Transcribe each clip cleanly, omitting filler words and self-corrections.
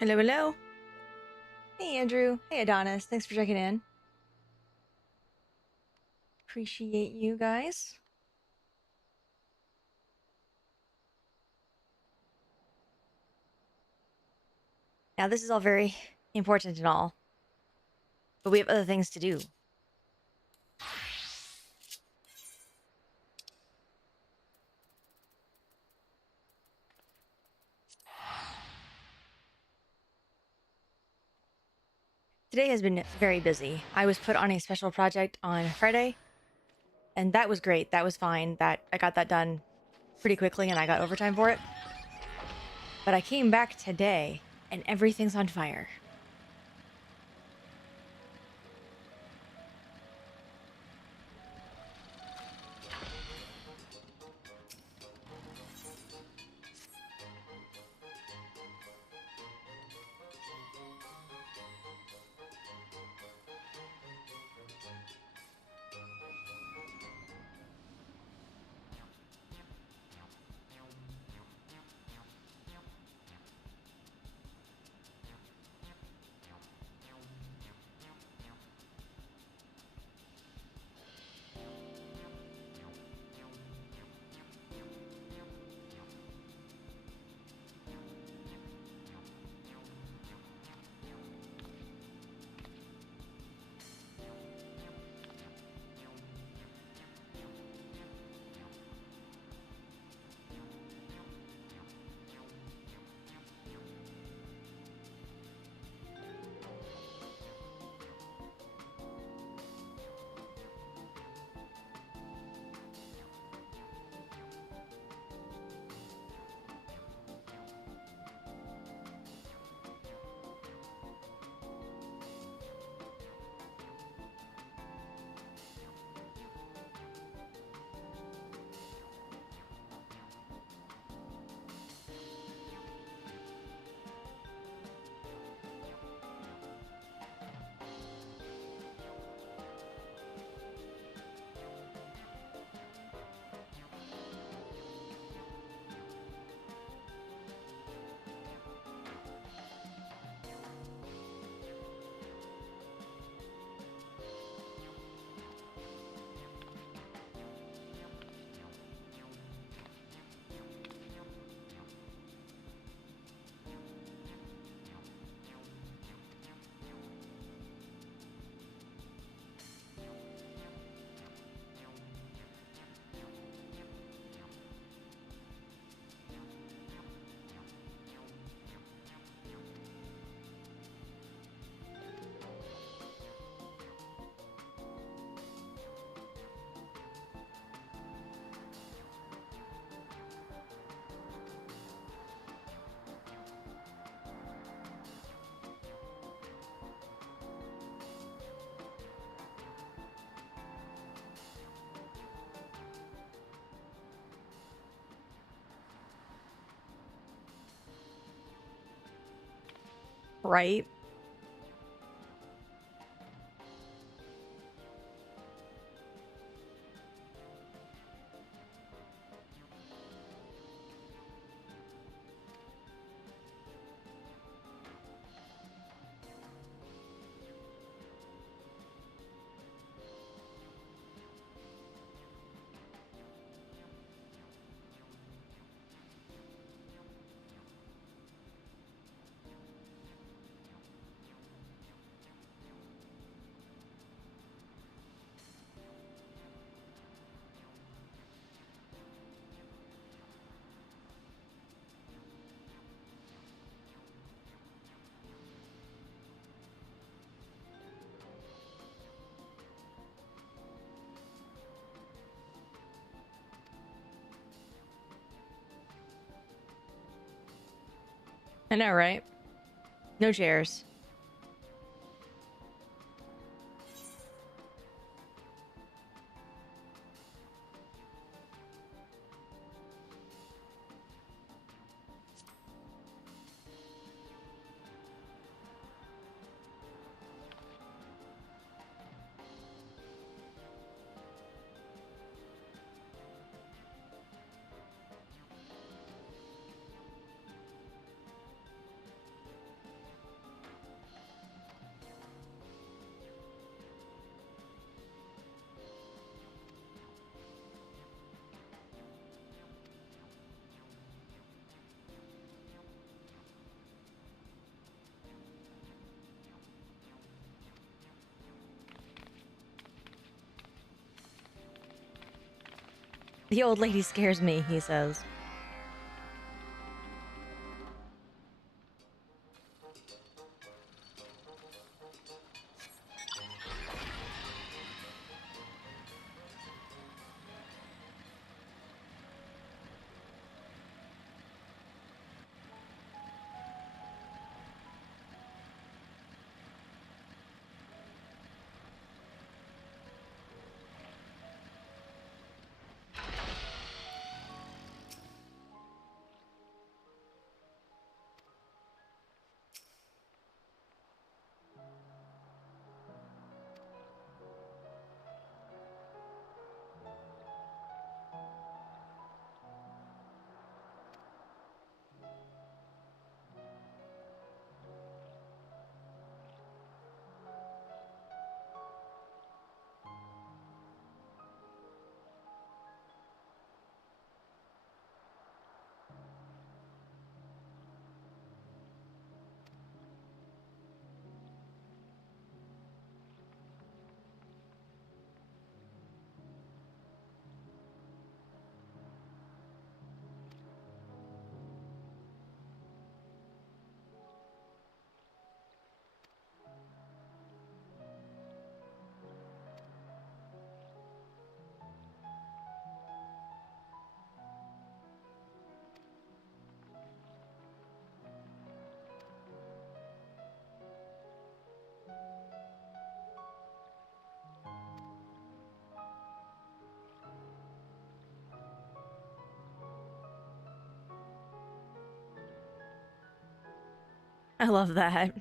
Hello, hello. Hey, Andrew. Hey, Adonis. Thanks for checking in. Appreciate you guys. Now, this is all very important and all, but we have other things to do. Today has been very busy. I was put on a special project on Friday, and that was great. That was fine. That I got that done pretty quickly, and I got overtime for it. But I came back today, and everything's on fire. Right? I know, right? No chairs. The old lady scares me, he says. I love that.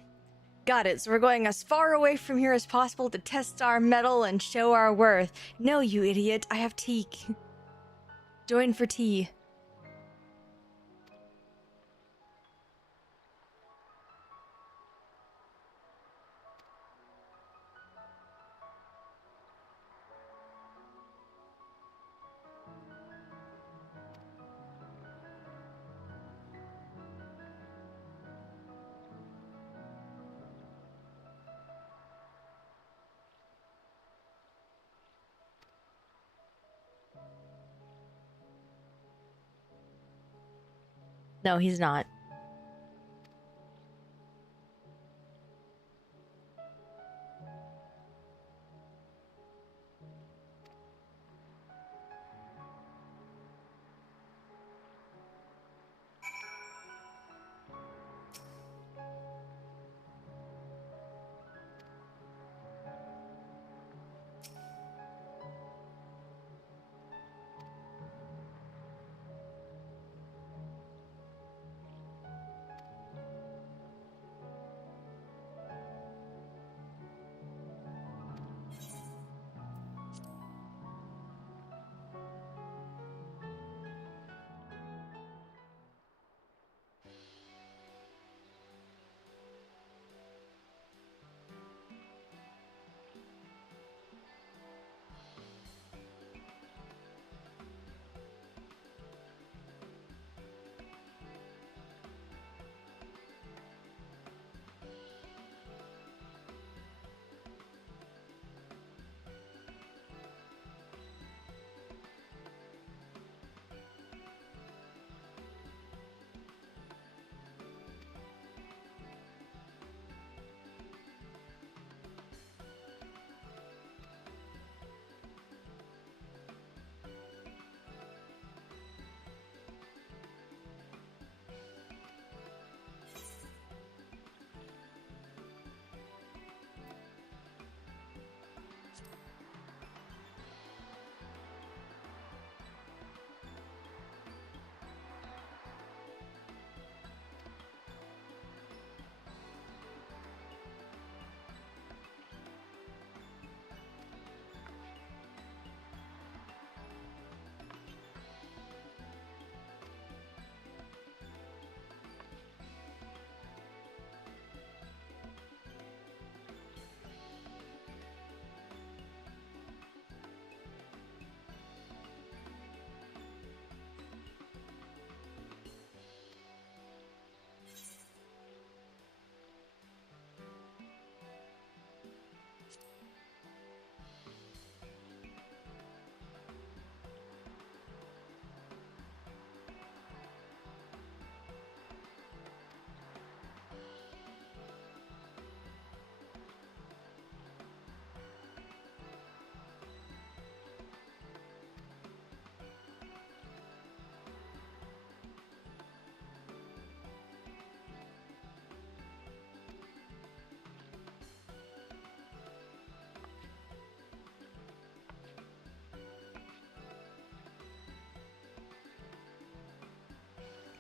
Got it, so we're going as far away from here as possible to test our mettle and show our worth. No, you idiot, I have teak. Join for tea. No, he's not.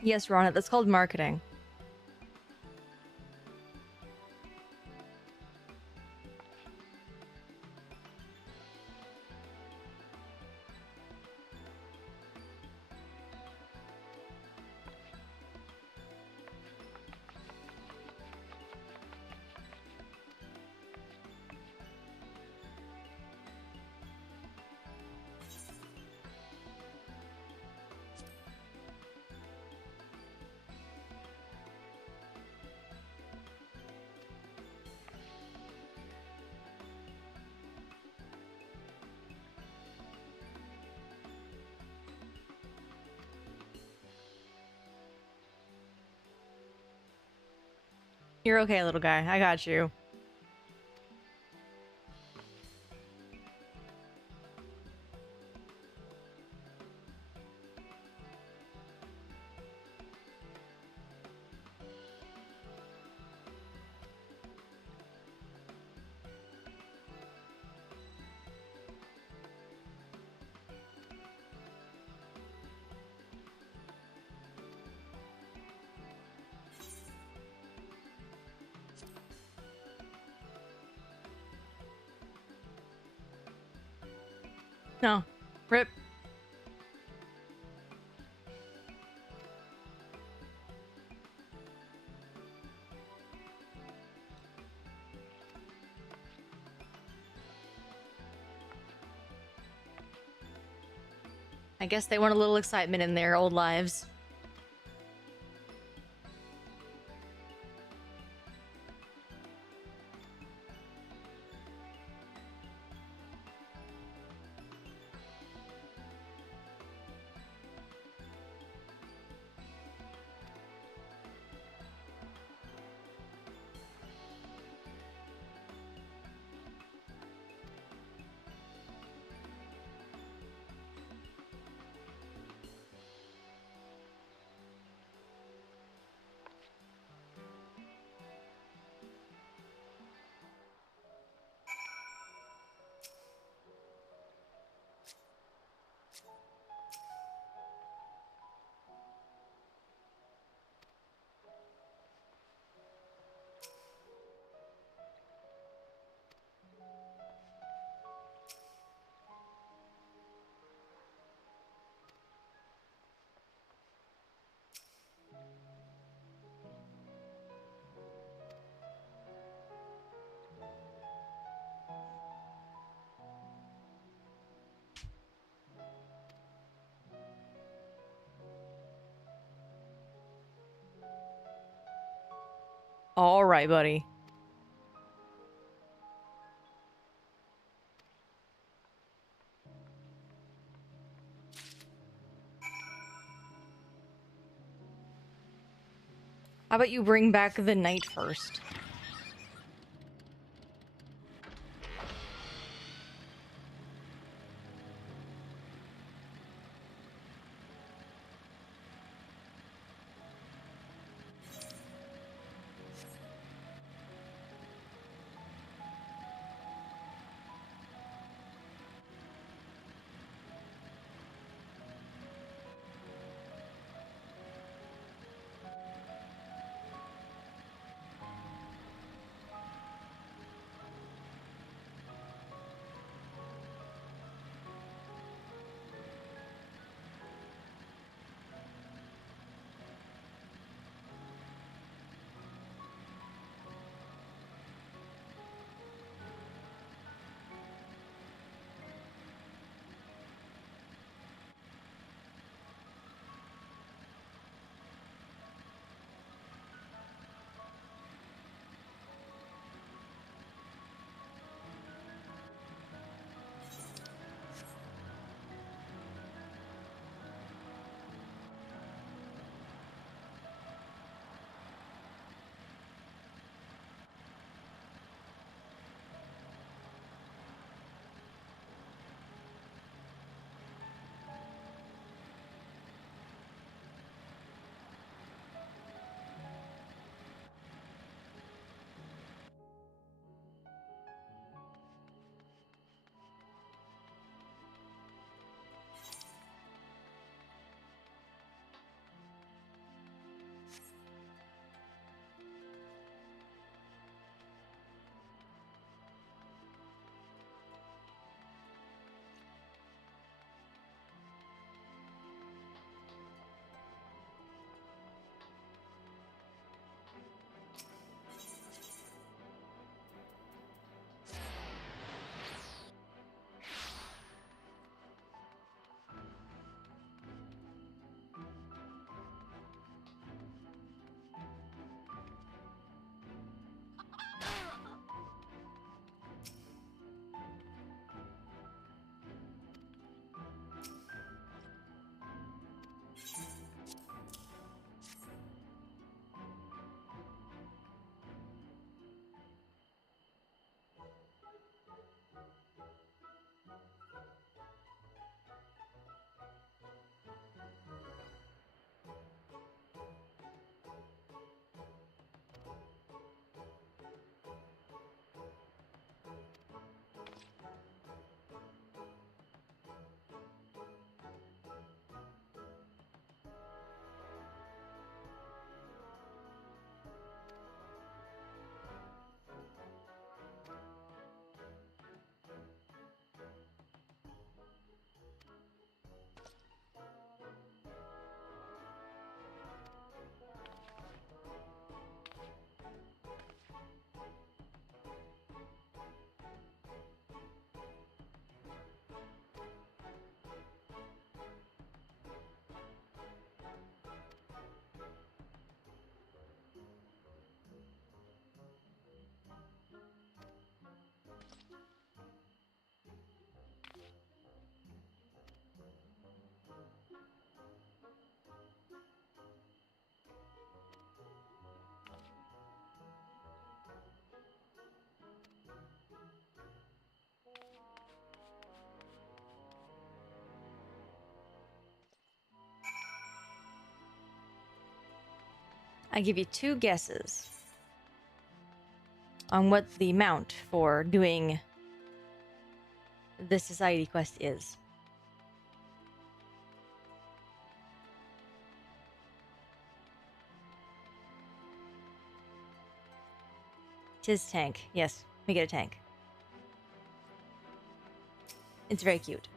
Yes, Ronna, that's called marketing. You're okay, little guy. I got you. No. Rip. I guess they want a little excitement in their old lives. All right, buddy. How about you bring back the knight first? I give you 2 guesses on what the amount for doing this society quest is. Tis tank. Yes, we get a tank. It's very cute.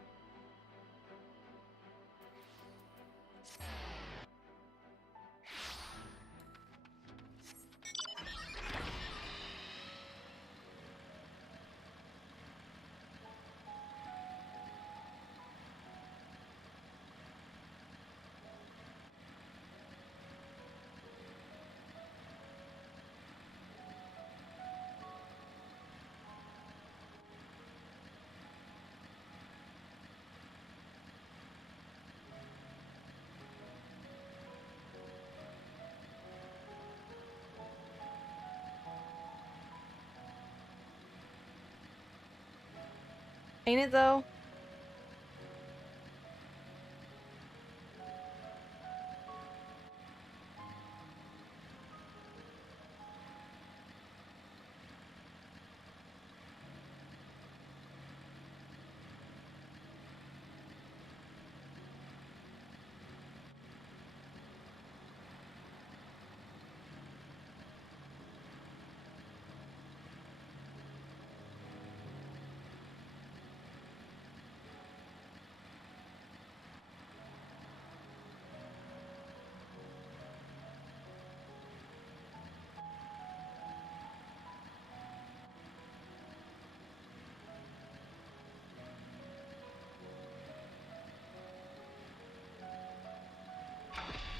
Ain't it though?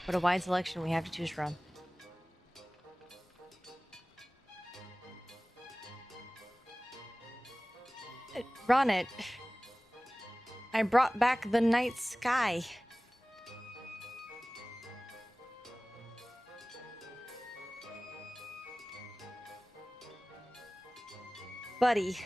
What a wide selection we have to choose from. Ronit, I brought back the night sky. Buddy.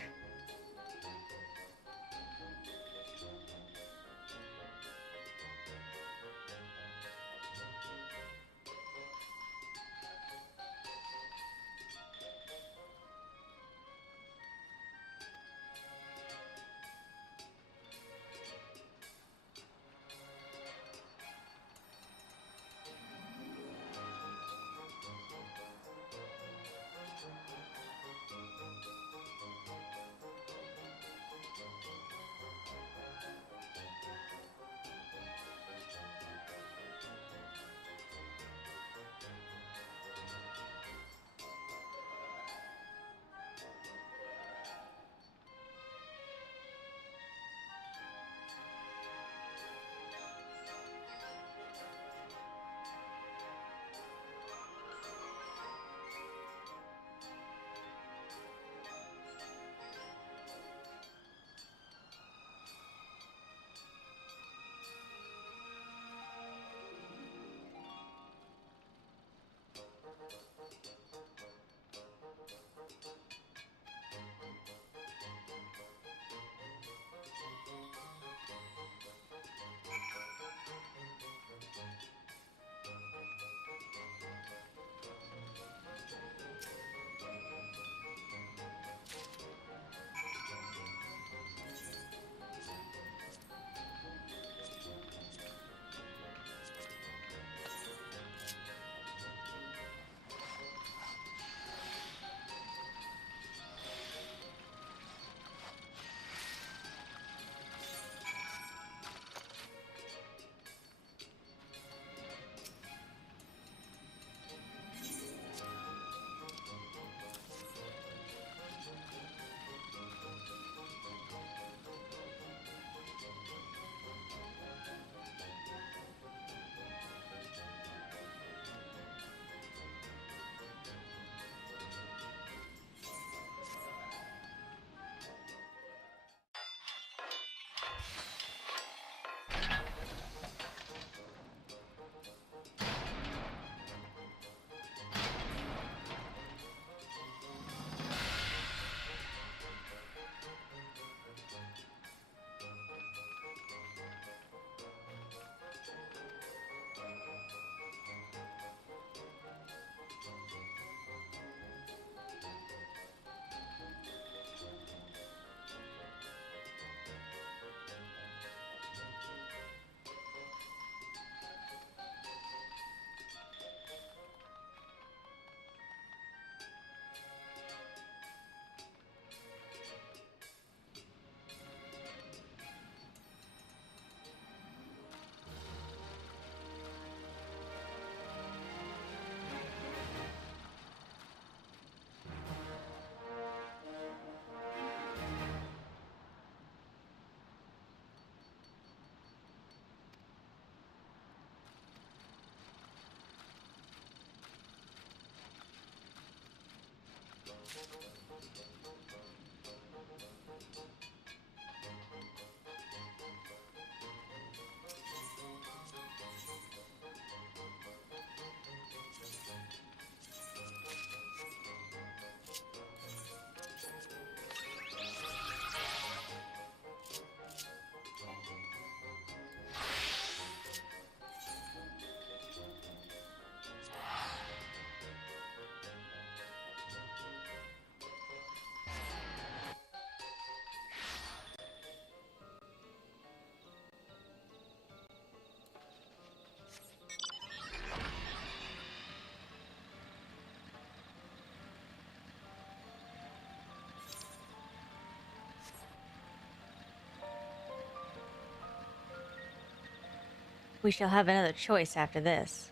we shall have another choice after this.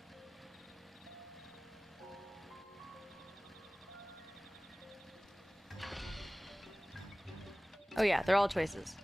Oh yeah, they're all choices.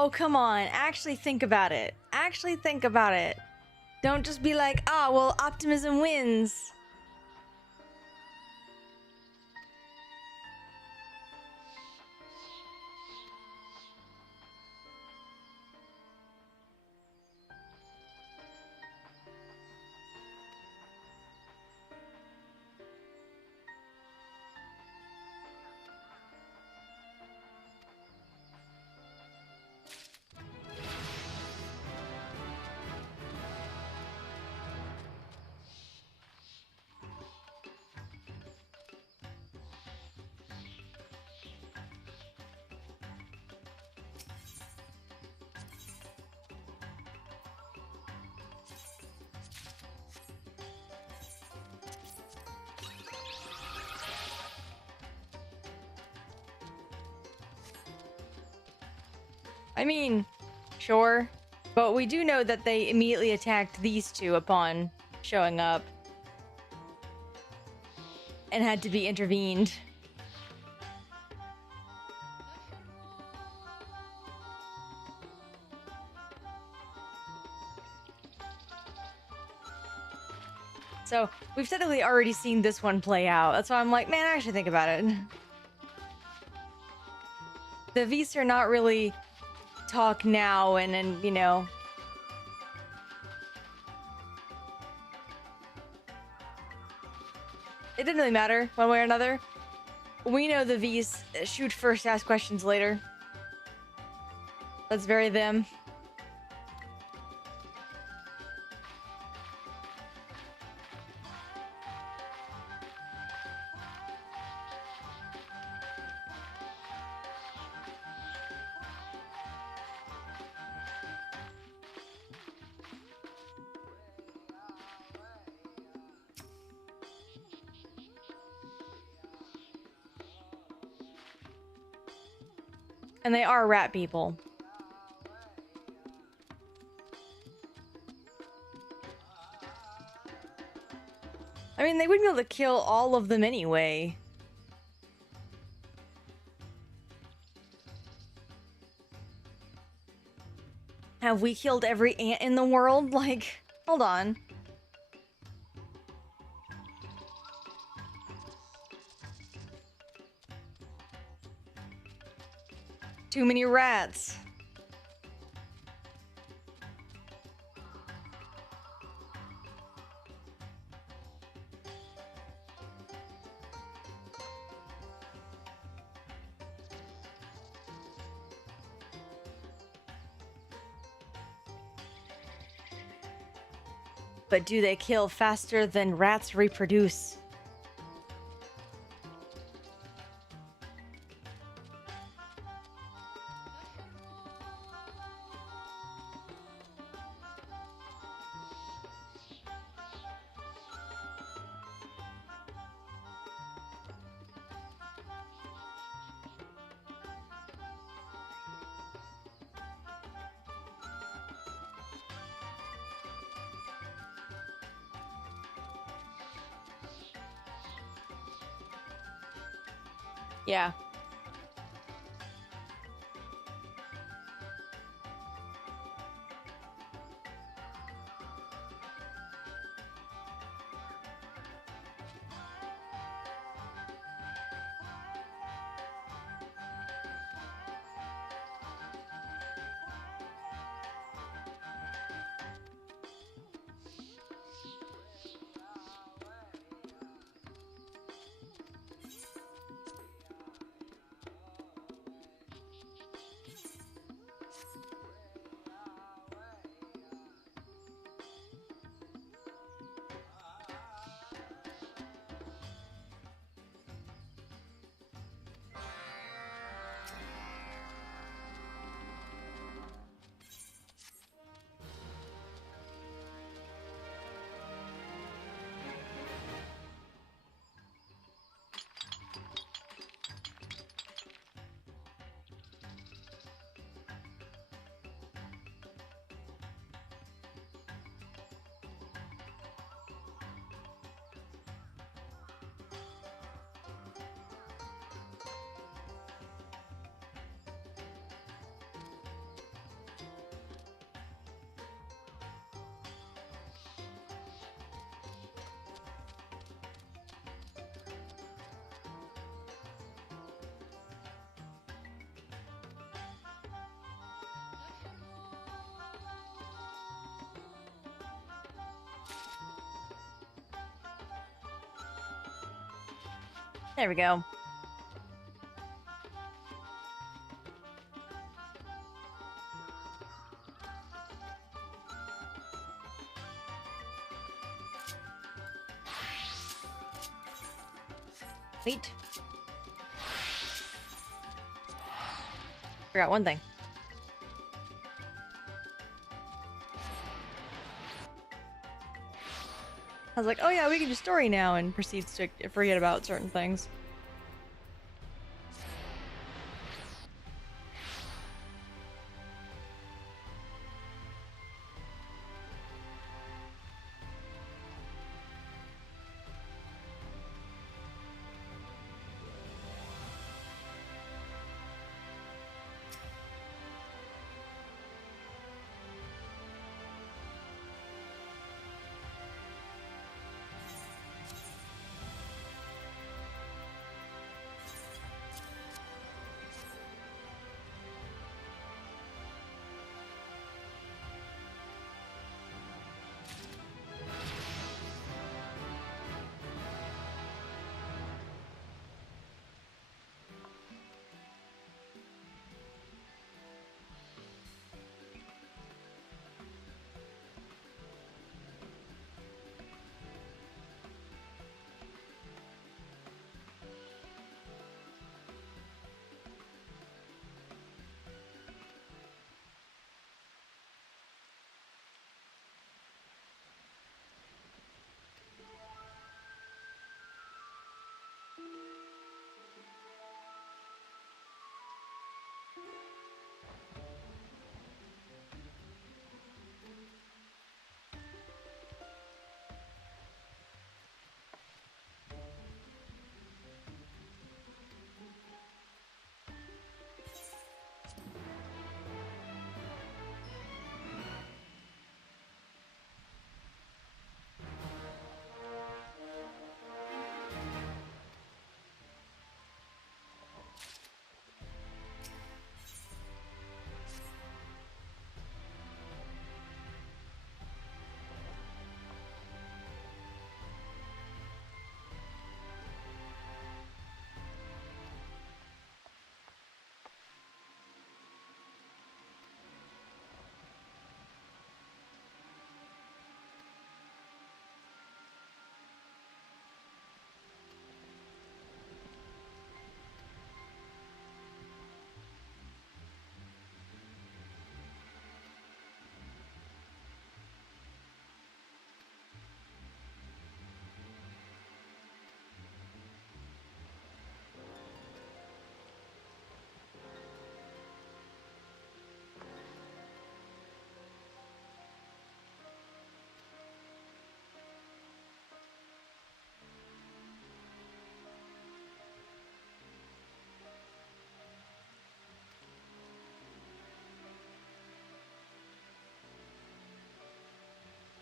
Oh, come on. Actually think about it. Actually think about it. Don't just be like, ah, well, optimism wins. I mean, sure. But we do know that they immediately attacked these two upon showing up. And had to be intervened. So, we've technically already seen this one play out. That's why I'm like, man, I actually think about it. The Vs are not really talk now and you know. It didn't really matter one way or another. We know the Vs shoot first, ask questions later. That's very them. And they are rat people. I mean, they wouldn't be able to kill all of them anyway. Have we killed every ant in the world? Like, hold on. Too many rats. But do they kill faster than rats reproduce? Yeah. There we go. Sweet. Forgot one thing. I was like, oh yeah, we can do story now, and proceeds to forget about certain things.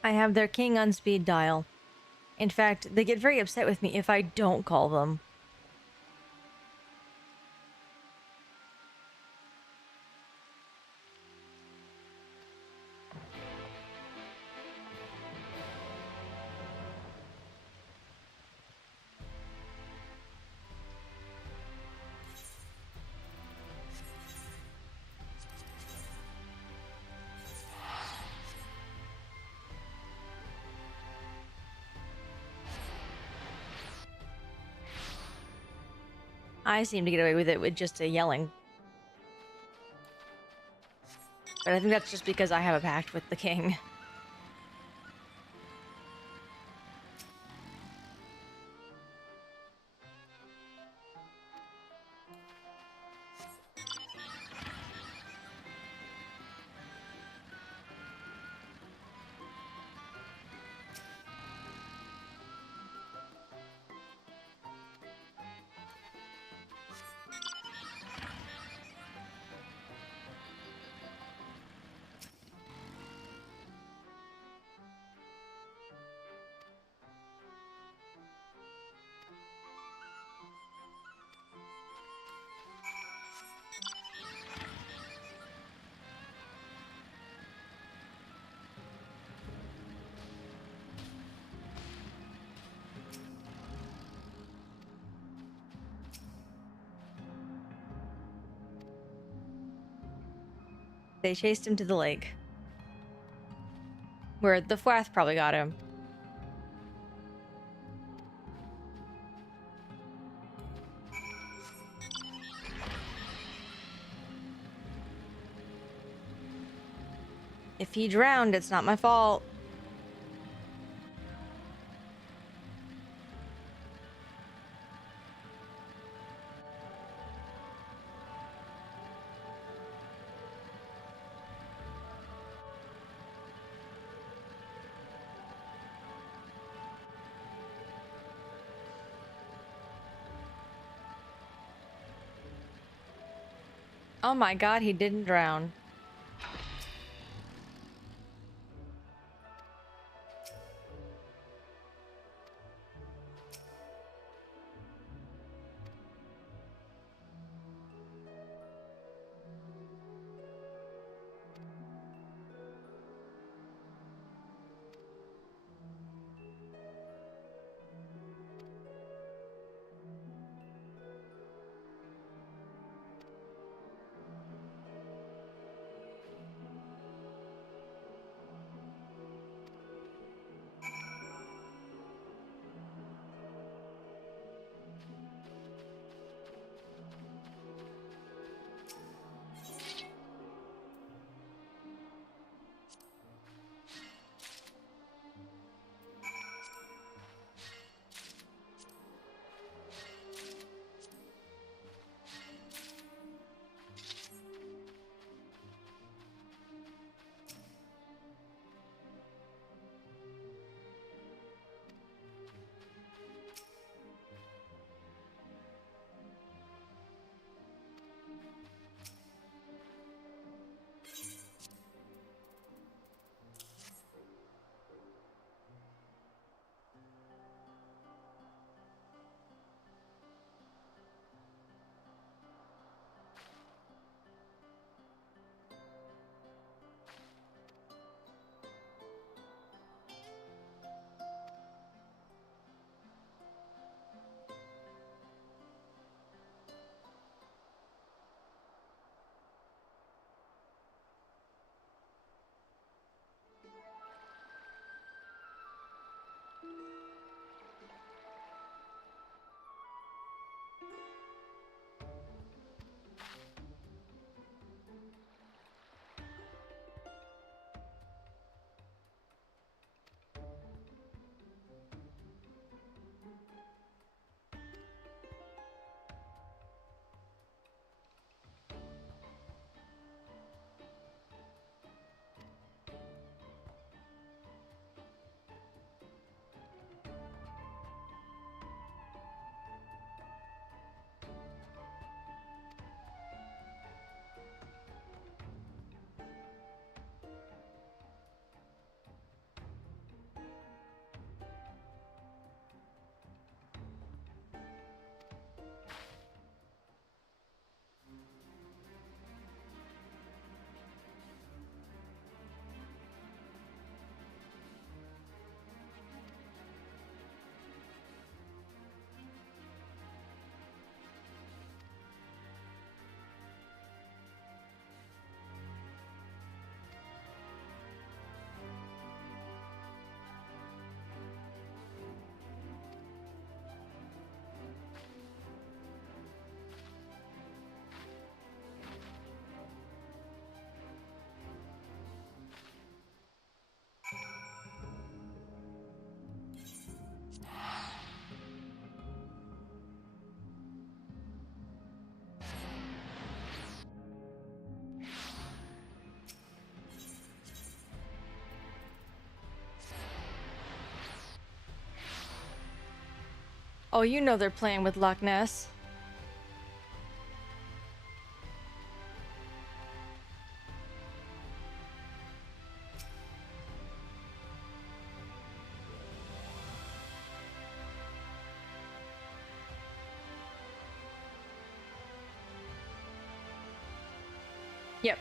I have their king on speed dial. In fact, they get very upset with me if I don't call them. I seem to get away with it with just a yelling. But I think that's just because I have a pact with the king. they chased him to the lake. Where the Fwath probably got him. If he drowned, it's not my fault. Oh my god, he didn't drown. Oh, you know they're playing with Loch Ness. Yep.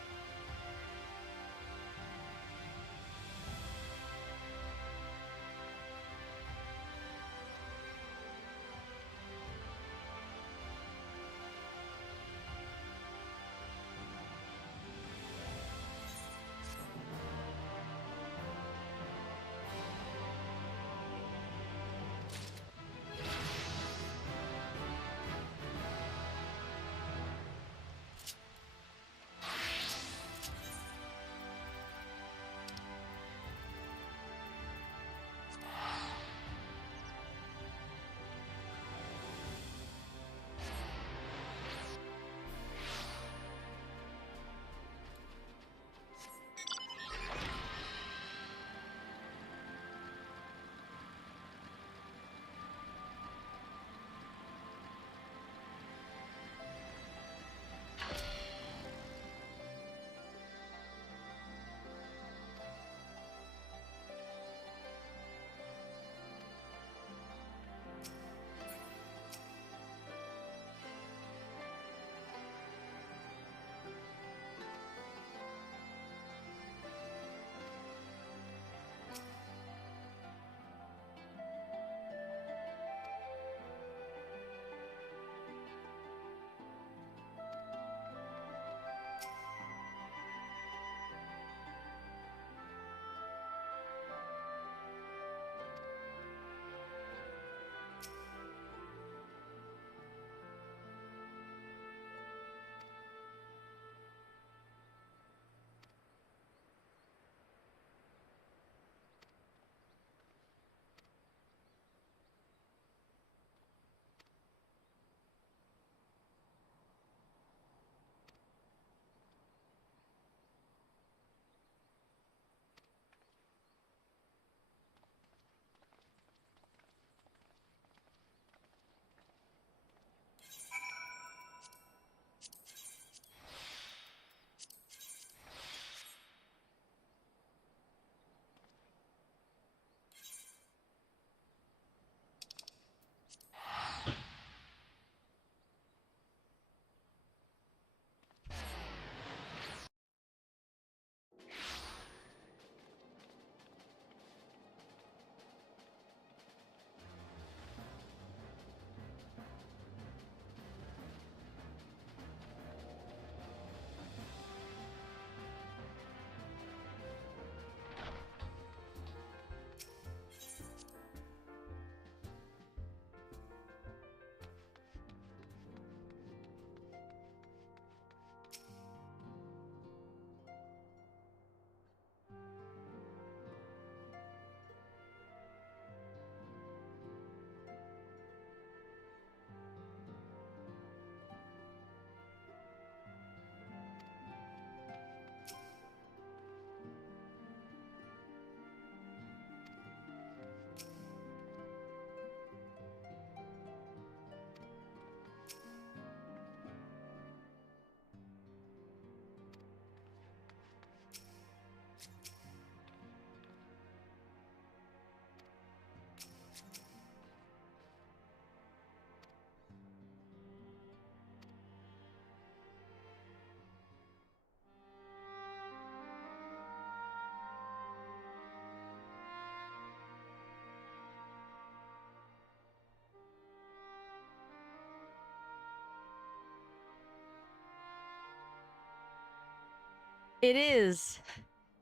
It is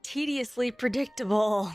tediously predictable.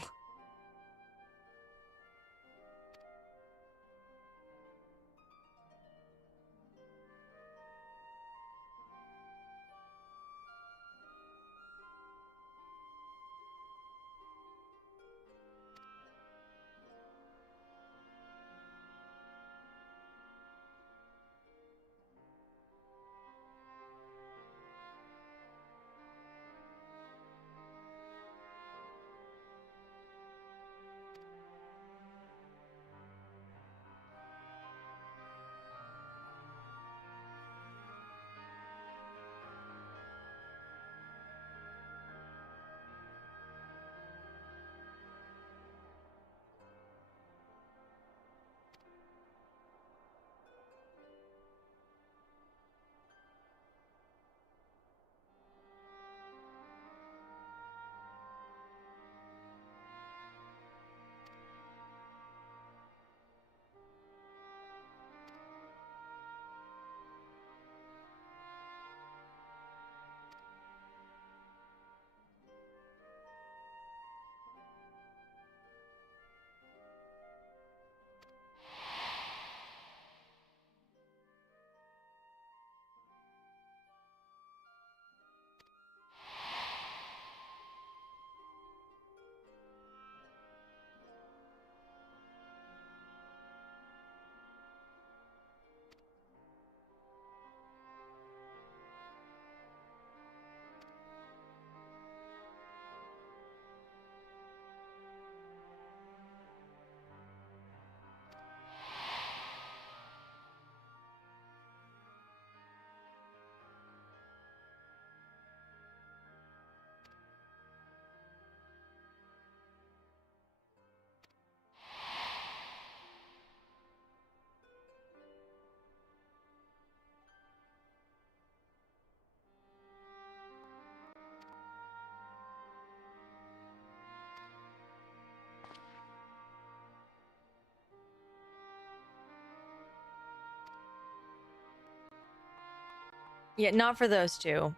Yeah, not for those two.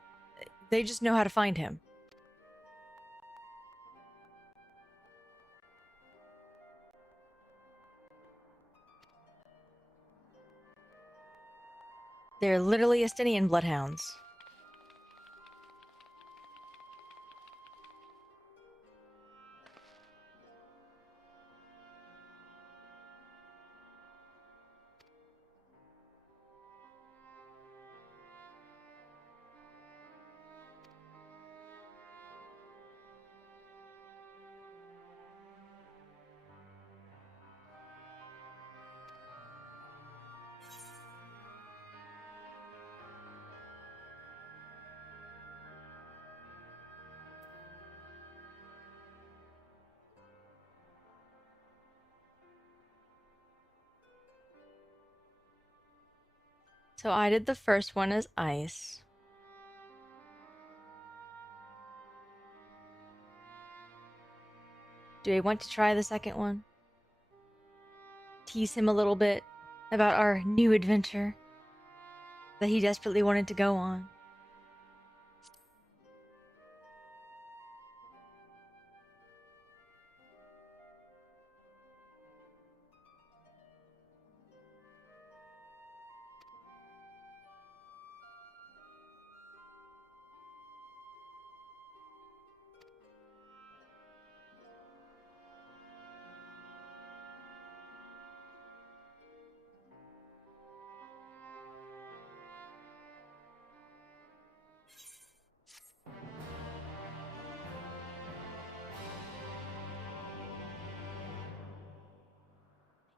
They just know how to find him. They're literally Estinian bloodhounds. So I did the first one as ice. Do I want to try the second one? Tease him a little bit about our new adventure that he desperately wanted to go on.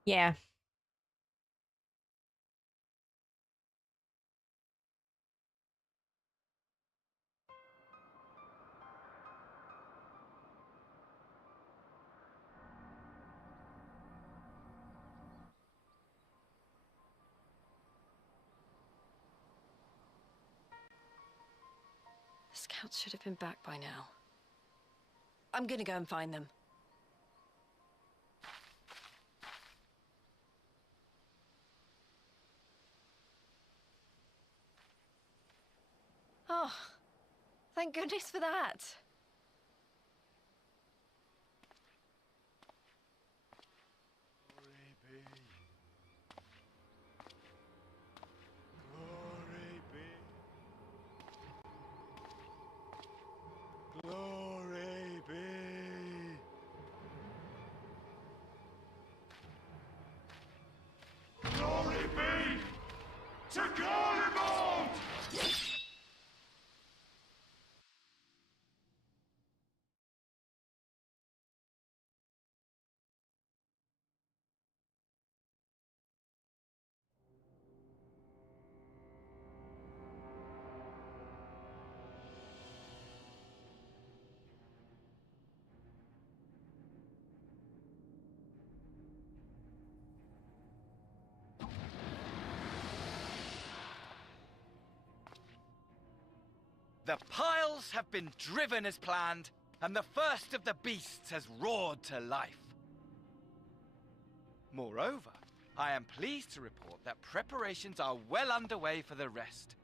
Yeah. The scouts should have been back by now. I'm gonna go and find them. Oh, Thank goodness for that. Glory be. Glory be to Garlemald! The piles have been driven as planned, and the first of the beasts has roared to life. Moreover, I am pleased to report that preparations are well underway for the rest.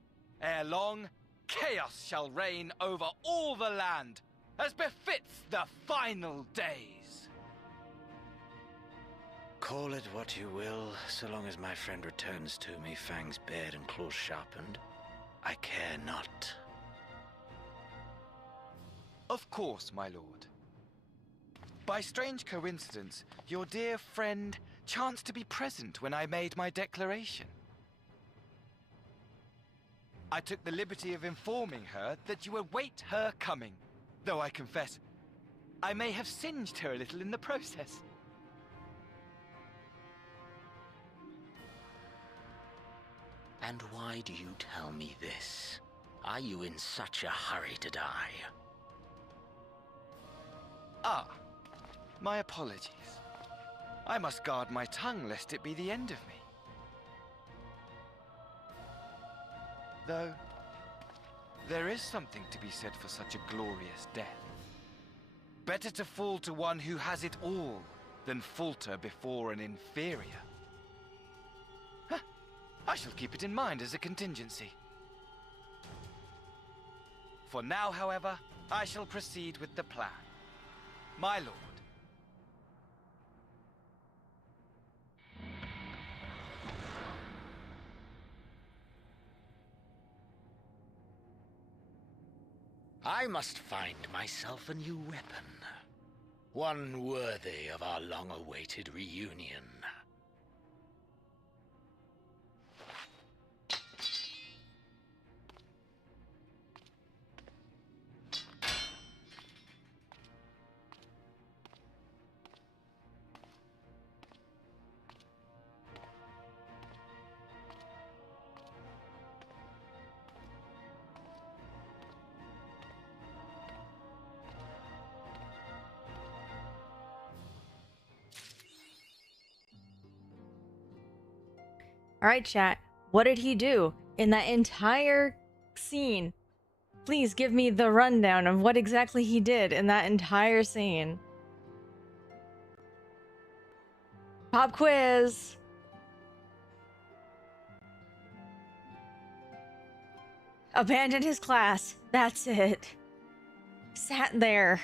Ere long, chaos shall reign over all the land, as befits the final days. Call it what you will, so long as my friend returns to me, fangs bared and claws sharpened. I care not. Of course, my lord. By strange coincidence, your dear friend chanced to be present when I made my declaration. I took the liberty of informing her that you await her coming, though I confess, I may have singed her a little in the process. And why do you tell me this? Are you in such a hurry to die? Ah, my apologies. I must guard my tongue lest it be the end of me. Though, there is something to be said for such a glorious death. Better to fall to one who has it all than falter before an inferior. Huh. I shall keep it in mind as a contingency. For now, however, I shall proceed with the plan. My lord. I must find myself a new weapon. One worthy of our long-awaited reunion. All right, chat. What did he do in that entire scene? Please give me the rundown of what exactly he did in that entire scene. Pop quiz. Abandoned his class. That's it. Sat there.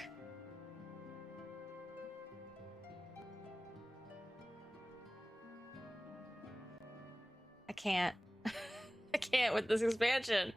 I can't. I can't with this expansion.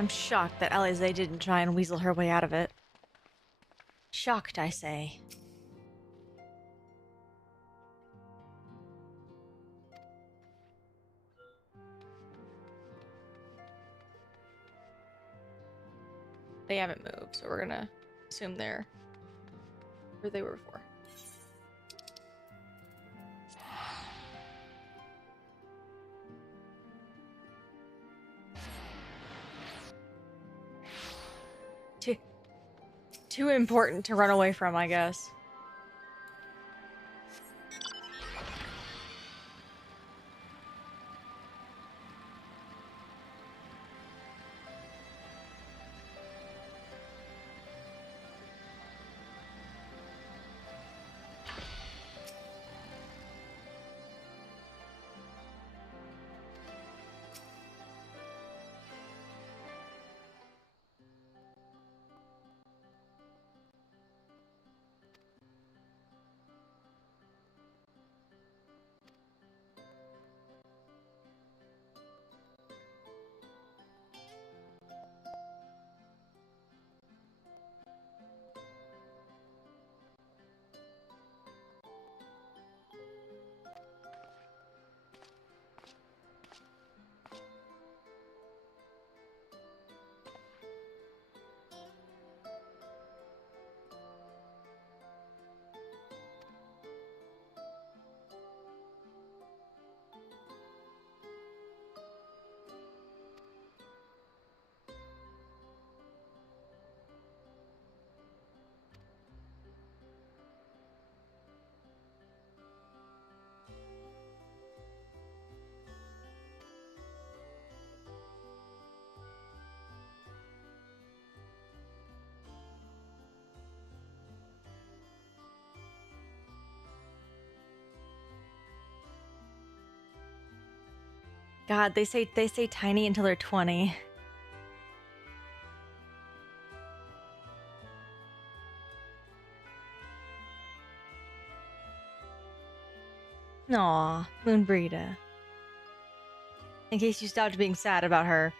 I'm shocked that Alize didn't try and weasel her way out of it. Shocked, I say. They haven't moved, so we're gonna assume they're where they were before. Too important to run away from, I guess. God, they say tiny until they're 20. Aw, Moonbreeda. In case you stopped being sad about her.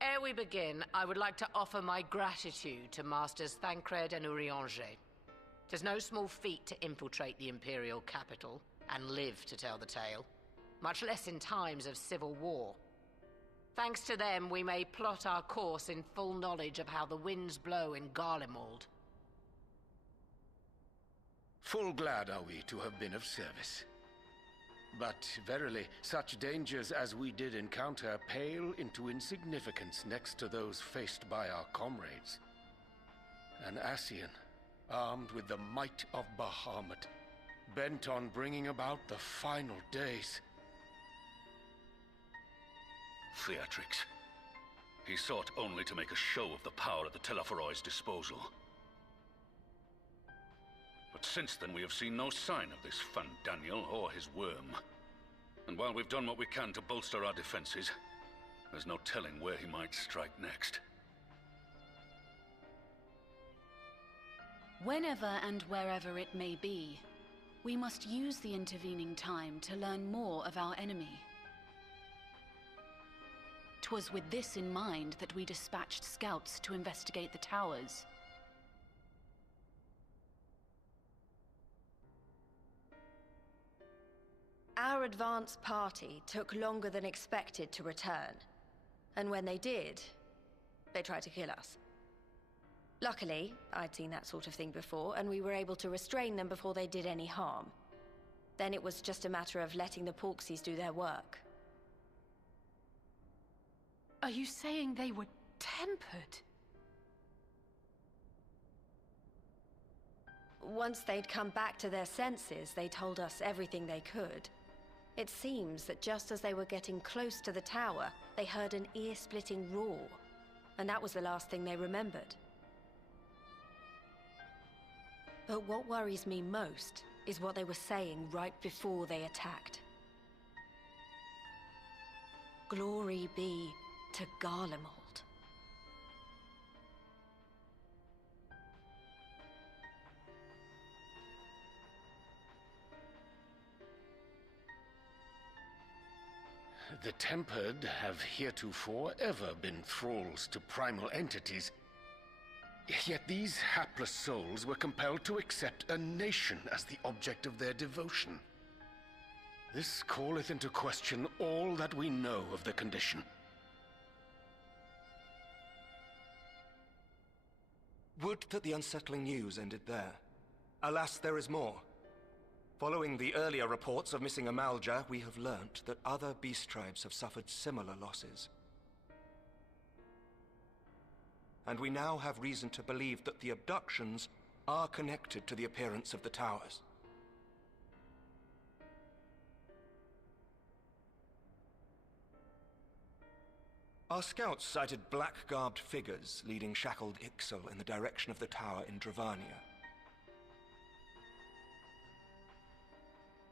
Ere we begin, I would like to offer my gratitude to Masters Thancred and Urianger. 'Tis no small feat to infiltrate the Imperial capital and live to tell the tale, much less in times of civil war. Thanks to them, we may plot our course in full knowledge of how the winds blow in Garlemald. Full glad are we to have been of service. But verily, such dangers as we did encounter pale into insignificance next to those faced by our comrades. An Ascian, armed with the might of Bahamut, bent on bringing about the final days. Theatrics. He sought only to make a show of the power at the Teleforoi's disposal. But since then we have seen no sign of this Daniel or his worm. And while we've done what we can to bolster our defenses, there's no telling where he might strike next. Whenever and wherever it may be, we must use the intervening time to learn more of our enemy. 'Twas with this in mind that we dispatched scouts to investigate the towers. Our advance party took longer than expected to return. And when they did, they tried to kill us. Luckily, I'd seen that sort of thing before, and we were able to restrain them before they did any harm. Then it was just a matter of letting the Porksies do their work. Are you saying they were tempered? Once they'd come back to their senses, they told us everything they could. It seems that just as they were getting close to the tower, they heard an ear-splitting roar. And that was the last thing they remembered. But what worries me most is what they were saying right before they attacked. Glory be to Garlemald. The Tempered have heretofore ever been thralls to primal entities. Yet these hapless souls were compelled to accept a nation as the object of their devotion. This calleth into question all that we know of the condition. Would that the unsettling news ended there. Alas, there is more. Following the earlier reports of missing Amalja, we have learnt that other beast tribes have suffered similar losses. And we now have reason to believe that the abductions are connected to the appearance of the towers. Our scouts sighted black-garbed figures leading shackled Ixal in the direction of the tower in Dravania.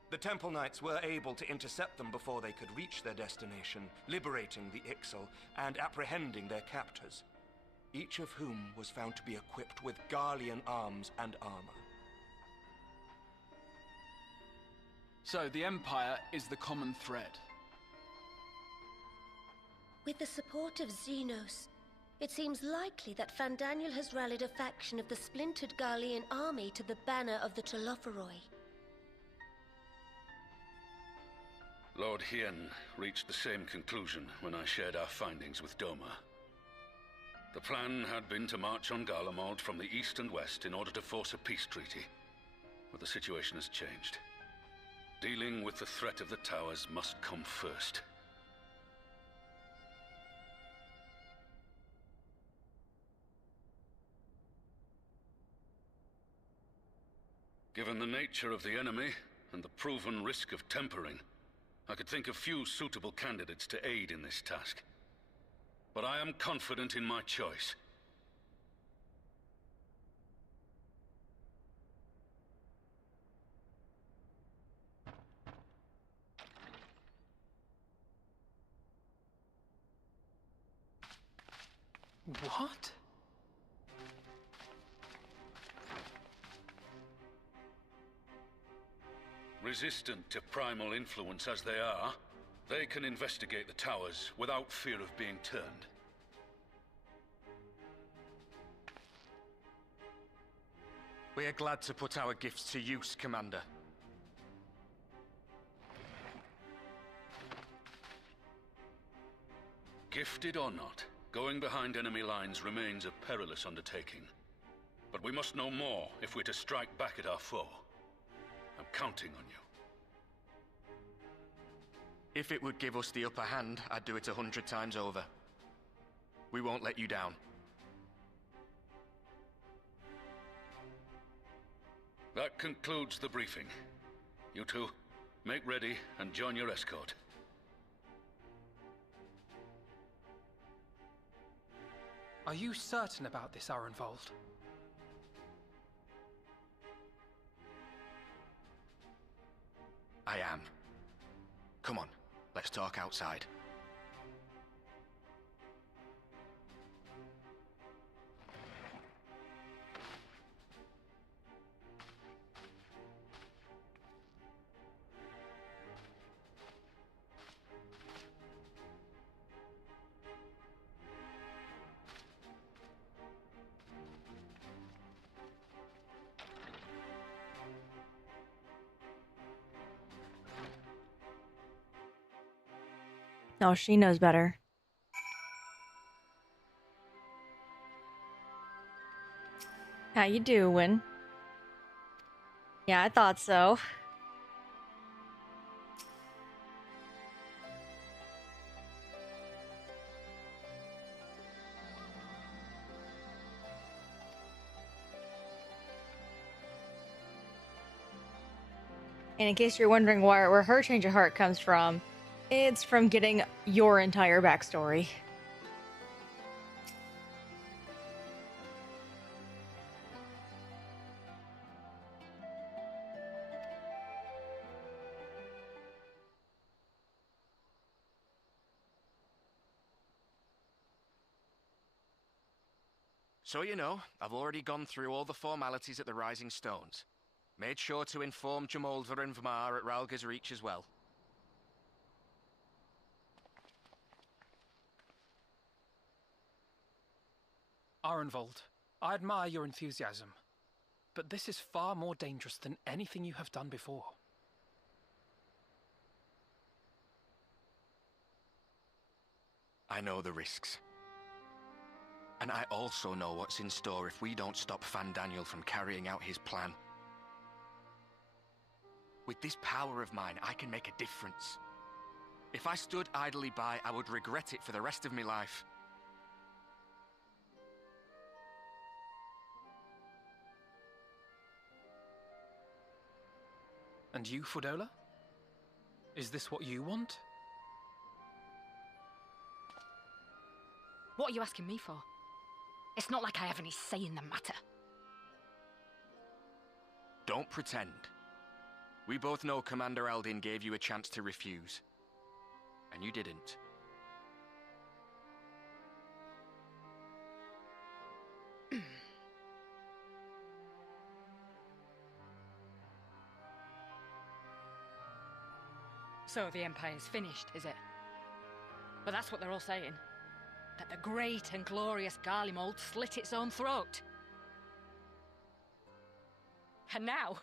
The Temple Knights were able to intercept them before they could reach their destination, liberating the Ixal and apprehending their captors, each of whom was found to be equipped with Garlean arms and armor. So the Empire is the common thread. With the support of Xenos, it seems likely that Fandaniel has rallied a faction of the splintered Garlean army to the banner of the Telophoroi. Lord Hien reached the same conclusion when I shared our findings with Doma. The plan had been to march on Garlemald from the east and west in order to force a peace treaty. But the situation has changed. Dealing with the threat of the towers must come first. Given the nature of the enemy and the proven risk of tempering, I could think of few suitable candidates to aid in this task. But I am confident in my choice. What? Resistant to primal influence as they are, they can investigate the towers without fear of being turned. We are glad to put our gifts to use, Commander. Gifted or not, going behind enemy lines remains a perilous undertaking. But we must know more if we're to strike back at our foe. I'm counting on you. If it would give us the upper hand, I'd do it 100 times over. We won't let you down. That concludes the briefing. You two, make ready and join your escort. Are you certain about this, Arenvold? I am. Come on, let's talk outside. Oh, she knows better. How you doing? Yeah, I thought so. And in case you're wondering where her change of heart comes from, it's from getting your entire backstory. So you know, I've already gone through all the formalities at the Rising Stones. Made sure to inform Jamolver and Vmar at Ralga's Reach as well. Arenvold, I admire your enthusiasm, but this is far more dangerous than anything you have done before. I know the risks. And I also know what's in store if we don't stop Fandaniel from carrying out his plan. With this power of mine, I can make a difference. If I stood idly by, I would regret it for the rest of my life. And you, Fordola? Is this what you want? What are you asking me for? It's not like I have any say in the matter. Don't pretend. We both know Commander Eldin gave you a chance to refuse. And you didn't. So the Empire's finished, is it? But that's what they're all saying. That the great and glorious Garlemald slit its own throat. And now,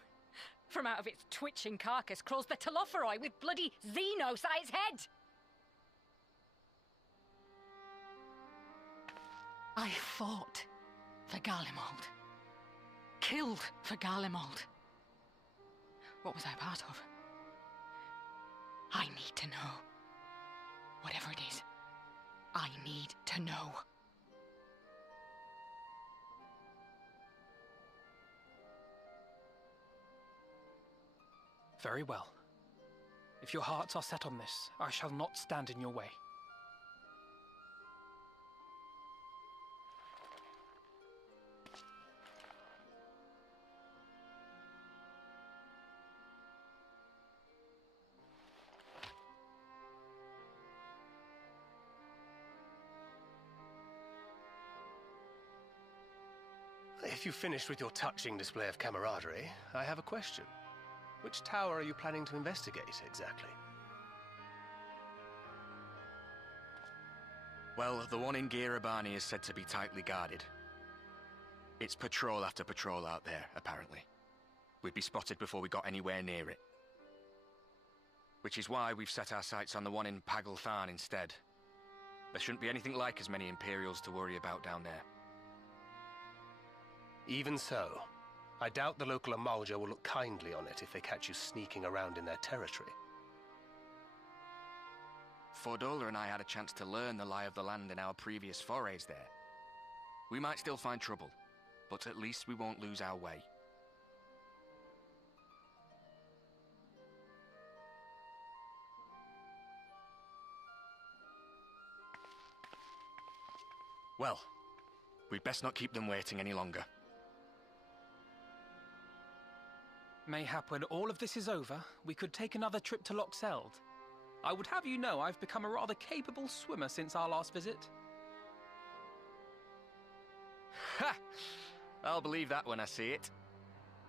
from out of its twitching carcass crawls the Telophoroi with bloody Xenos at its head! I fought for Garlemald. Killed for Garlemald. What was I part of? I need to know. Whatever it is, I need to know. Very well. If your hearts are set on this, I shall not stand in your way. If you've finished with your touching display of camaraderie, I have a question. Which tower are you planning to investigate, exactly? Well, the one in Girabani is said to be tightly guarded. It's patrol after patrol out there, apparently. We'd be spotted before we got anywhere near it. Which is why we've set our sights on the one in Pagalthan instead. There shouldn't be anything like as many Imperials to worry about down there. Even so, I doubt the local Amalja will look kindly on it if they catch you sneaking around in their territory. Fordola and I had a chance to learn the lie of the land in our previous forays there. We might still find trouble, but at least we won't lose our way. Well, we'd best not keep them waiting any longer. Mayhap when all of this is over, we could take another trip to Loxeld. I would have you know I've become a rather capable swimmer since our last visit. Ha! I'll believe that when I see it.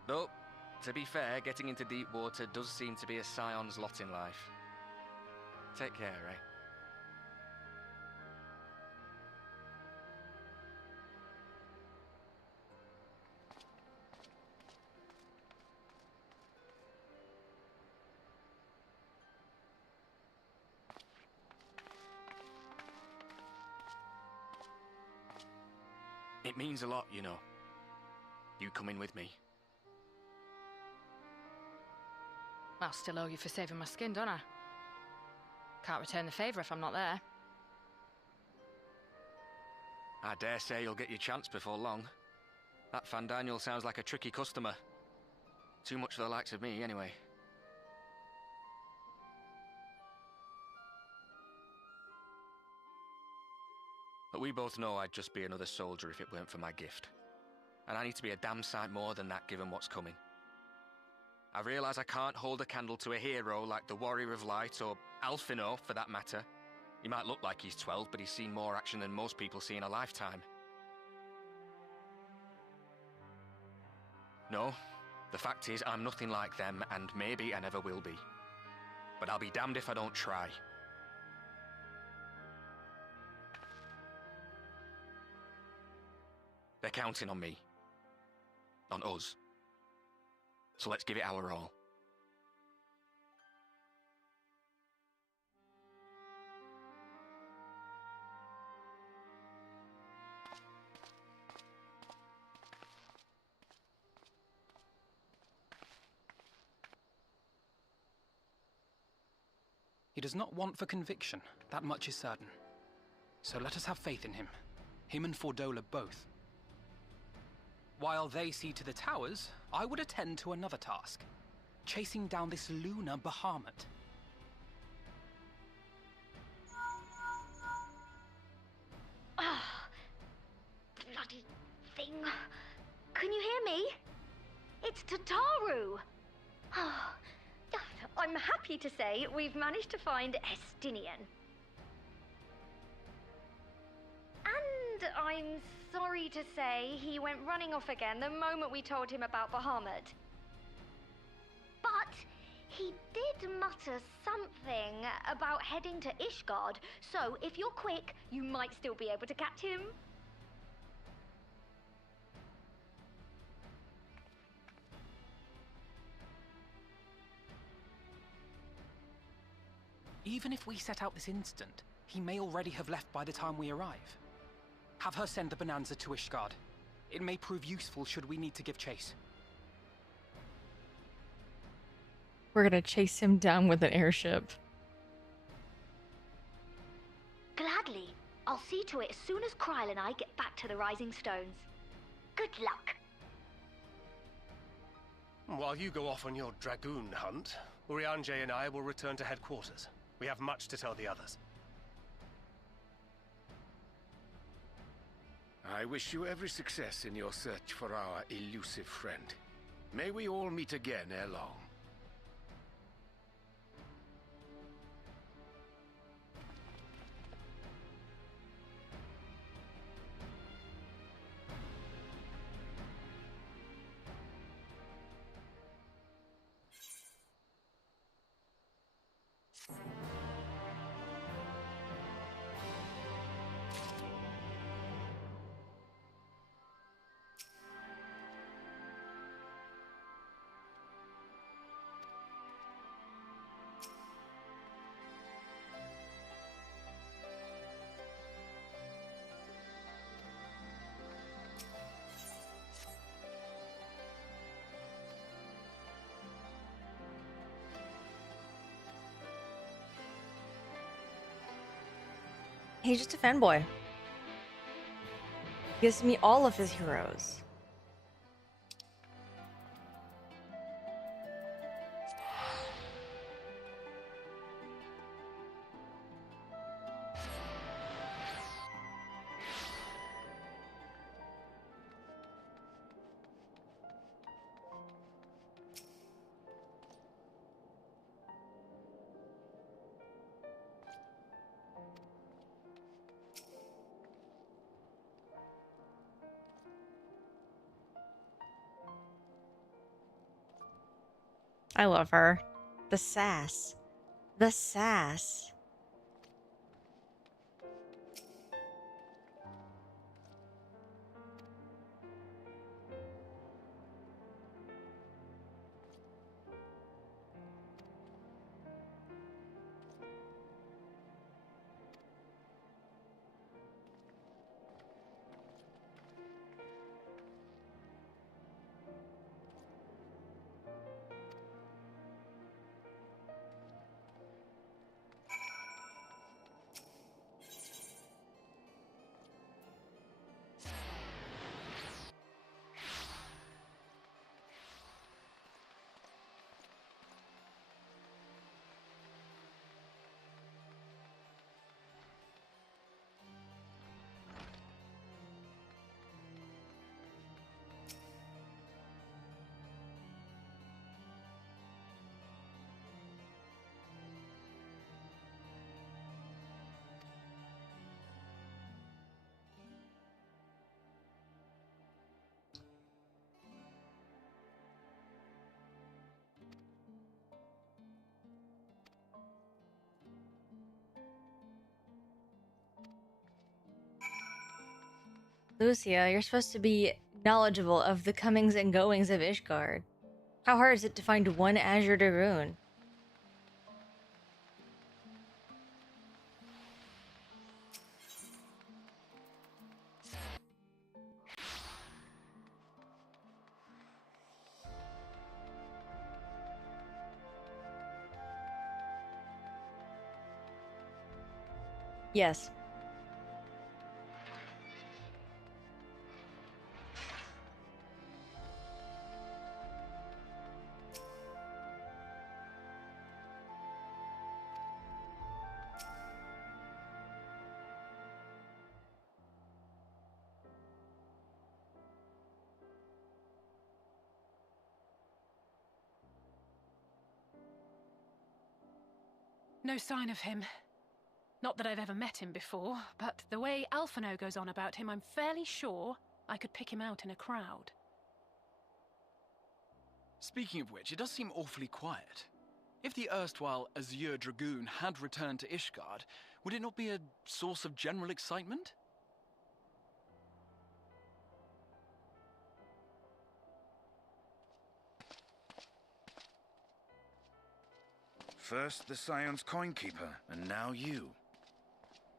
Though, to be fair, getting into deep water does seem to be a scion's lot in life. Take care, eh? It means a lot, you know. You coming with me. I'll still owe you for saving my skin, don't I? Can't return the favour if I'm not there. I dare say you'll get your chance before long. That Fandaniel sounds like a tricky customer. Too much for the likes of me, anyway. But we both know I'd just be another soldier if it weren't for my gift. And I need to be a damn sight more than that given what's coming. I realise I can't hold a candle to a hero like the Warrior of Light, or Alphino for that matter. He might look like he's 12, but he's seen more action than most people see in a lifetime. No, the fact is I'm nothing like them, and maybe I never will be. But I'll be damned if I don't try. They're counting on me. On us. So let's give it our all. He does not want for conviction, that much is certain. So let us have faith in him. Him and Fordola both. While they see to the towers, I would attend to another task. Chasing down this lunar Bahamut. Ah, bloody thing. Can you hear me? It's Tataru. I'm happy to say we've managed to find Estinian. And I'm sorry to say he went running off again the moment we told him about Bahamut. But he did mutter something about heading to Ishgard, so if you're quick, you might still be able to catch him. Even if we set out this instant, he may already have left by the time we arrive. Have her send the Bonanza to Ishgard. It may prove useful should we need to give chase. We're gonna chase him down with an airship. Gladly. I'll see to it as soon as Kryl and I get back to the Rising Stones. Good luck. While you go off on your dragoon hunt, Urianger and I will return to headquarters. We have much to tell the others. I wish you every success in your search for our elusive friend. May we all meet again ere long. He's just a fanboy. Gives me all of his heroes. I love her. The sass. The sass. Lucia, you're supposed to be knowledgeable of the comings and goings of Ishgard. How hard is it to find one Azure Dragoon? Yes. No sign of him. Not that I've ever met him before, but the way Alphino goes on about him, I'm fairly sure I could pick him out in a crowd. Speaking of which, it does seem awfully quiet. If the erstwhile Azure Dragoon had returned to Ishgard, would it not be a source of general excitement? First the Scion's Coinkeeper, and now you.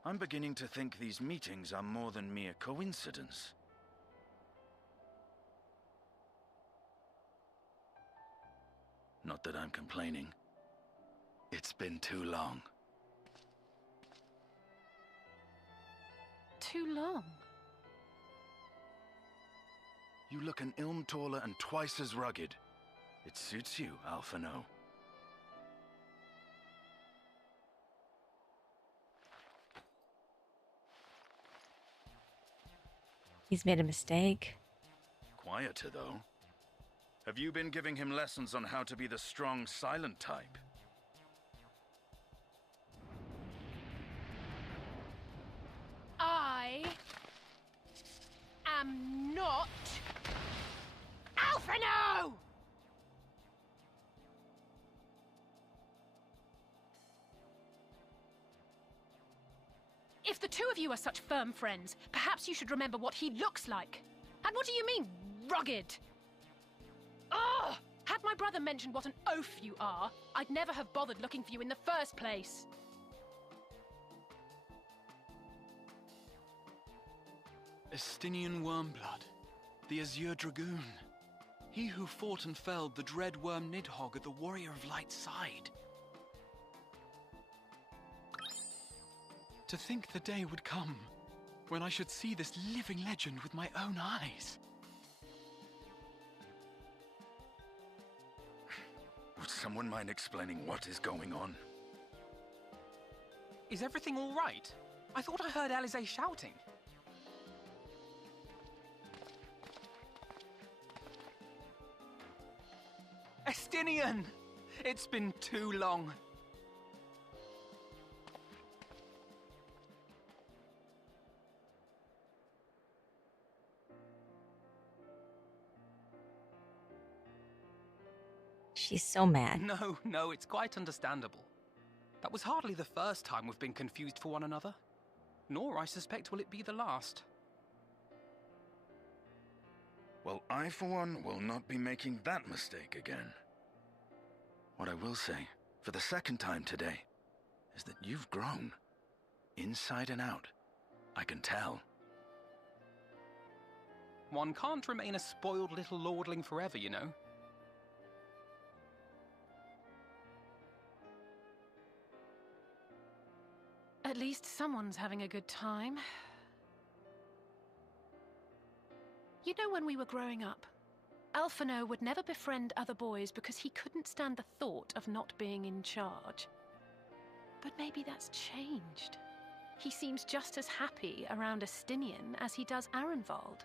I'm beginning to think these meetings are more than mere coincidence. Not that I'm complaining. It's been too long. Too long? You look an ilm taller and twice as rugged. It suits you, Alphino. He's made a mistake. Quieter, though. Have you been giving him lessons on how to be the strong, silent type? I am not Alphino! If the two of you are such firm friends, perhaps you should remember what he looks like. And what do you mean, rugged? Ugh! Had my brother mentioned what an oaf you are, I'd never have bothered looking for you in the first place. Estinian Wormblood, the Azure Dragoon. He who fought and felled the dread worm Nidhogg at the Warrior of Light's side. To think the day would come when I should see this living legend with my own eyes. Would someone mind explaining what is going on? Is everything all right? I thought I heard Alize shouting. Estinian! It's been too long. She's so mad. No, it's quite understandable. That was hardly the first time we've been confused for one another. Nor, I suspect, will it be the last. Well, I, for one, will not be making that mistake again. What I will say, for the second time today, is that you've grown. Inside and out. I can tell. One can't remain a spoiled little lordling forever, you know. At least someone's having a good time. You know, when we were growing up, Alphino would never befriend other boys because he couldn't stand the thought of not being in charge. But maybe that's changed. He seems just as happy around Estinian as he does Arenvald.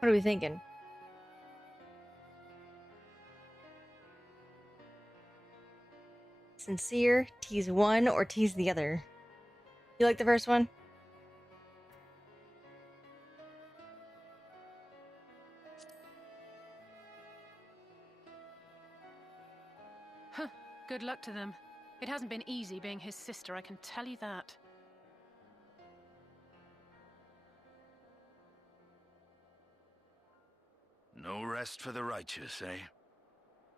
What are we thinking? Sincere, tease one or tease the other? You like the first one? Huh. Good luck to them. It hasn't been easy being his sister, I can tell you that. No rest for the righteous, eh?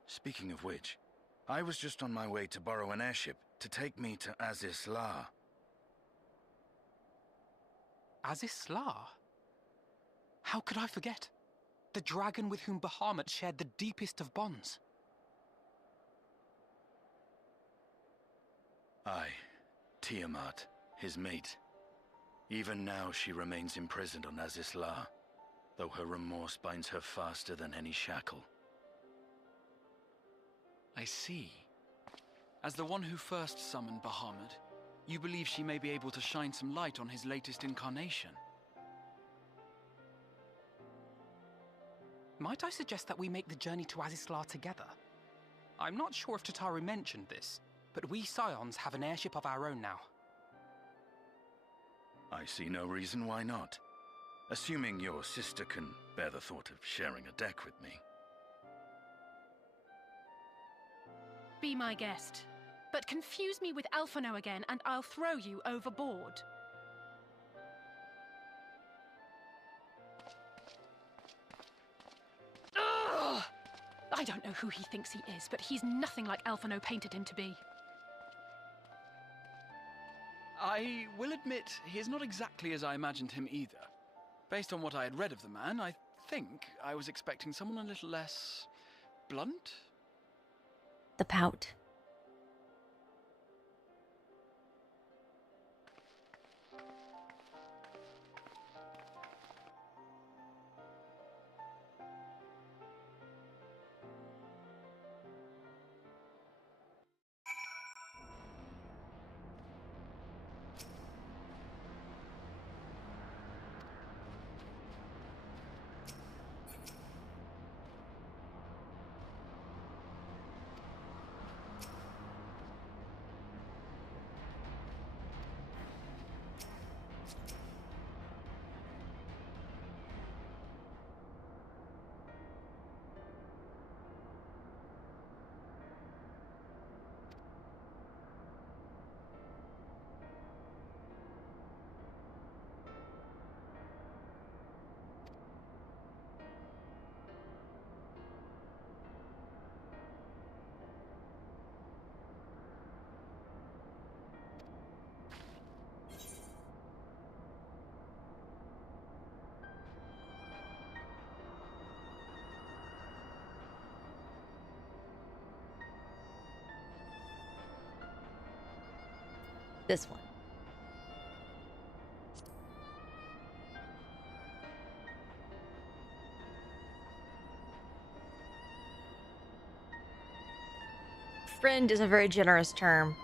Speaking of which, I was just on my way to borrow an airship to take me to Azisla. Azisla? How could I forget? The dragon with whom Bahamut shared the deepest of bonds. Aye, Tiamat, his mate. Even now she remains imprisoned on Azisla, though her remorse binds her faster than any shackle. I see. As the one who first summoned Bahamut, you believe she may be able to shine some light on his latest incarnation. Might I suggest that we make the journey to Azisla together? I'm not sure if Tataru mentioned this, but we Scions have an airship of our own now. I see no reason why not. Assuming your sister can bear the thought of sharing a deck with me. Be my guest. But confuse me with Alphino again, and I'll throw you overboard. Ugh! I don't know who he thinks he is, but he's nothing like Alphino painted him to be. I will admit, he is not exactly as I imagined him either. Based on what I had read of the man, I think I was expecting someone a little less blunt? The pout. This one. Friend is a very generous term.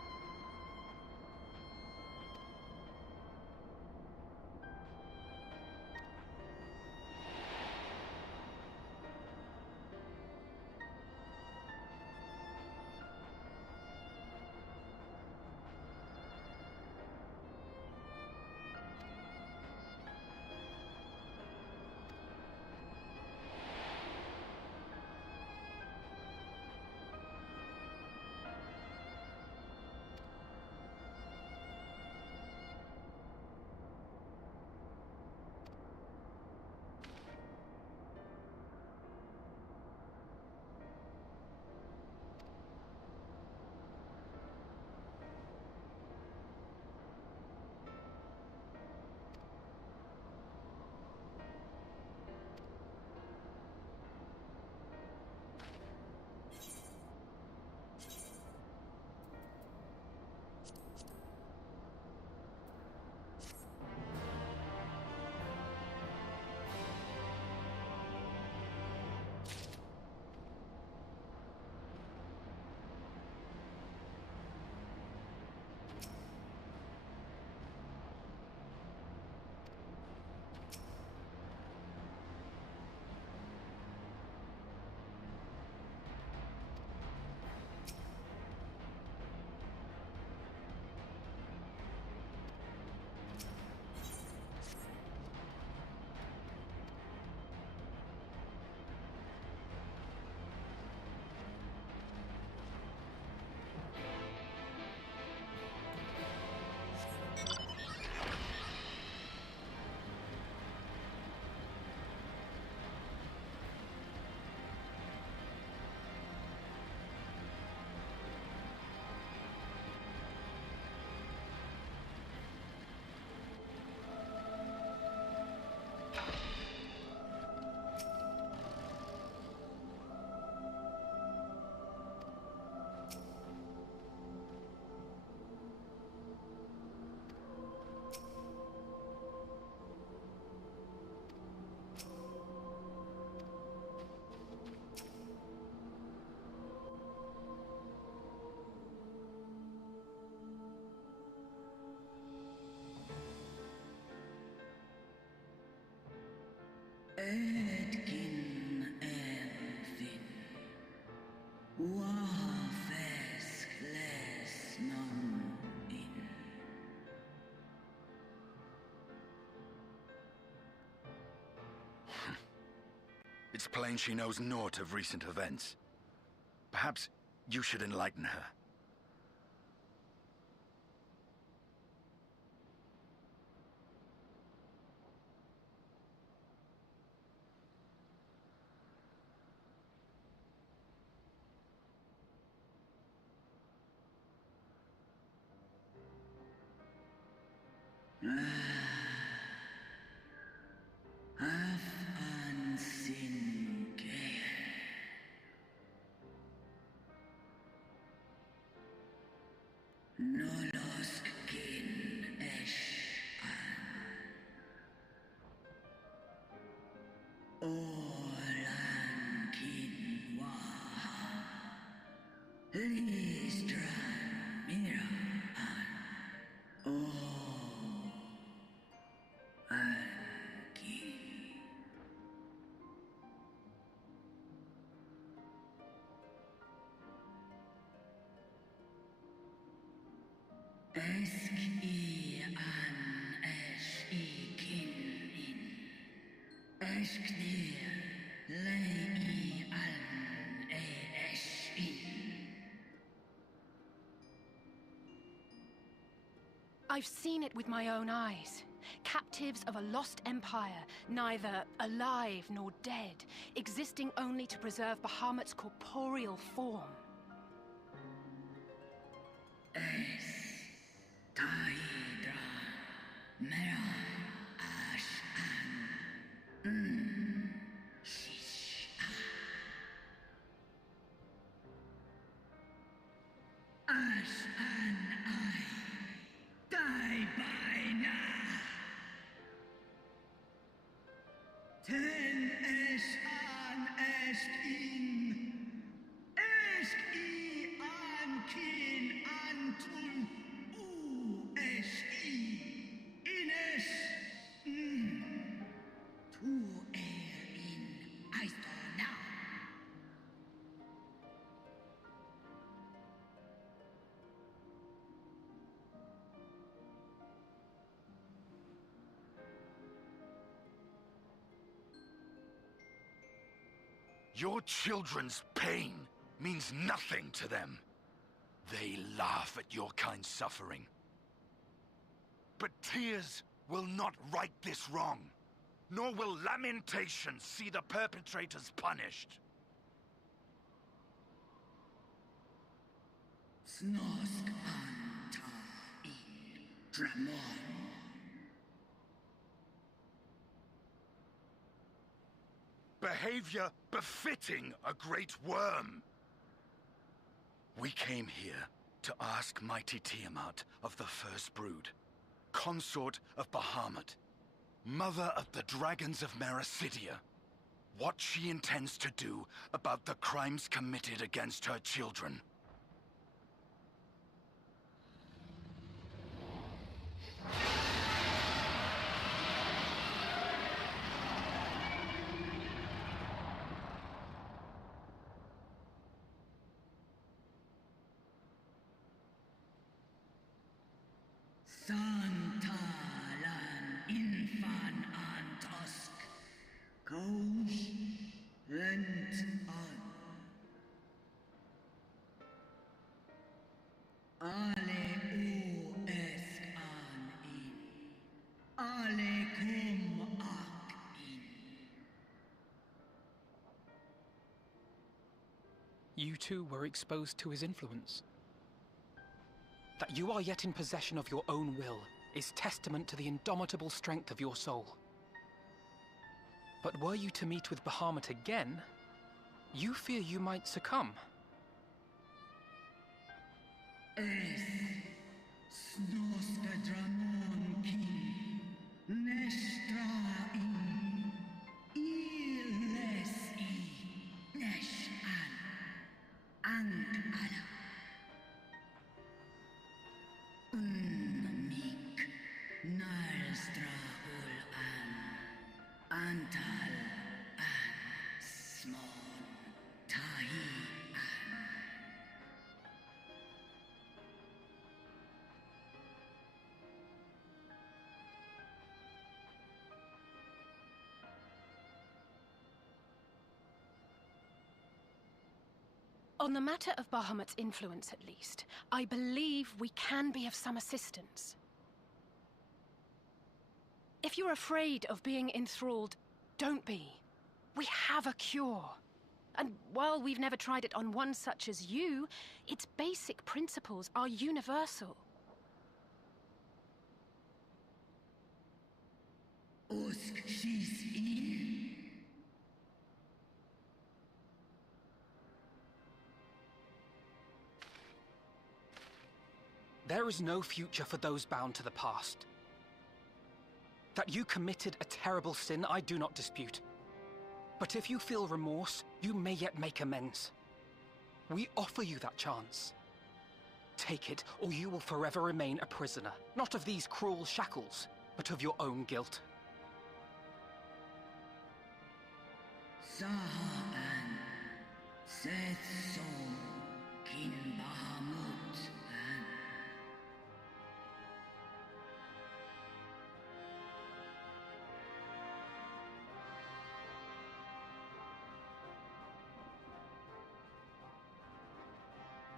It's plain she knows naught of recent events. Perhaps you should enlighten her. I've seen it with my own eyes. Captives of a lost empire, neither alive nor dead, existing only to preserve Bahamut's corporeal form. Your children's pain means nothing to them. They laugh at your kind suffering. But tears will not right this wrong, nor will lamentation see the perpetrators punished. Snosk anta in Dramon. Behavior befitting a great worm. We came here to ask mighty Tiamat of the First Brood, consort of Bahamut, mother of the dragons of Mericidia, what she intends to do about the crimes committed against her children. Santalan infan antosk. Kous lent on. Ale u esk an in. Ale kum ak in. You too were exposed to his influence. That you are yet in possession of your own will is testament to the indomitable strength of your soul. But were you to meet with Bahamut again, you fear you might succumb. Snoska Dramon kin. Nestra in. Illes I. Nesh an. Ank ala. Unmik Nalstra ul Antal an Smon Tahi an. On the matter of Bahamut's influence, at least, I believe we can be of some assistance. If you're afraid of being enthralled, don't be. We have a cure. And while we've never tried it on one such as you, its basic principles are universal. There is no future for those bound to the past. That you committed a terrible sin, I do not dispute. But if you feel remorse, you may yet make amends. We offer you that chance. Take it, or you will forever remain a prisoner, not of these cruel shackles, but of your own guilt. Sahaan, Seth Sol, Kin Bahamut,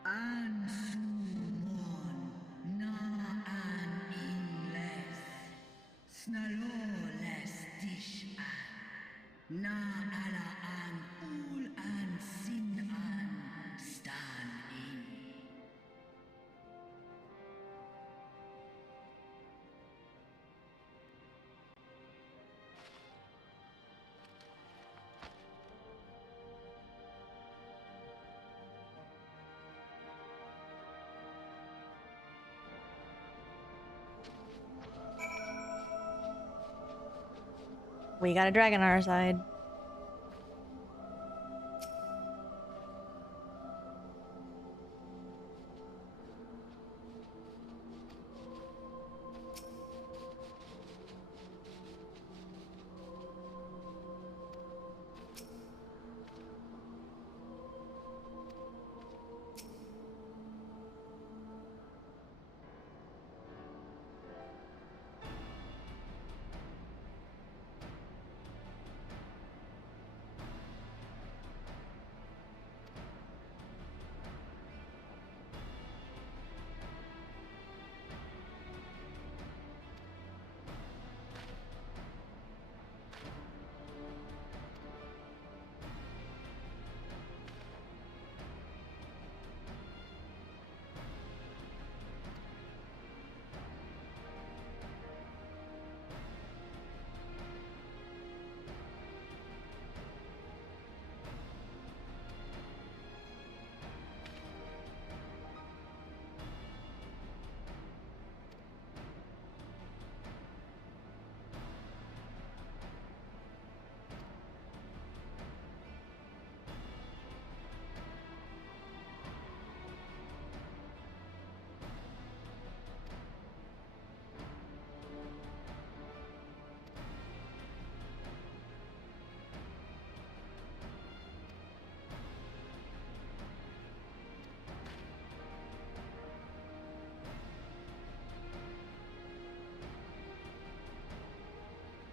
An Sumon, Na An Ingles, Snaloles Dish An, Na Ala An Ul An Sin An Stan In. We got a dragon on our side.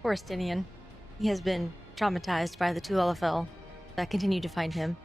Poor Stinian. He has been traumatized by the Tulelafel that continue to find him.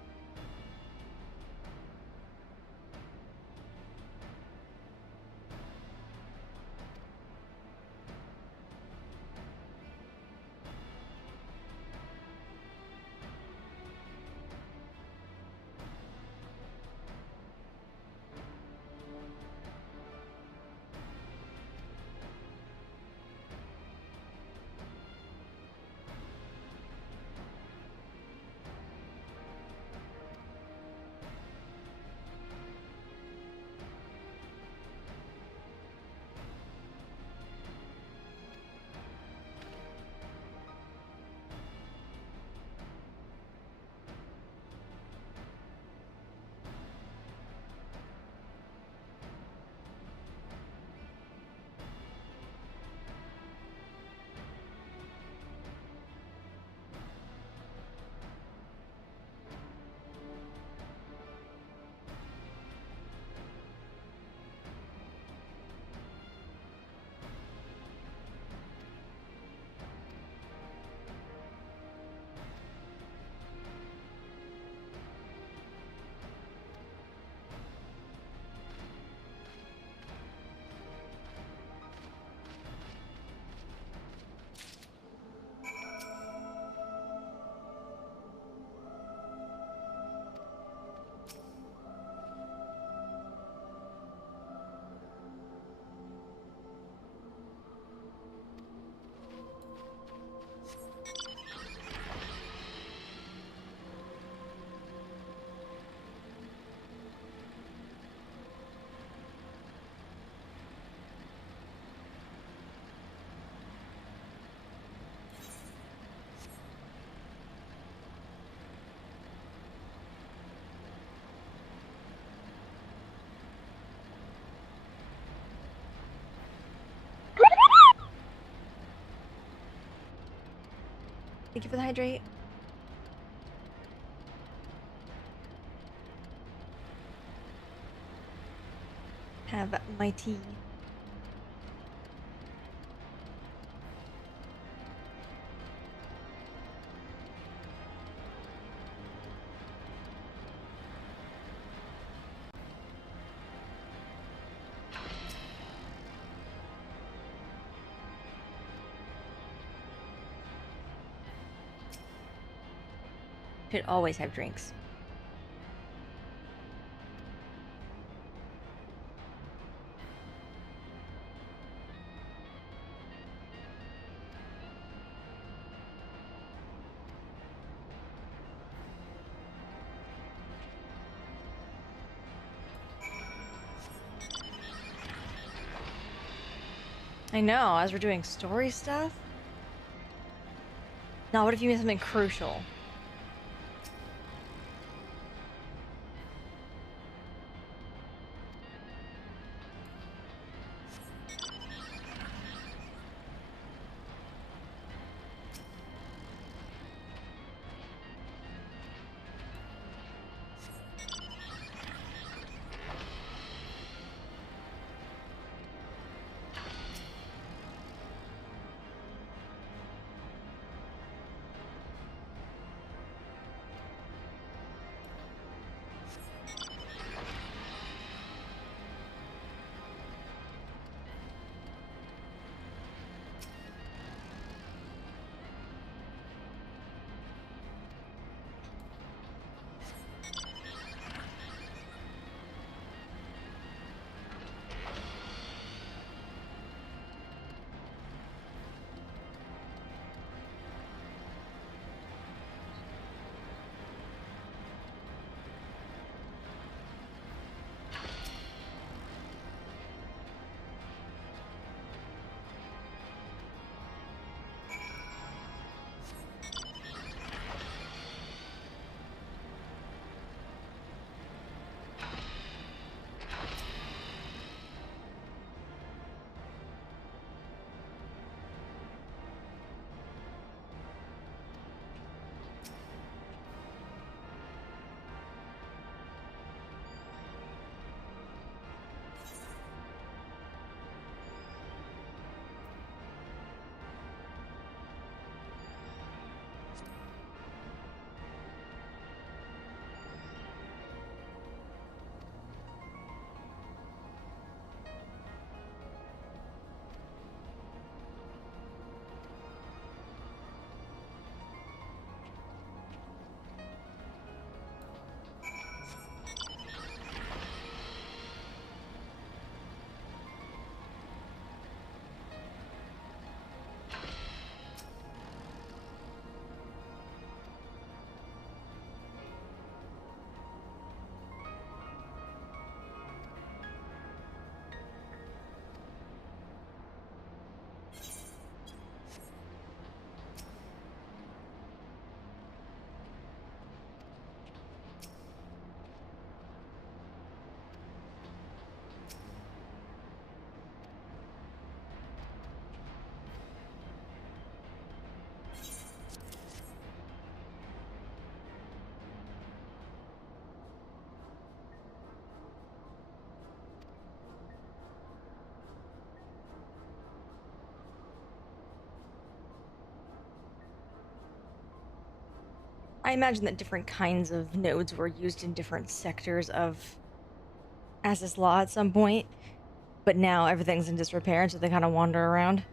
Thank you for the hydrate. Have my tea. Should always have drinks. I know, as we're doing story stuff. Now, what if you miss something crucial? I imagine that different kinds of nodes were used in different sectors of As's Law at some point, but now everything's in disrepair, so they kind of wander around.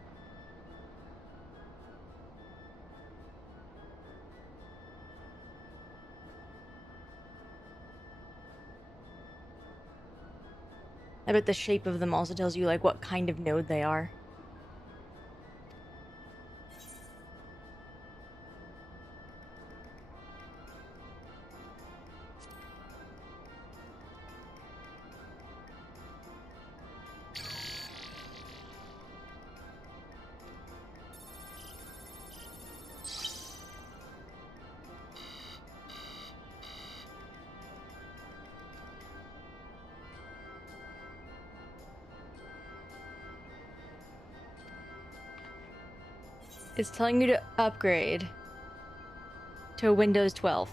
I bet the shape of them also tells you, like, what kind of node they are. It's telling you to upgrade. to Windows 12.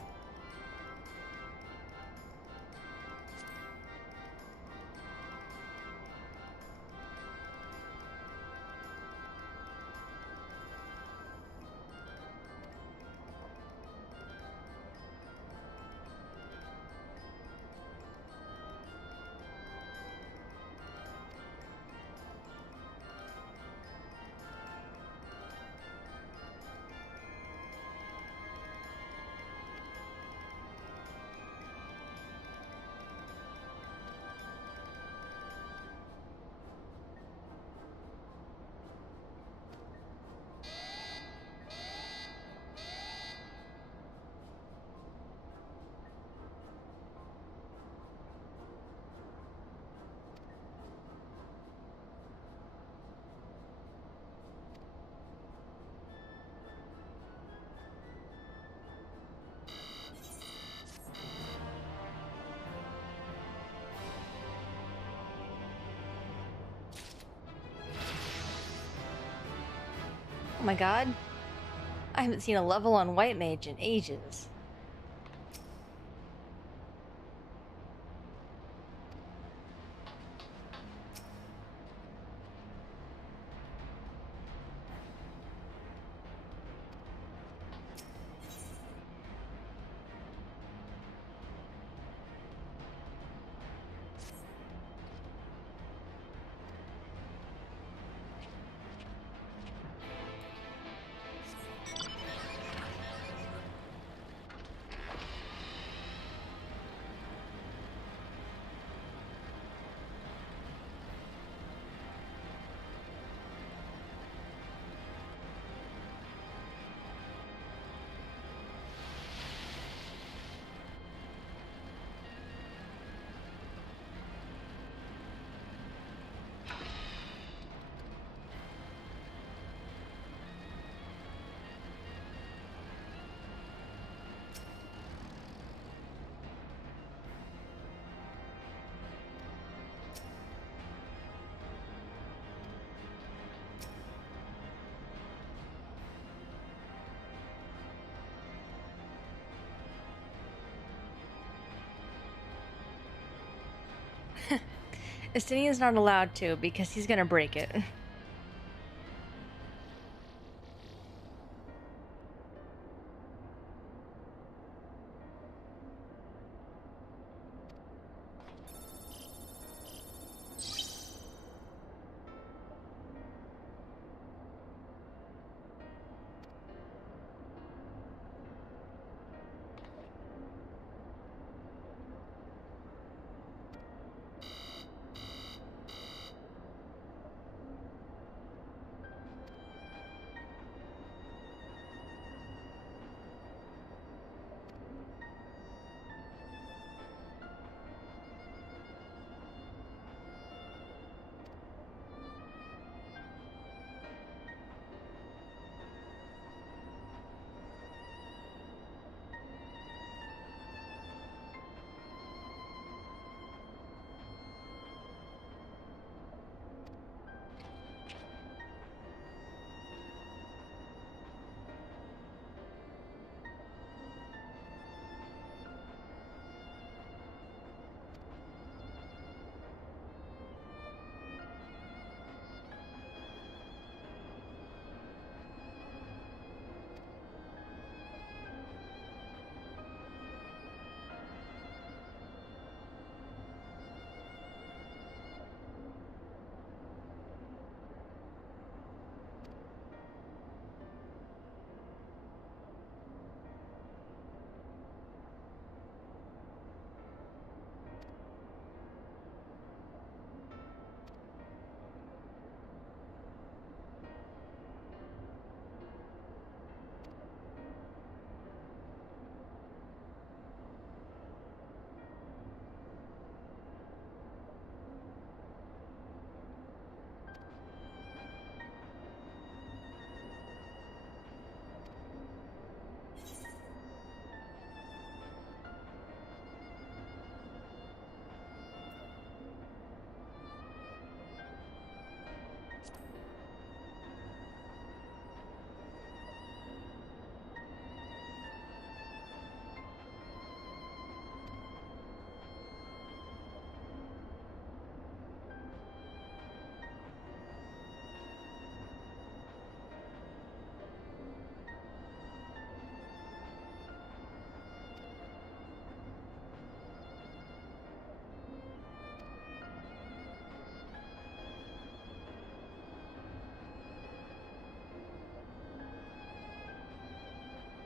Oh my god. I haven't seen a level on White Mage in ages. Estinian's not allowed to because he's gonna break it.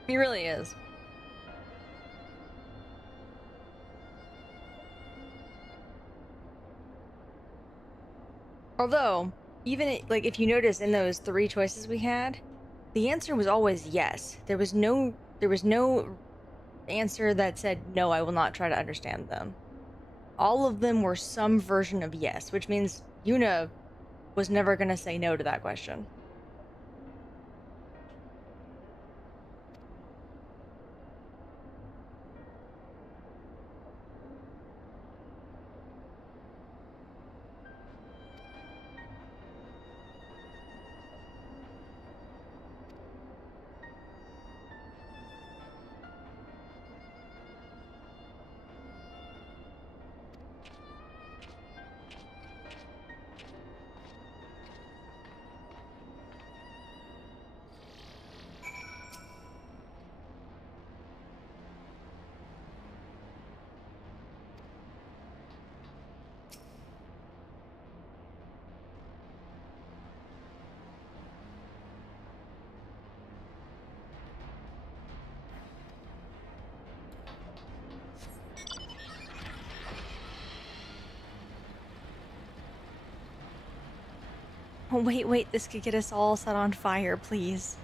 He really is. Although, even like if you notice in those 3 choices we had, the answer was always yes. There was no answer that said no, I will not try to understand them. All of them were some version of yes, which means Yuna was never going to say no to that question. Oh, wait, this could get us all set on fire, please.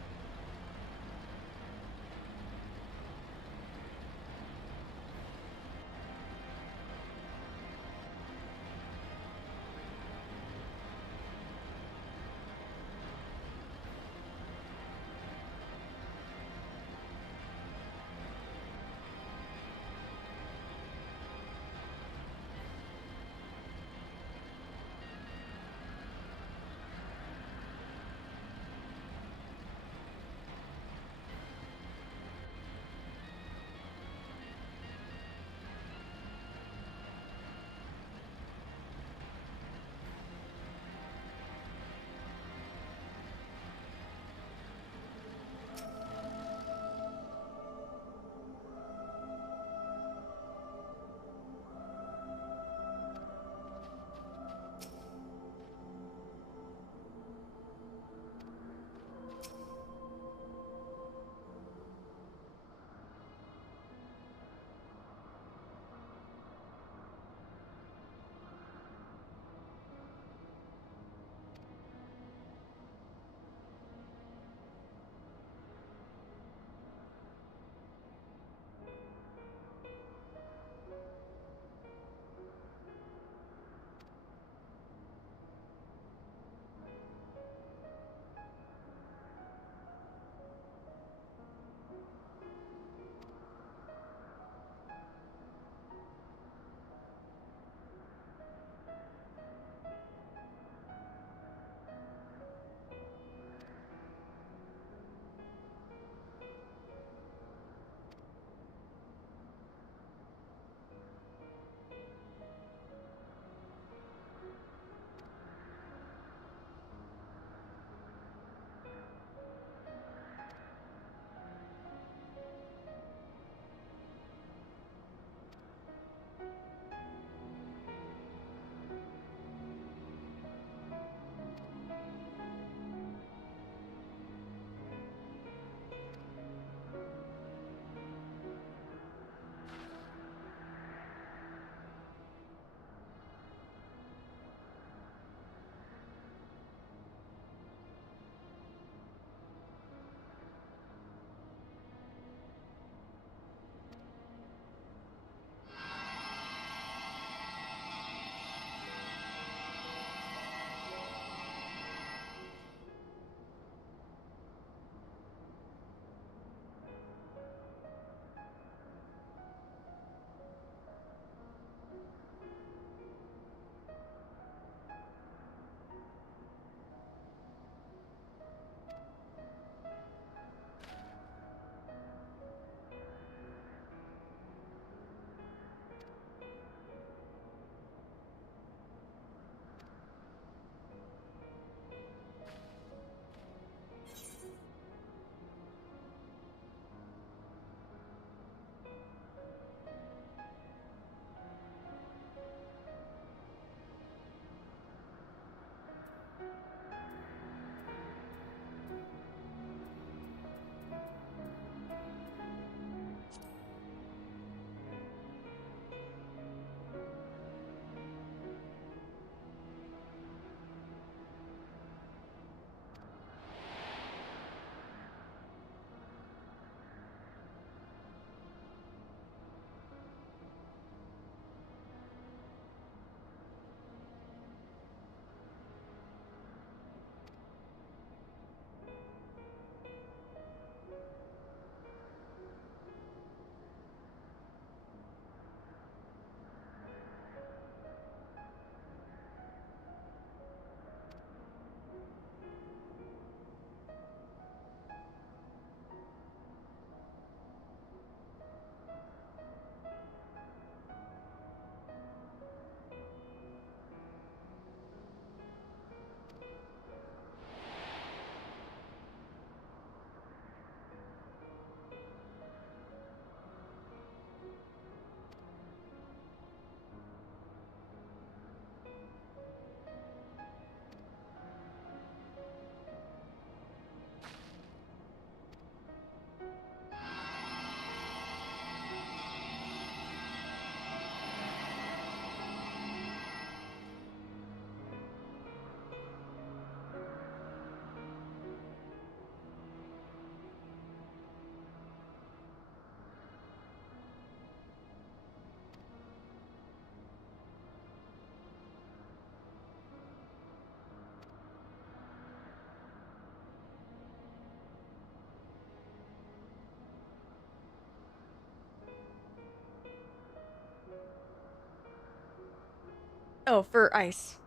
Oh, for ice.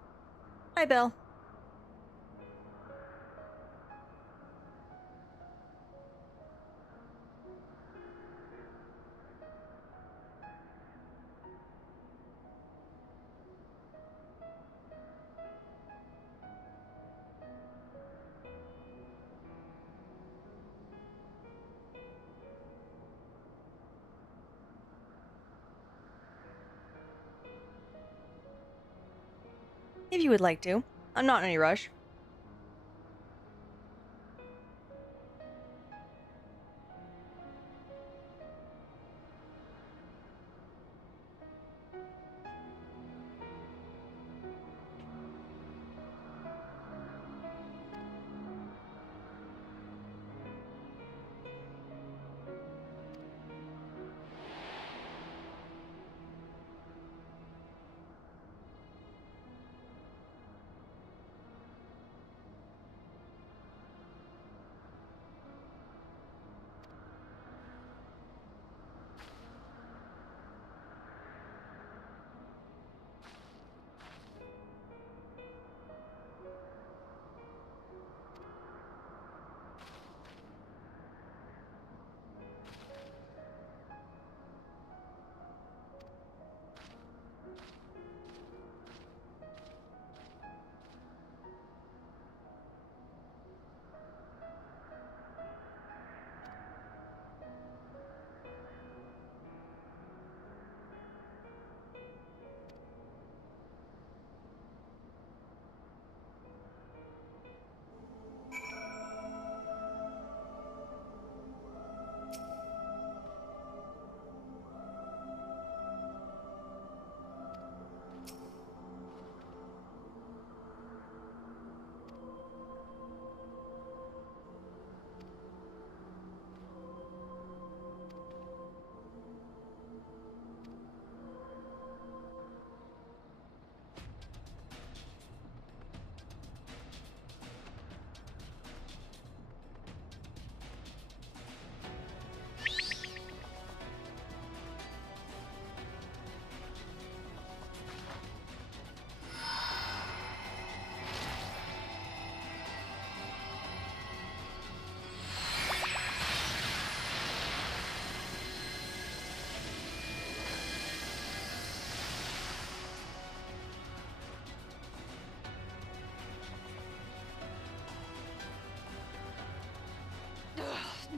Hi, Bill. If you would like to. I'm not in any rush.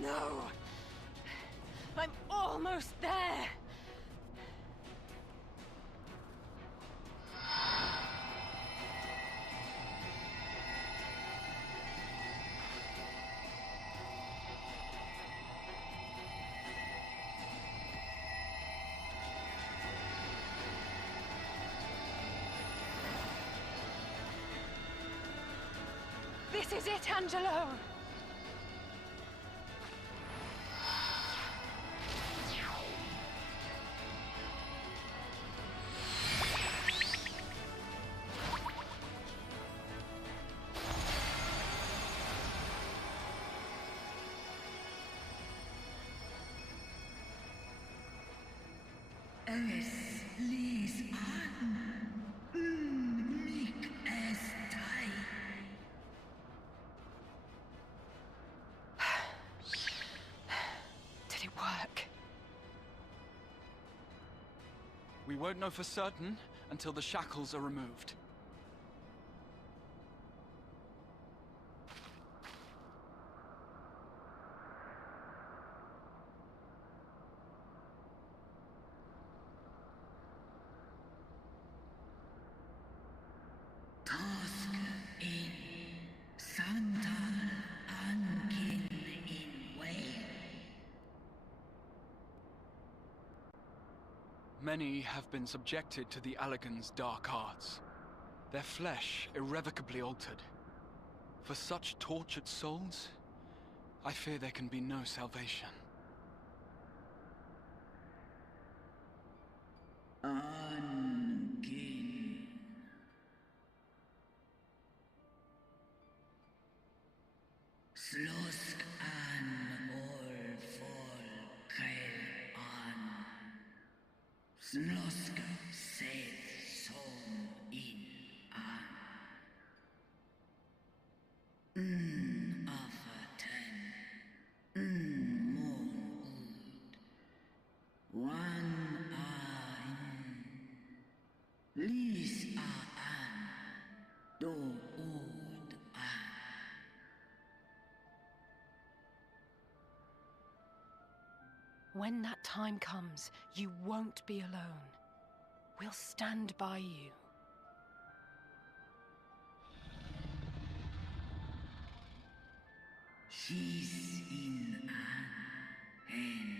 No! I'm almost there! This is it, Angelo! Es ließ an. Nick es tai. Did it work? We won't know for certain until the shackles are removed. Task in Santal Ankin in way. Many have been subjected to the Allagan's dark arts, their flesh irrevocably altered. For such tortured souls, I fear there can be no salvation. Ankin. Slosk an ol fol kael an. Slosk seth son I. When that time comes, you won't be alone. We'll stand by you. She's in an enemy.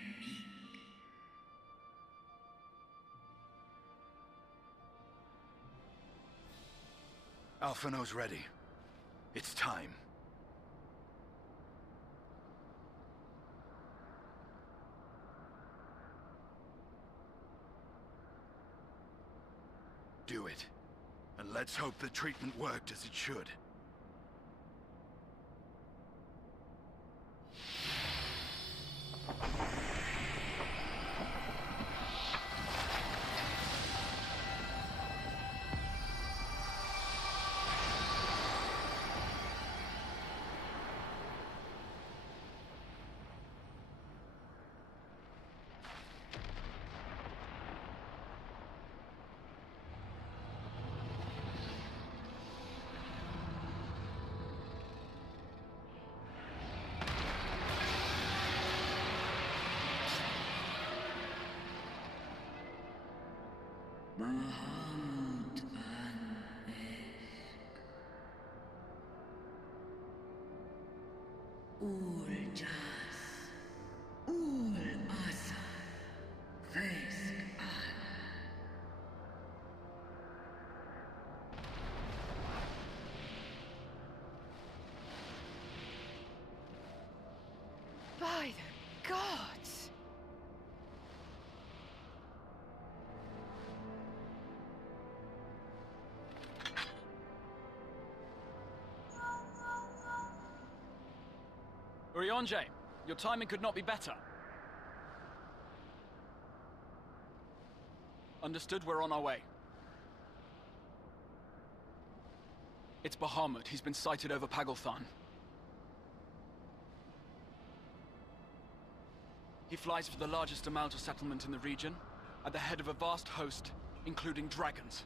Alphino's ready. It's time. Do it. And let's hope the treatment worked as it should. Bahamut an Ul Jas, Ul Asa, Vesk an. By the gods! Urianger, your timing could not be better. Understood, we're on our way. It's Bahamut. He's been sighted over Pagalthan. He flies for the largest amount of settlement in the region, at the head of a vast host, including dragons.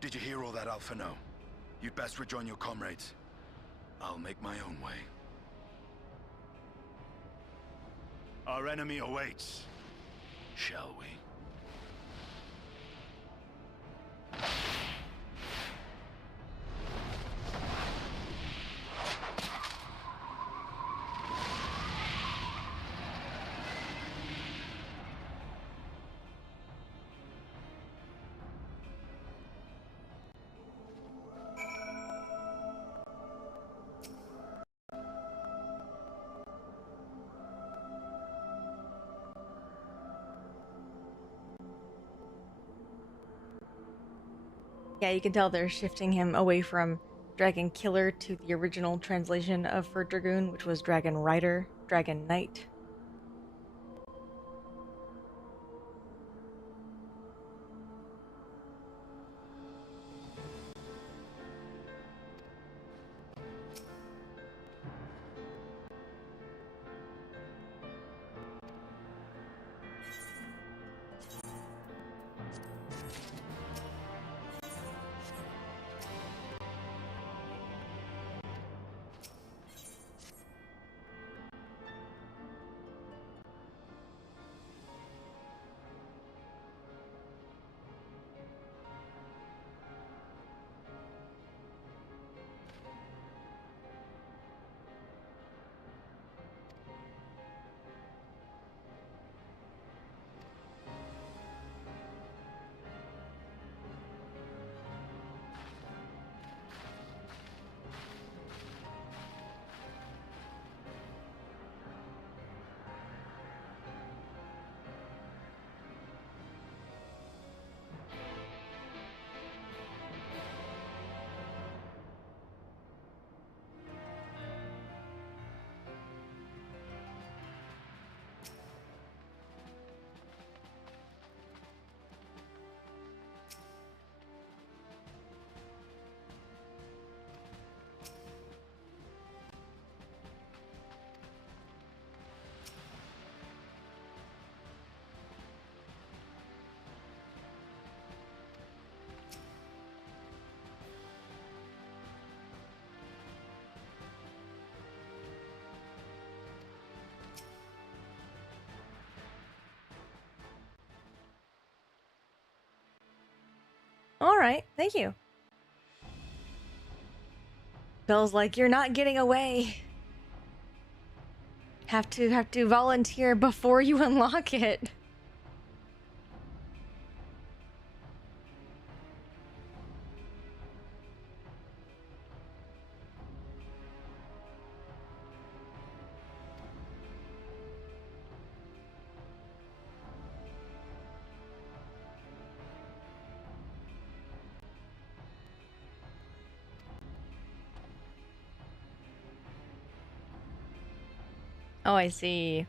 Did you hear all that, Alphino? You'd best rejoin your comrades. I'll make my own way. Our enemy awaits. Shall we? Yeah, you can tell they're shifting him away from Dragon Killer to the original translation of Fur Dragoon, which was Dragon Rider, Dragon Knight. All right, thank you. Bill's like, you're not getting away. Have to volunteer before you unlock it. Oh, I see.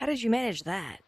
How did you manage that?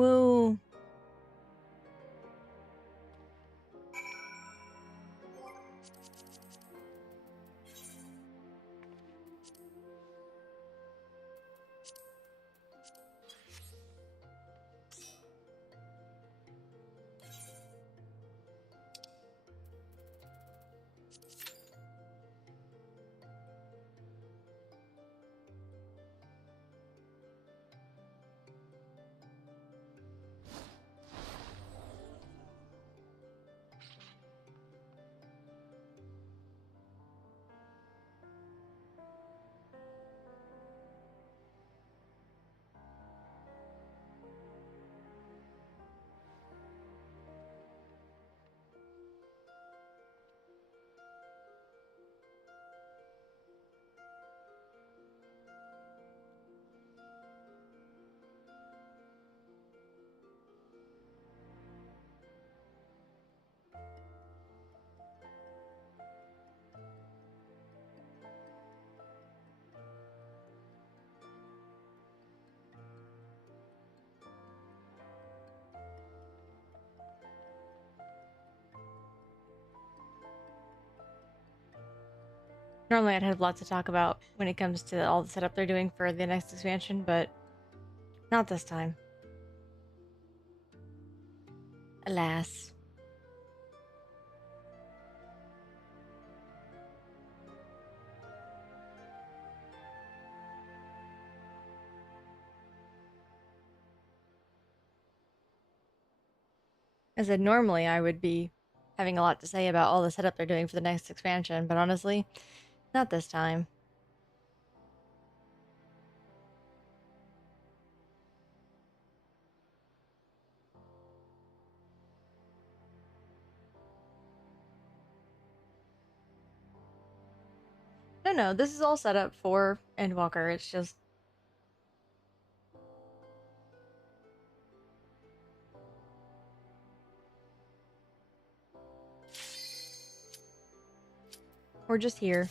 Whoa. Normally I'd have lots to talk about when it comes to all the setup they're doing for the next expansion, but not this time. Alas. I said normally I would be having a lot to say about all the setup they're doing for the next expansion, but honestly, not this time. No, this is all set up for Endwalker. It's just we're just here.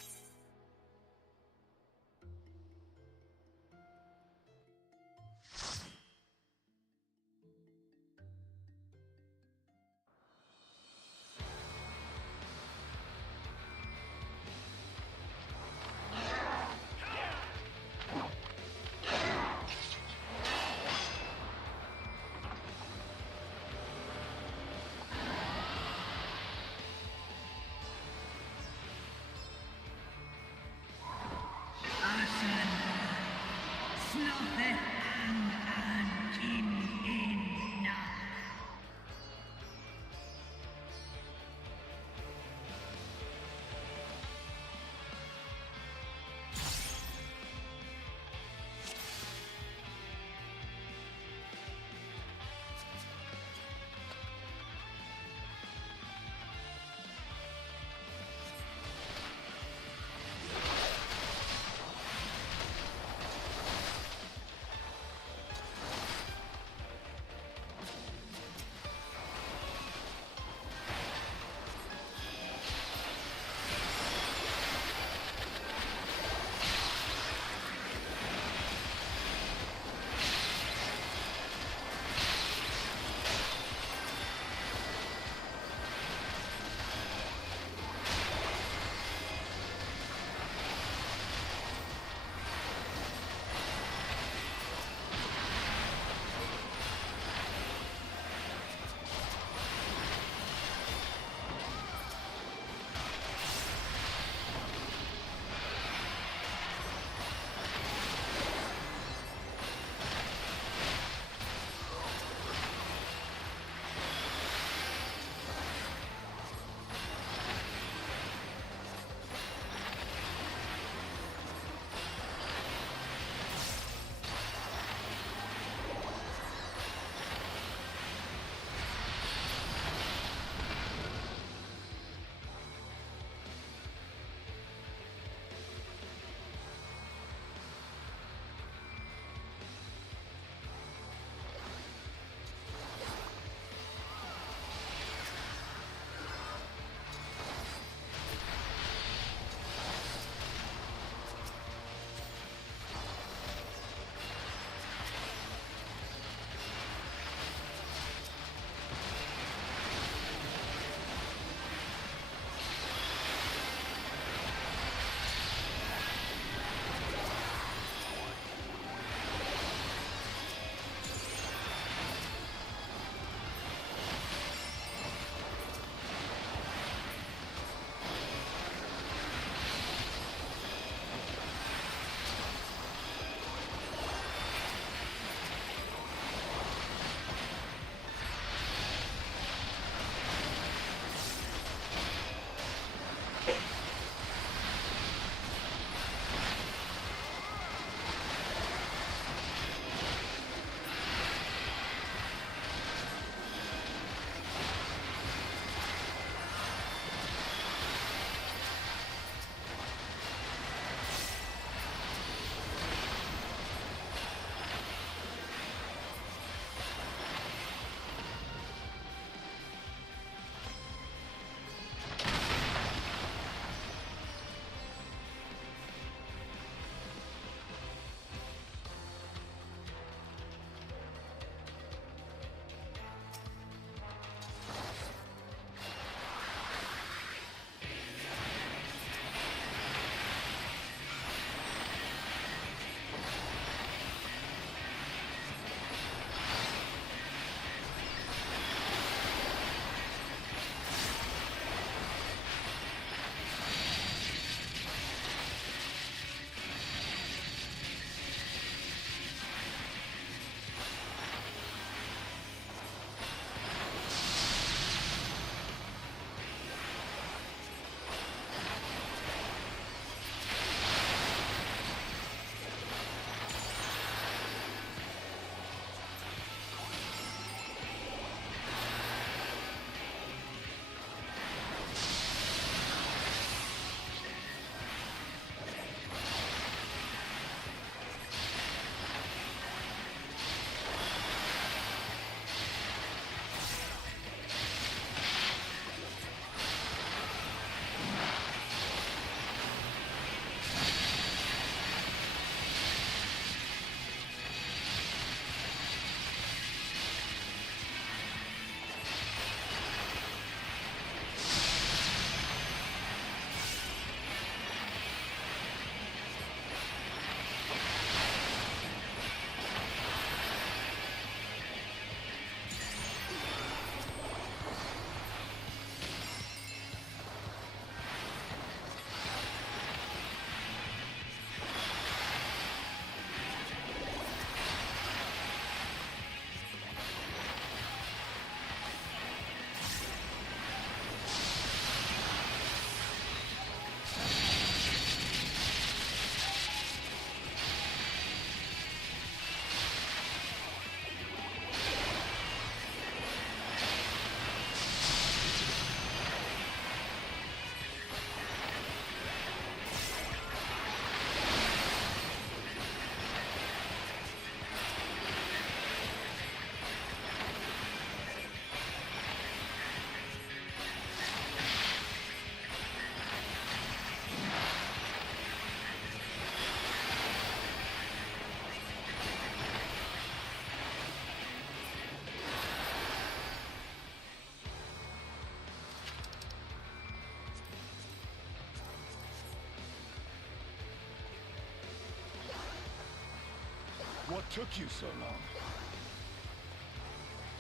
What took you so long?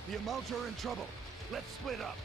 The Amalta are in trouble. Let's split up.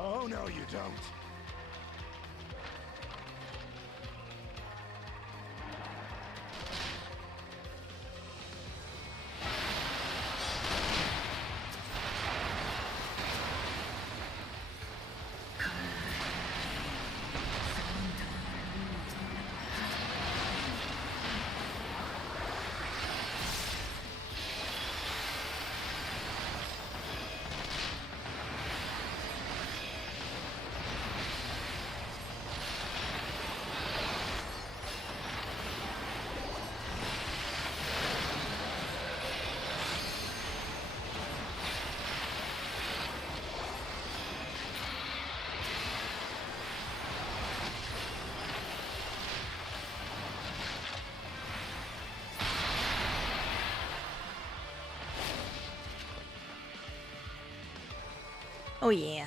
Oh, no, you don't. Oh yeah.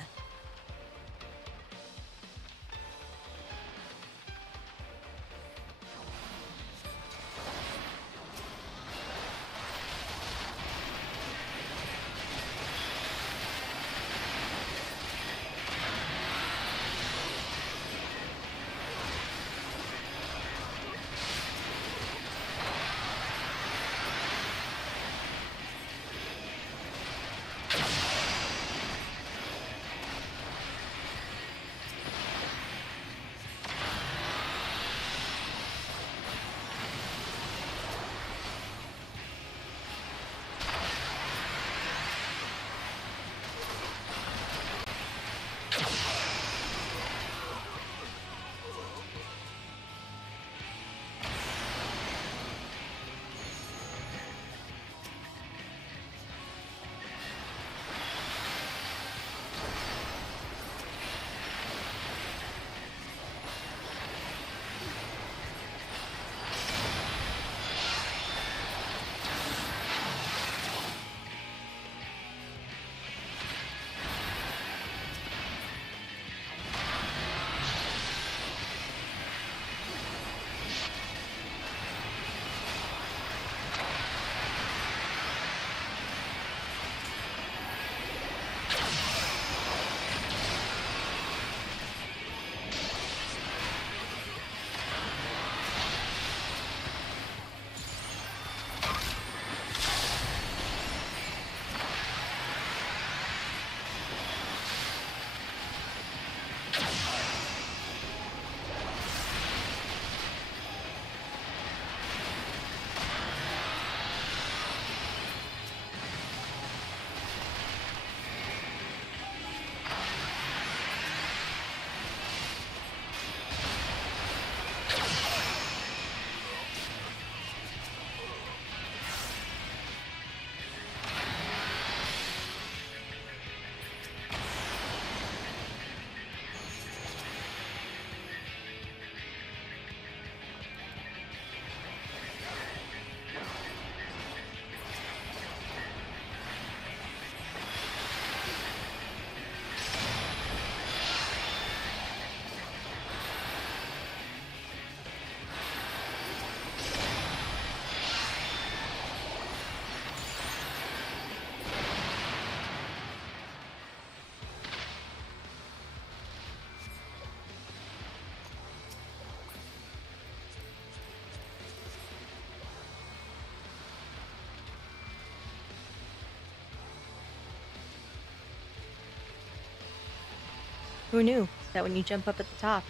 Who knew that when you jump up at the top,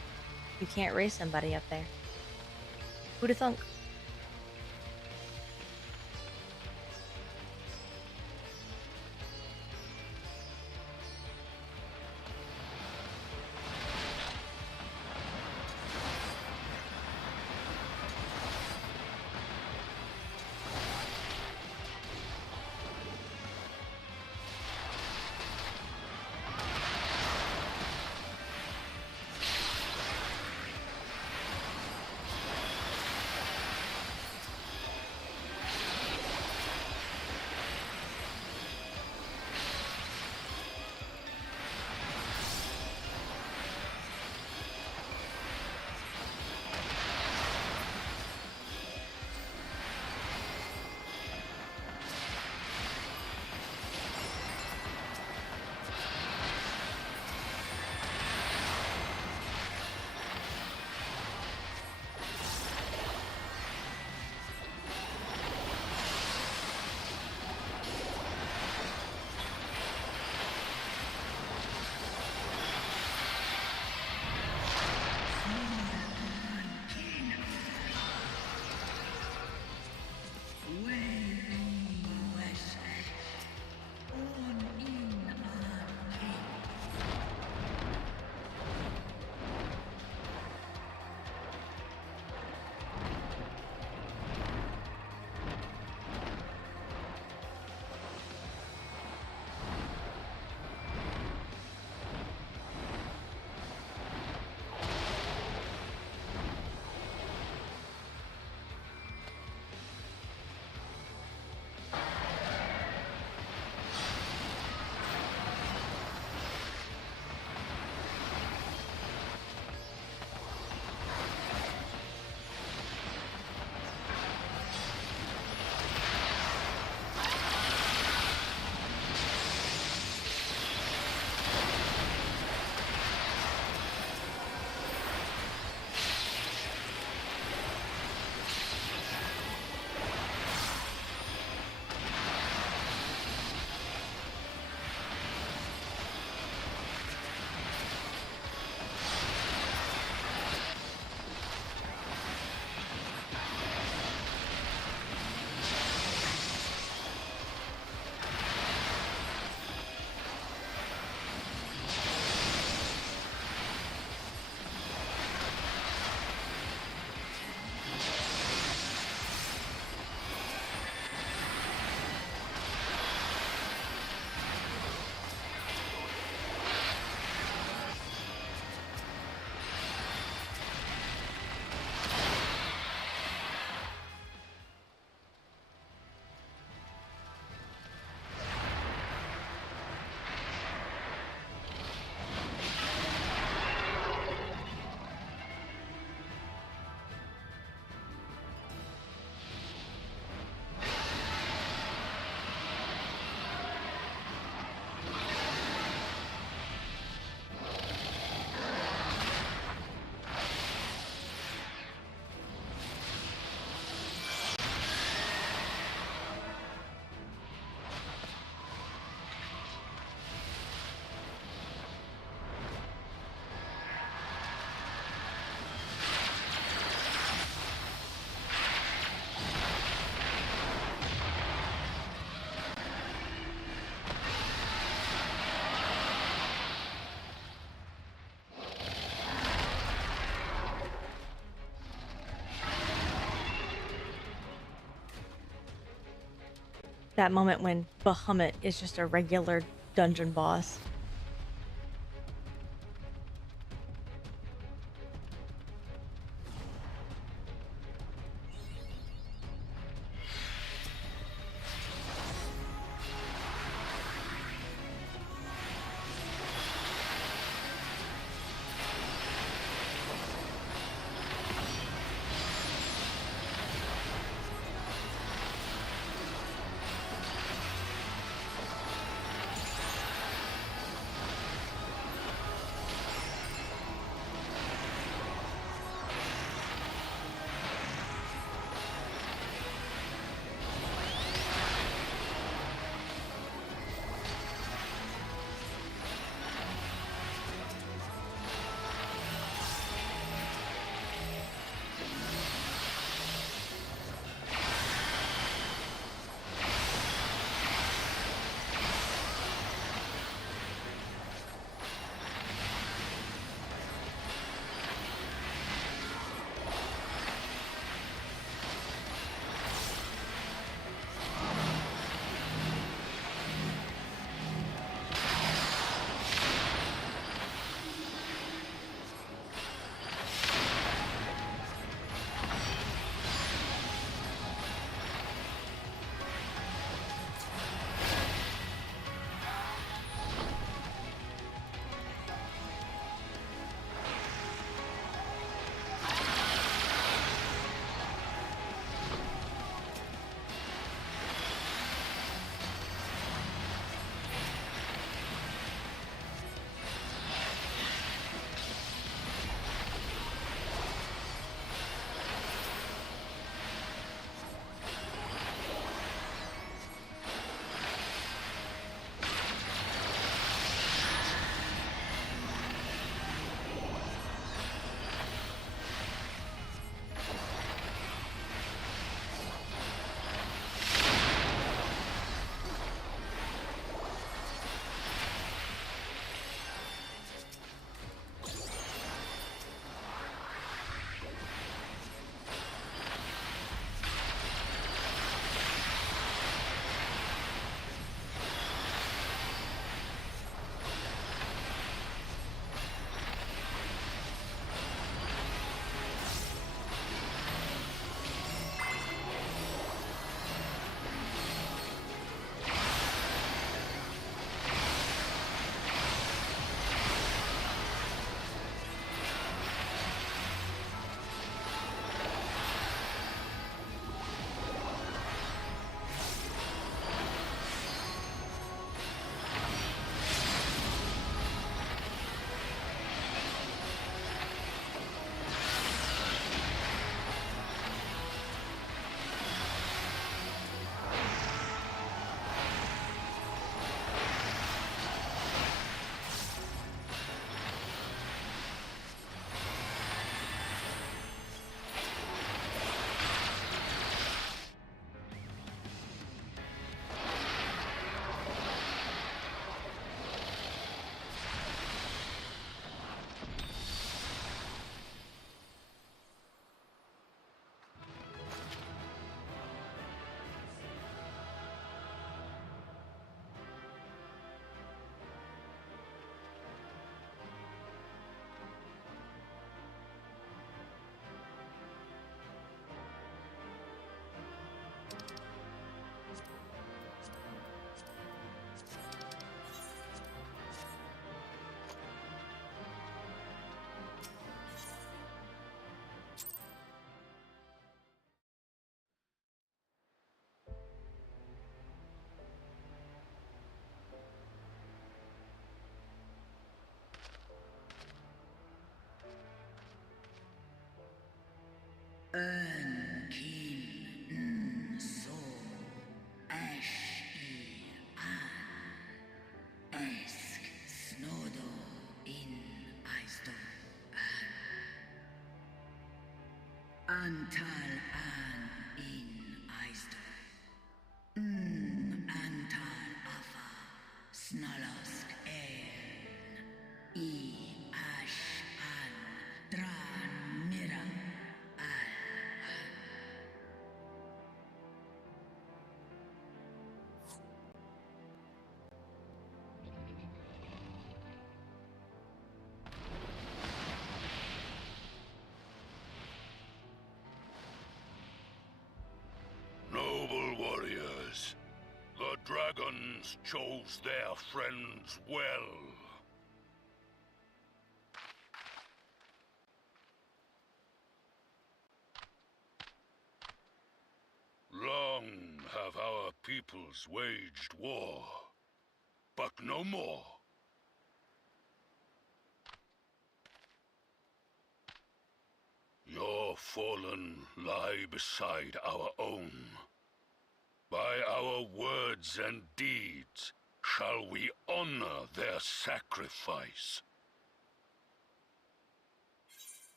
you can't raise somebody up there? Who'd have thunk? That moment when Bahamut is just a regular dungeon boss. Isk Snodo in Aisto Antal an in Aisto Antal Afa Snalosk Ash an Dran Mira Noble warriors, the dragons chose their friends well. Long have our peoples waged war, but no more. Your fallen lie beside our own. By our words and deeds shall we honor their sacrifice.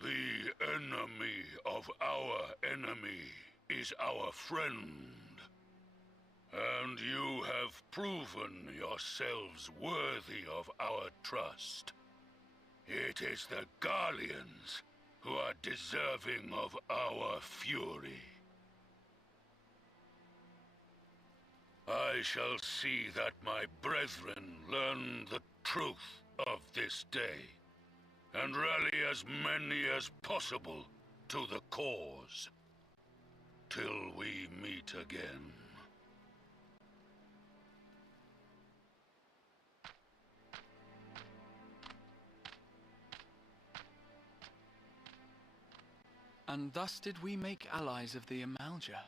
The enemy of our enemy is our friend. And you have proven yourselves worthy of our trust. It is the Garleans who are deserving of our fury. I shall see that my brethren learn the truth of this day, and rally as many as possible to the cause, till we meet again. And thus did we make allies of the Amalja.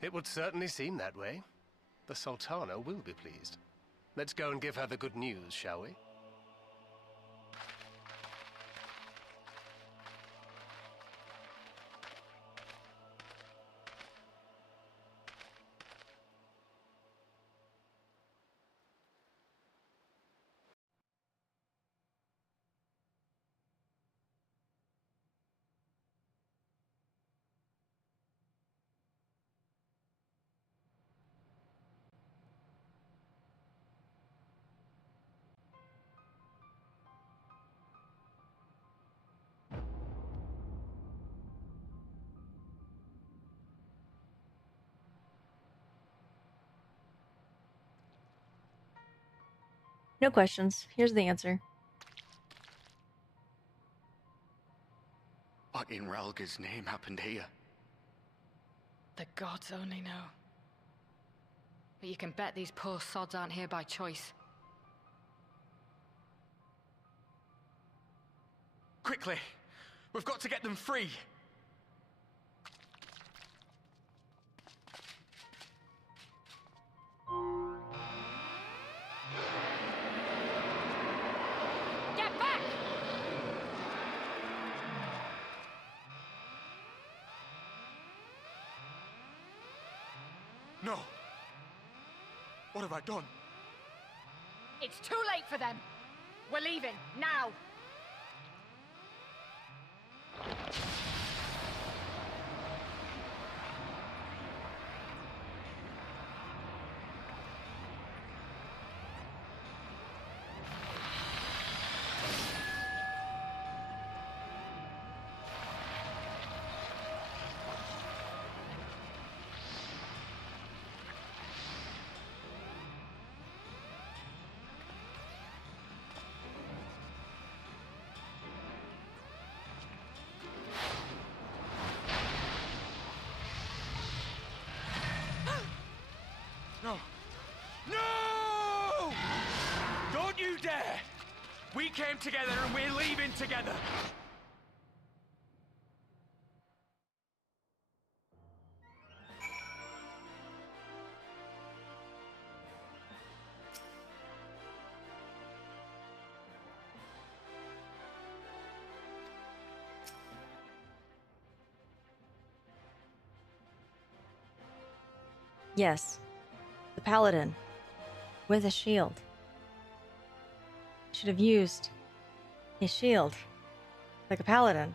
It would certainly seem that way. The Sultana will be pleased. Let's go and give her the good news, shall we? No questions. Here's the answer. What in Ralga's name happened here? The gods only know. But you can bet these poor sods aren't here by choice. Quickly! We've got to get them free! Get back! No! What have I done? It's too late for them! We're leaving, now! No! No! Don't you dare! We came together and we're leaving together! Yes, the paladin with a shield. Should have used his shield like a paladin.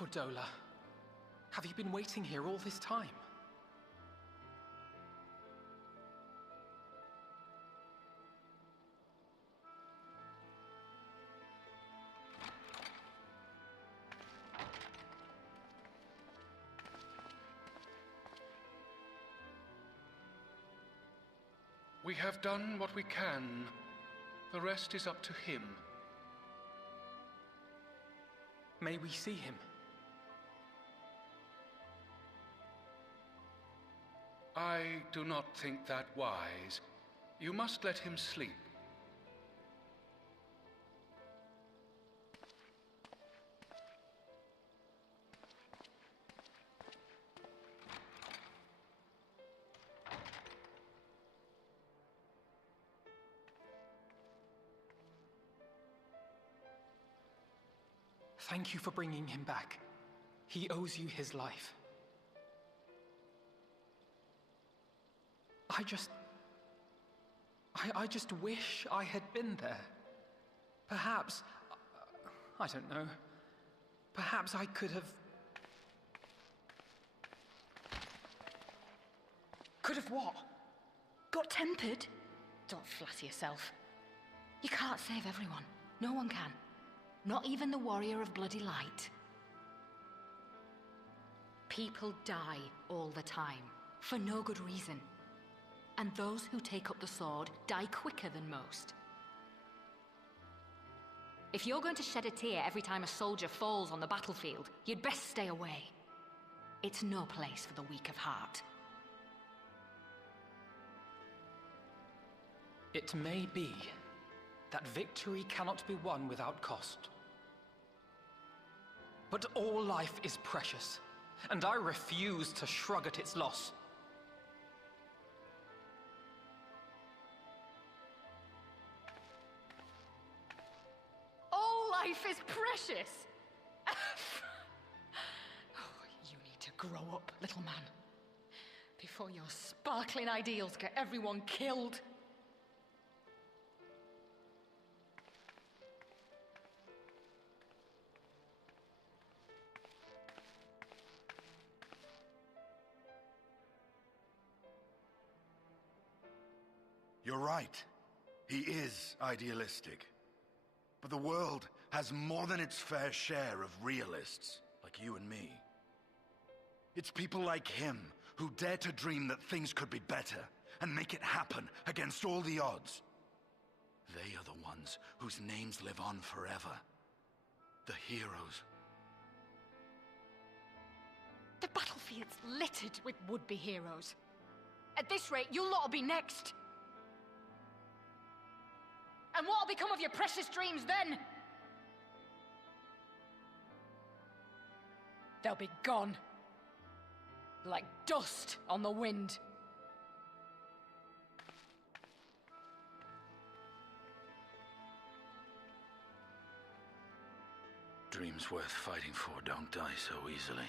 Fordola, have you been waiting here all this time? We have done what we can. The rest is up to him. May we see him? I do not think that wise. You must let him sleep. Thank you for bringing him back. He owes you his life. I just wish I had been there. Perhaps, I don't know, perhaps I could have... Could have what? Got tempered? Don't flatter yourself. You can't save everyone. No one can. Not even the warrior of bloody light. People die all the time, for no good reason. And those who take up the sword die quicker than most. If you're going to shed a tear every time a soldier falls on the battlefield, you'd best stay away. It's no place for the weak of heart. It may be that victory cannot be won without cost. But all life is precious, and I refuse to shrug at its loss. All life is precious! Oh, you need to grow up, little man, before your sparkling ideals get everyone killed. You're right. He is idealistic. But the world has more than its fair share of realists, like you and me. It's people like him who dare to dream that things could be better and make it happen against all the odds. They are the ones whose names live on forever. The heroes. The battlefield's littered with would-be heroes. At this rate, you'll lot'll be next. And what'll become of your precious dreams then? They'll be gone. Like dust on the wind. Dreams worth fighting for don't die so easily.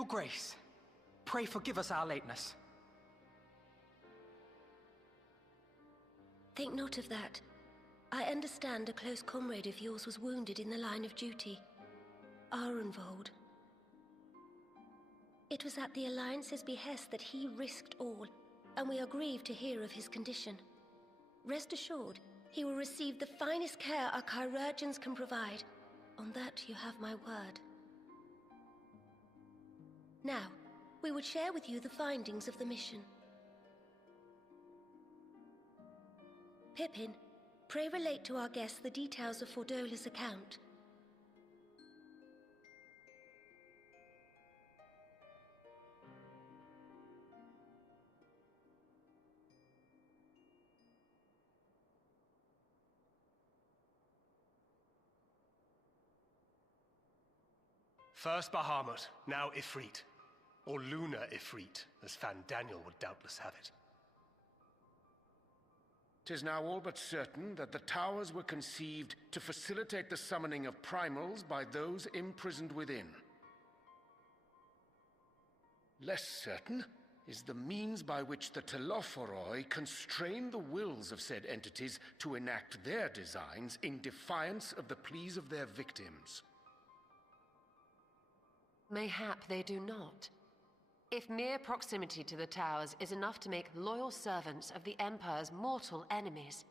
Your Grace, pray forgive us our lateness. Think not of that. I understand a close comrade of yours was wounded in the line of duty. Arenvold. It was at the Alliance's behest that he risked all, and we are grieved to hear of his condition. Rest assured, he will receive the finest care our chirurgeons can provide. On that you have my word. Now, we would share with you the findings of the mission. Pippin, pray relate to our guests the details of Fordola's account. First Bahamut, now Ifrit. Or Lunar Ifrit, as Fandaniel would doubtless have it. 'Tis now all but certain that the towers were conceived to facilitate the summoning of primals by those imprisoned within. Less certain is the means by which the Telophoroi constrain the wills of said entities to enact their designs in defiance of the pleas of their victims. Mayhap they do not. If mere proximity to the towers is enough to make loyal servants of the Empire's mortal enemies,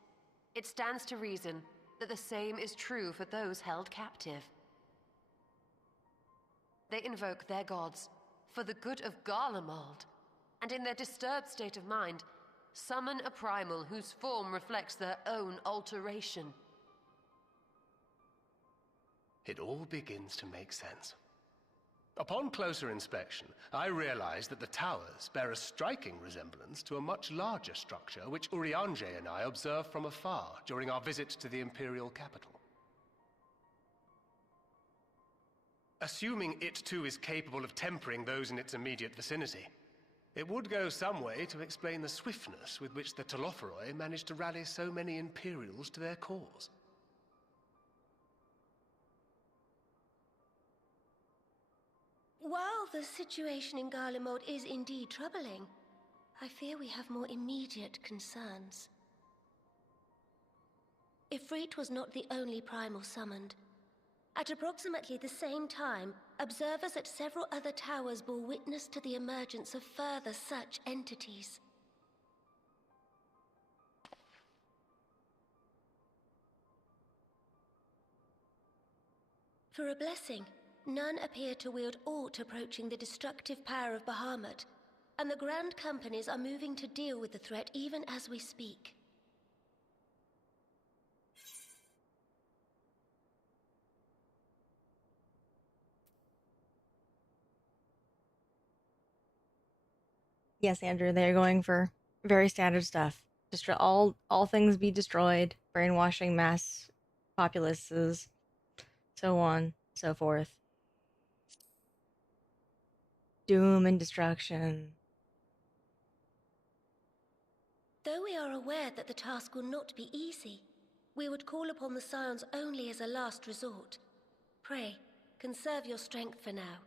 it stands to reason that the same is true for those held captive. They invoke their gods for the good of Garlemald, and in their disturbed state of mind, summon a primal whose form reflects their own alteration. It all begins to make sense. Upon closer inspection, I realized that the towers bear a striking resemblance to a much larger structure which Urianger and I observed from afar during our visit to the Imperial capital. Assuming it too is capable of tempering those in its immediate vicinity, it would go some way to explain the swiftness with which the Telophoroi managed to rally so many Imperials to their cause. While the situation in Garlemald is indeed troubling, I fear we have more immediate concerns. Ifrit was not the only primal summoned. At approximately the same time, observers at several other towers bore witness to the emergence of further such entities. For a blessing, none appear to wield aught approaching the destructive power of Bahamut, and the Grand Companies are moving to deal with the threat even as we speak. Yes, Andrew, they're going for very standard stuff. All things be destroyed, brainwashing mass populaces, so on, so forth. Doom and destruction. Though we are aware that the task will not be easy, we would call upon the Scions only as a last resort. Pray, conserve your strength for now.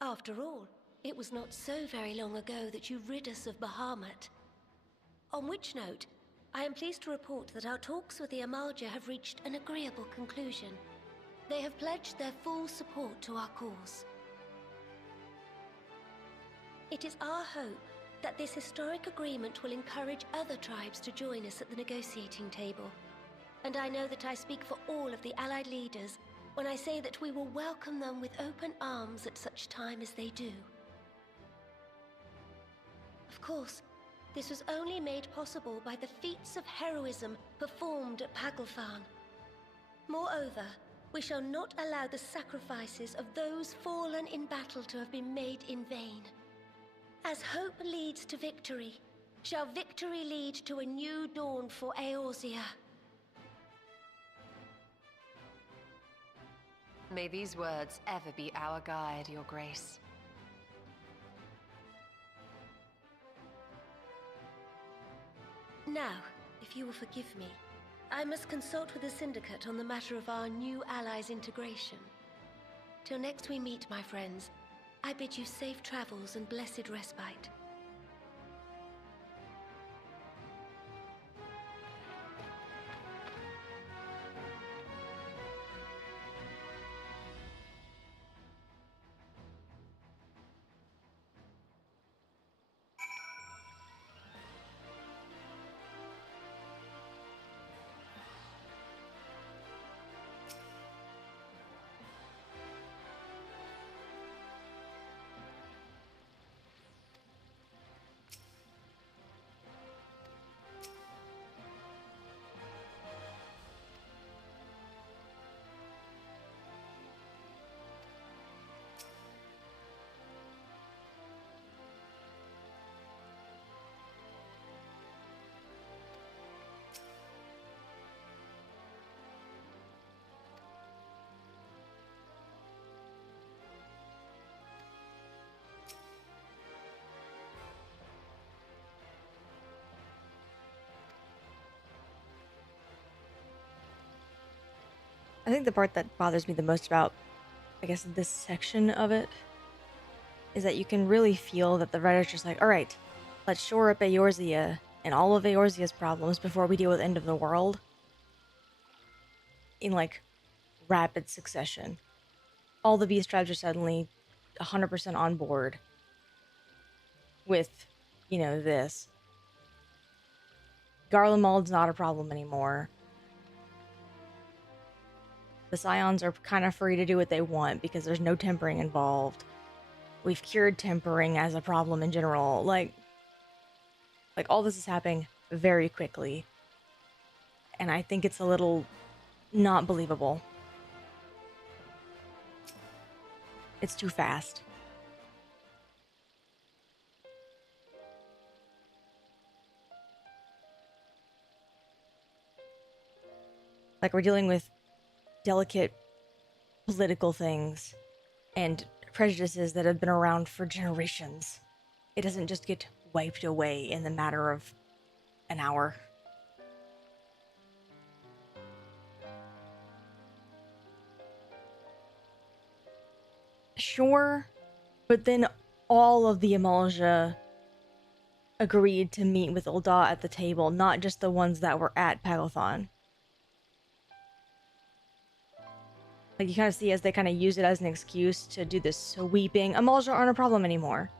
After all, it was not so very long ago that you rid us of Bahamut. On which note, I am pleased to report that our talks with the Amalja have reached an agreeable conclusion. They have pledged their full support to our cause. It is our hope that this historic agreement will encourage other tribes to join us at the negotiating table. And I know that I speak for all of the Allied leaders when I say that we will welcome them with open arms at such time as they do. Of course, this was only made possible by the feats of heroism performed at Paglfan. Moreover, we shall not allow the sacrifices of those fallen in battle to have been made in vain. As hope leads to victory, shall victory lead to a new dawn for Eorzea. May these words ever be our guide, Your Grace. Now, if you will forgive me, I must consult with the Syndicate on the matter of our new allies' integration. Till next we meet, my friends, I bid you safe travels and blessed respite. I think the part that bothers me the most about, I guess, this section of it is that you can really feel that the writer's just like, all right, let's shore up Eorzea and all of Eorzea's problems before we deal with End of the World in, like, rapid succession. All the beast tribes are suddenly 100% on board with, you know, this. Garlemald's not a problem anymore. The Scions are kind of free to do what they want because there's no tempering involved. We've cured tempering as a problem in general. Like all this is happening very quickly. And I think it's a little not believable. It's too fast. Like, we're dealing with delicate political things and prejudices that have been around for generations. It doesn't just get wiped away in the matter of an hour. Sure, but then all of the Amalja agreed to meet with Ul'dah at the table, not just the ones that were at Pagothon. Like, you kind of see as they kind of use it as an excuse to do this sweeping. Amalja aren't a problem anymore.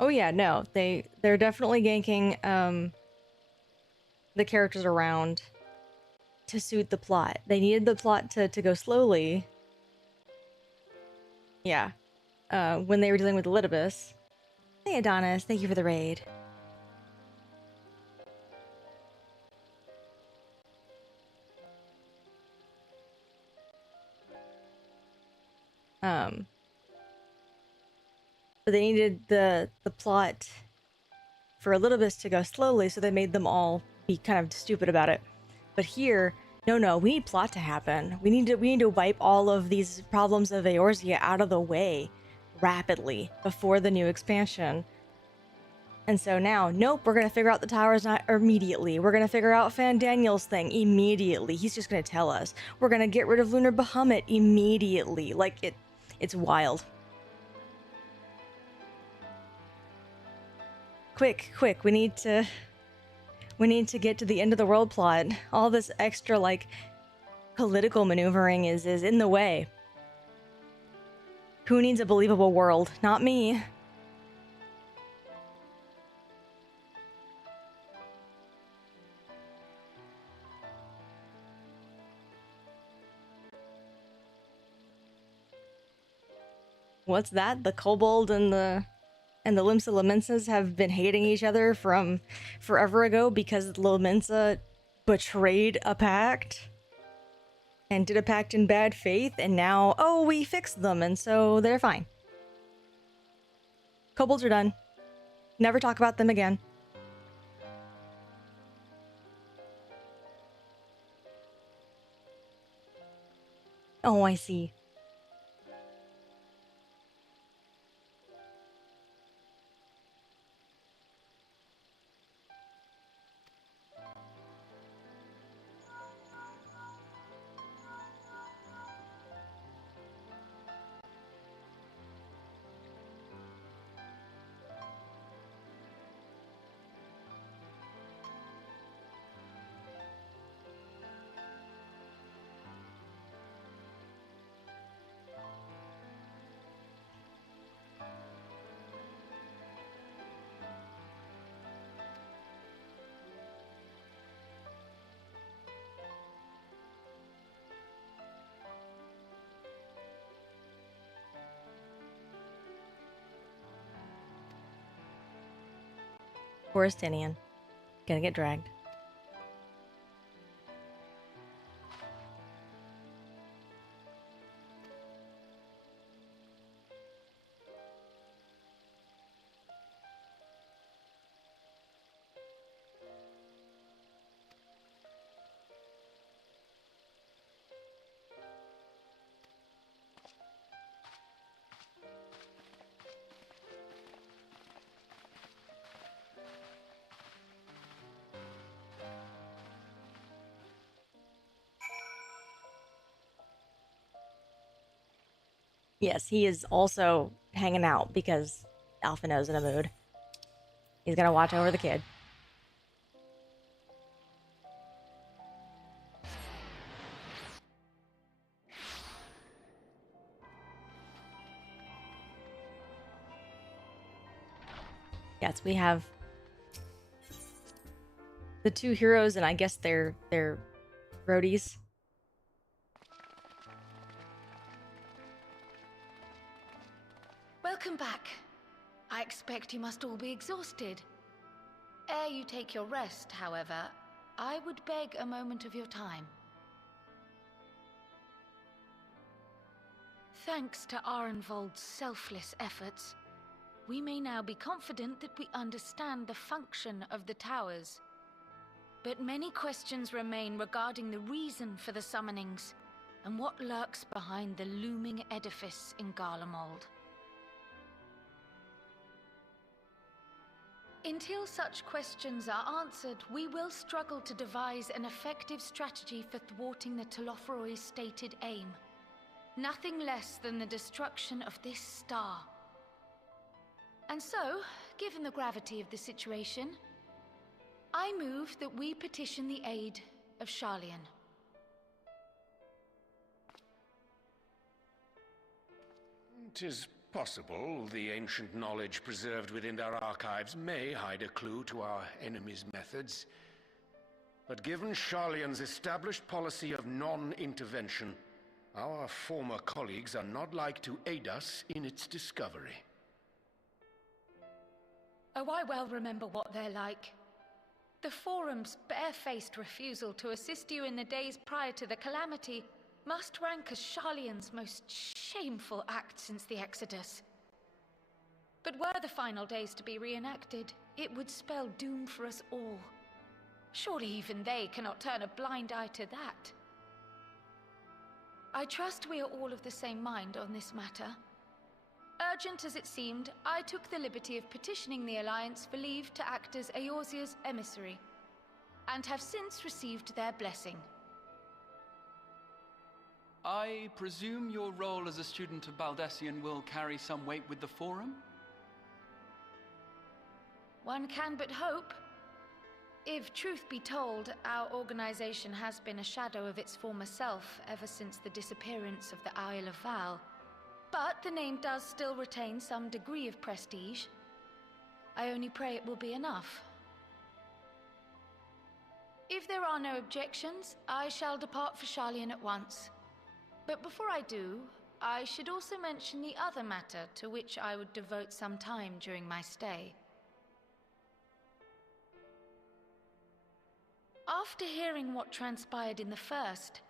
Oh yeah, no, they're definitely ganking the characters around to suit the plot. They needed the plot to go slowly. Yeah. When they were dealing with Elidibus. Hey Adonis, thank you for the raid. But they needed the plot for Elidibus to go slowly, so they made them all be kind of stupid about it. But here, no, we need plot to happen. We need to wipe all of these problems of Eorzea out of the way rapidly before the new expansion. And so now, nope, we're gonna figure out the towers not immediately. We're gonna figure out Fandaniel's thing immediately. He's just gonna tell us. We're gonna get rid of Lunar Bahamut immediately. Like, it's wild. Quick, we need to get to the end of the world plot. All this extra, like, political maneuvering is in the way. Who needs a believable world? Not me. What's that? The kobold and the Limsa Lamensas have been hating each other from forever ago because Lamensa betrayed a pact and did a pact in bad faith, and now, oh, we fixed them, and so they're fine. Kobolds are done. Never talk about them again. Oh, I see. Forestinian. Gonna get dragged. Yes, he is also hanging out because Alphino's in a mood. He's gonna watch over the kid. Yes, we have the two heroes, and I guess they're roadies. Welcome back. I expect you must all be exhausted. Ere you take your rest, however, I would beg a moment of your time. Thanks to Arenvold's selfless efforts, we may now be confident that we understand the function of the towers. But many questions remain regarding the reason for the summonings and what lurks behind the looming edifice in Garlemald. Until such questions are answered, we will struggle to devise an effective strategy for thwarting the Telophoroi's stated aim. Nothing less than the destruction of this star. And so, given the gravity of the situation, I move that we petition the aid of Sharlayan. "'Tis possible the ancient knowledge preserved within our archives may hide a clue to our enemy's methods. But given Sharlayan's established policy of non-intervention, our former colleagues are not like to aid us in its discovery." Oh, I well remember what they're like. The Forum's barefaced refusal to assist you in the days prior to the calamity must rank as Sharlayan's most shameful act since the Exodus. But were the final days to be reenacted, it would spell doom for us all. Surely even they cannot turn a blind eye to that. I trust we are all of the same mind on this matter. Urgent as it seemed, I took the liberty of petitioning the Alliance for leave to act as Eorzea's emissary, and have since received their blessing. I presume your role as a student of Baldessian will carry some weight with the Forum? One can but hope. If truth be told, our organization has been a shadow of its former self ever since the disappearance of the Isle of Val. But the name does still retain some degree of prestige. I only pray it will be enough. If there are no objections, I shall depart for Sharlayan at once. But before I do, I should also mention the other matter to which I would devote some time during my stay. After hearing what transpired in the first,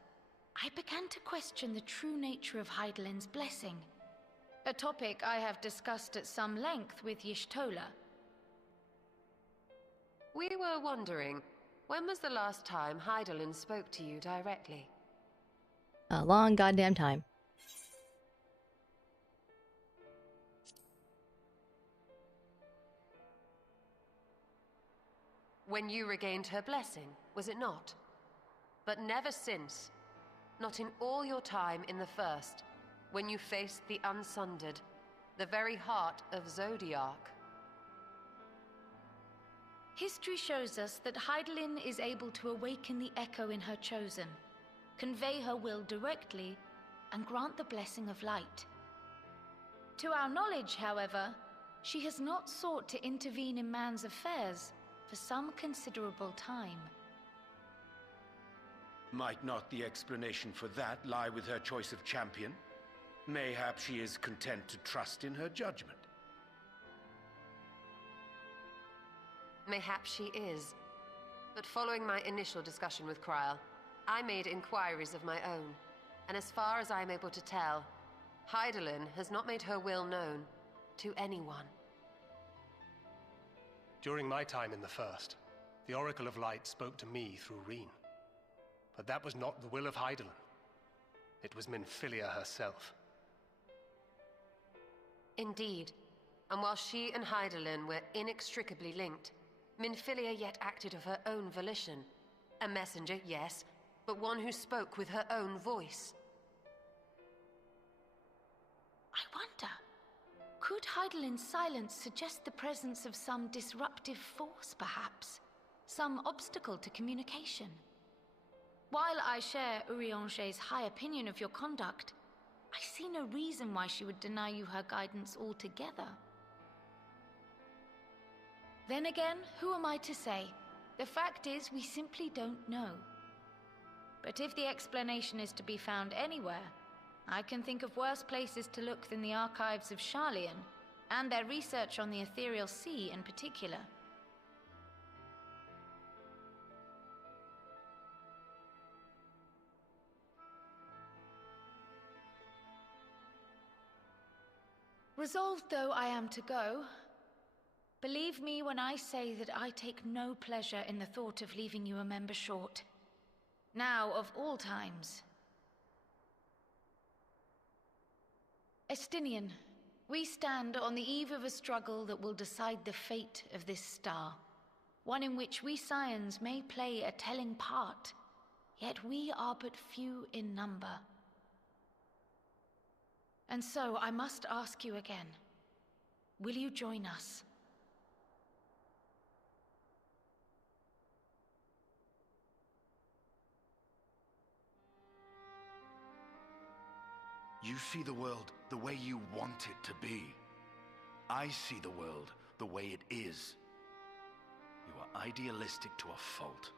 I began to question the true nature of Hydaelyn's blessing, a topic I have discussed at some length with Y'shtola. We were wondering, when was the last time Hydaelyn spoke to you directly? A long goddamn time. When you regained her blessing, was it not? But never since. Not in all your time in the first, when you faced the Unsundered, the very heart of Zodiark. History shows us that Hydaelyn is able to awaken the echo in her chosen, convey her will directly, and grant the blessing of light. To our knowledge, however, she has not sought to intervene in man's affairs for some considerable time. Might not the explanation for that lie with her choice of champion? Mayhap she is content to trust in her judgment. Mayhap she is. But following my initial discussion with Kryl, I made inquiries of my own, and as far as I'm able to tell, Hydaelyn has not made her will known to anyone. During my time in the First, the Oracle of Light spoke to me through Reen. But that was not the will of Hydaelyn. It was Minfilia herself. Indeed. And while she and Hydaelyn were inextricably linked, Minfilia yet acted of her own volition. A messenger, yes, but one who spoke with her own voice. I wonder, could Hydaelyn's silence suggest the presence of some disruptive force, perhaps? Some obstacle to communication? While I share Urianger's high opinion of your conduct, I see no reason why she would deny you her guidance altogether. Then again, who am I to say? The fact is, we simply don't know. But if the explanation is to be found anywhere, I can think of worse places to look than the archives of Sharlayan, and their research on the Ethereal Sea in particular. Resolved though I am to go, believe me when I say that I take no pleasure in the thought of leaving you a member short. Now of all times. Estinian, we stand on the eve of a struggle that will decide the fate of this star. One in which we Scions may play a telling part, yet we are but few in number. And so I must ask you again, will you join us? You see the world the way you want it to be. I see the world the way it is. You are idealistic to a fault.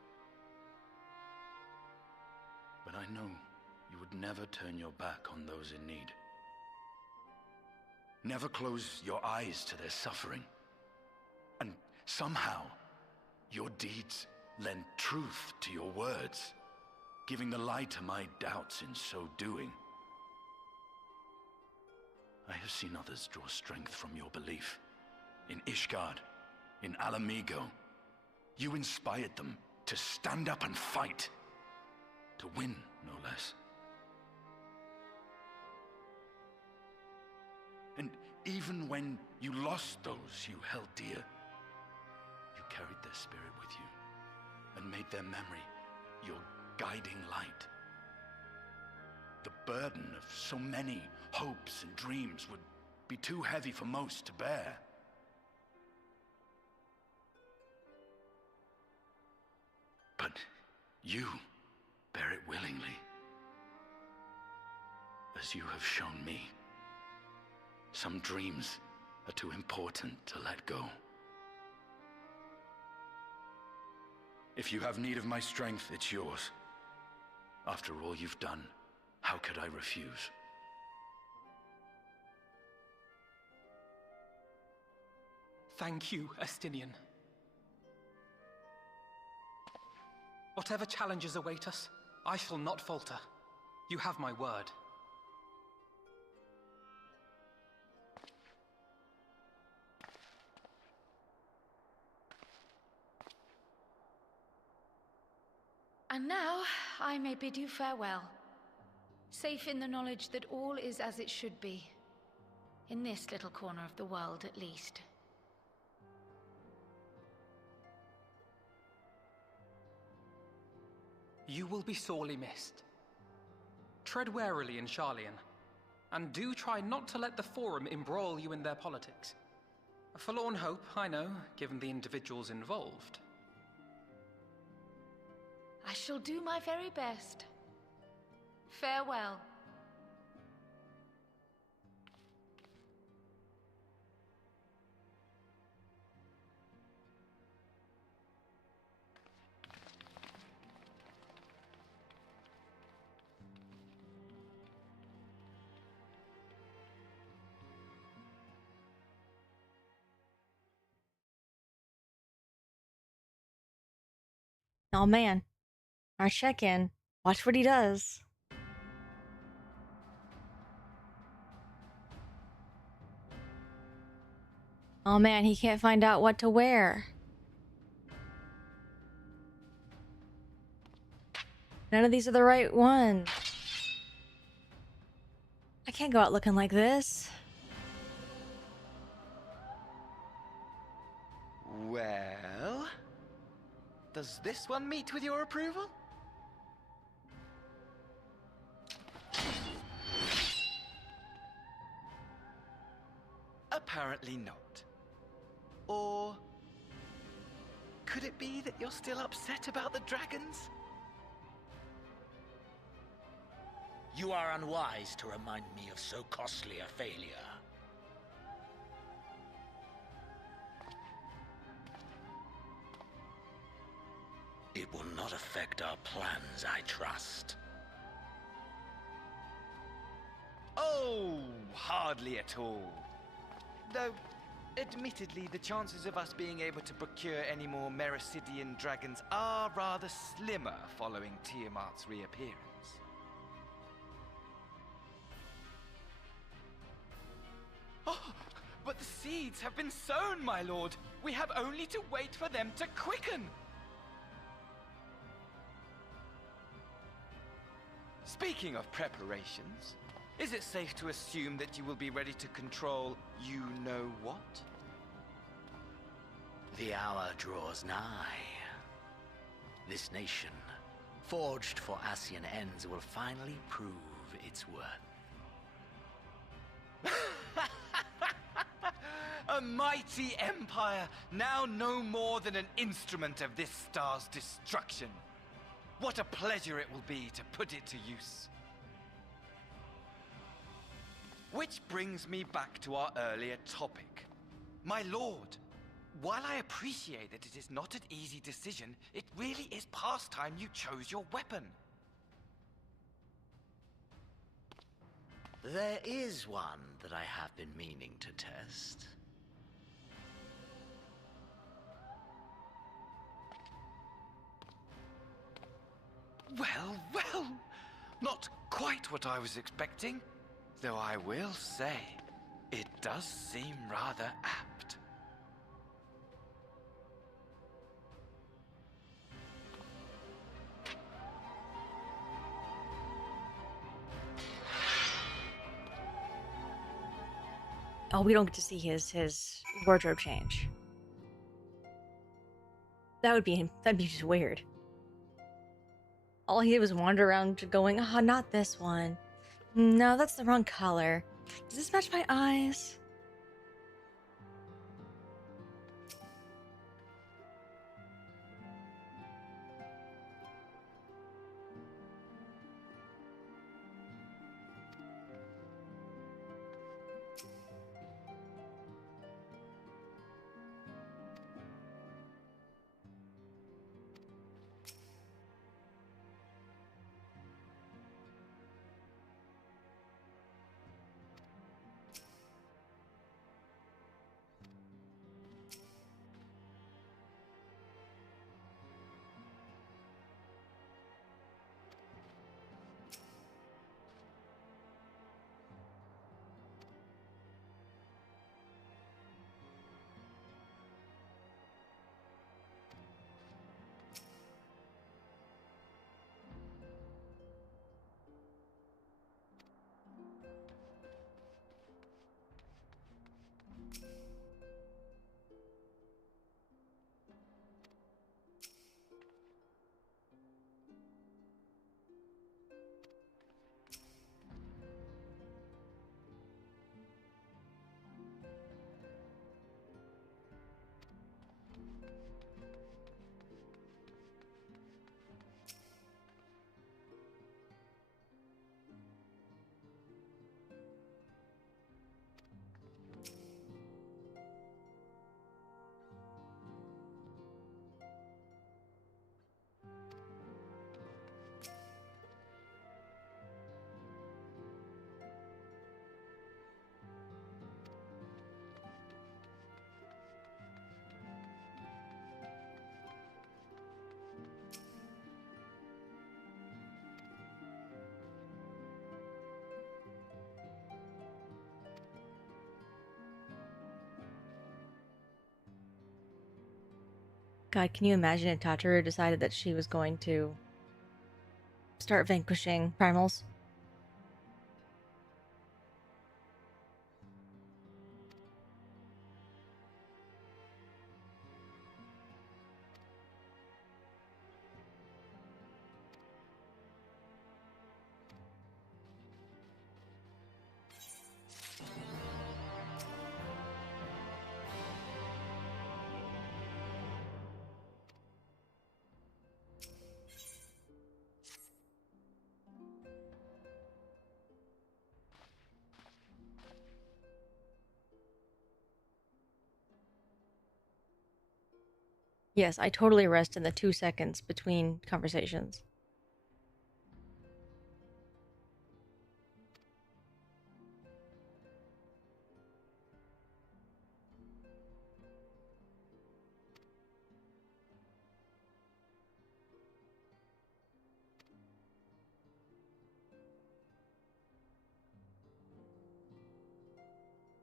But I know you would never turn your back on those in need. Never close your eyes to their suffering. And somehow, your deeds lend truth to your words, giving the lie to my doubts in so doing. I have seen others draw strength from your belief. In Ishgard, in Alamigo. You inspired them to stand up and fight. To win, no less. And even when you lost those you held dear, you carried their spirit with you and made their memory your guiding light. The burden of so many hopes and dreams would be too heavy for most to bear. But you bear it willingly, as you have shown me. Some dreams are too important to let go. If you have need of my strength, it's yours. After all you've done, how could I refuse? Thank you, Estinian. Whatever challenges await us, I shall not falter. You have my word. And now, I may bid you farewell. Safe in the knowledge that all is as it should be. In this little corner of the world, at least. You will be sorely missed. Tread warily in Sharlayan, and do try not to let the Forum embroil you in their politics. A forlorn hope, I know, given the individuals involved. I shall do my very best. Farewell. Oh man, our check-in. Watch what he does. Oh man, he can't find out what to wear. None of these are the right ones. I can't go out looking like this. Well, does this one meet with your approval? Apparently not. Or could it be that you're still upset about the dragons? You are unwise to remind me of so costly a failure. It will not affect our plans, I trust. Oh, hardly at all. Though, admittedly, the chances of us being able to procure any more Mericidian dragons are rather slimmer following Tiamat's reappearance. Oh, but the seeds have been sown, my lord. We have only to wait for them to quicken. Speaking of preparations, is it safe to assume that you will be ready to control you-know-what? The hour draws nigh. This nation, forged for Ascian ends, will finally prove its worth. A mighty empire, now no more than an instrument of this star's destruction. What a pleasure it will be to put it to use. Which brings me back to our earlier topic. My lord, while I appreciate that it is not an easy decision, it really is past time you chose your weapon. There is one that I have been meaning to test. Well, well, not quite what I was expecting. Though I will say, it does seem rather apt. Oh, we don't get to see his wardrobe change. That'd be just weird. All he did was wander around going, ah, oh, not this one. No, that's the wrong color. Does this match my eyes? God, can you imagine if Tataru decided that she was going to start vanquishing primals? Yes, I totally rest in the 2 seconds between conversations.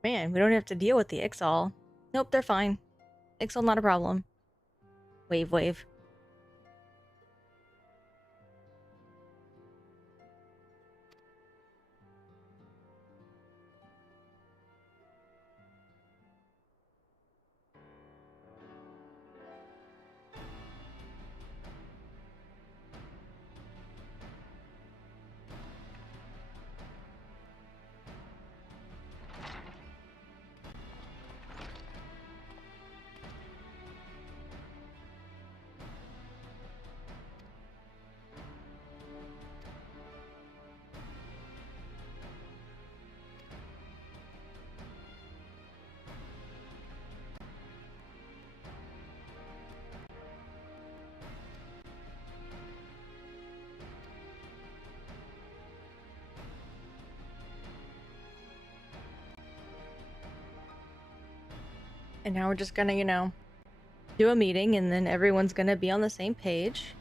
Man, we don't have to deal with the Ixal. Nope, they're fine. Ixal, not a problem. Wave, wave. And now we're just gonna, you know, do a meeting and then everyone's gonna be on the same page.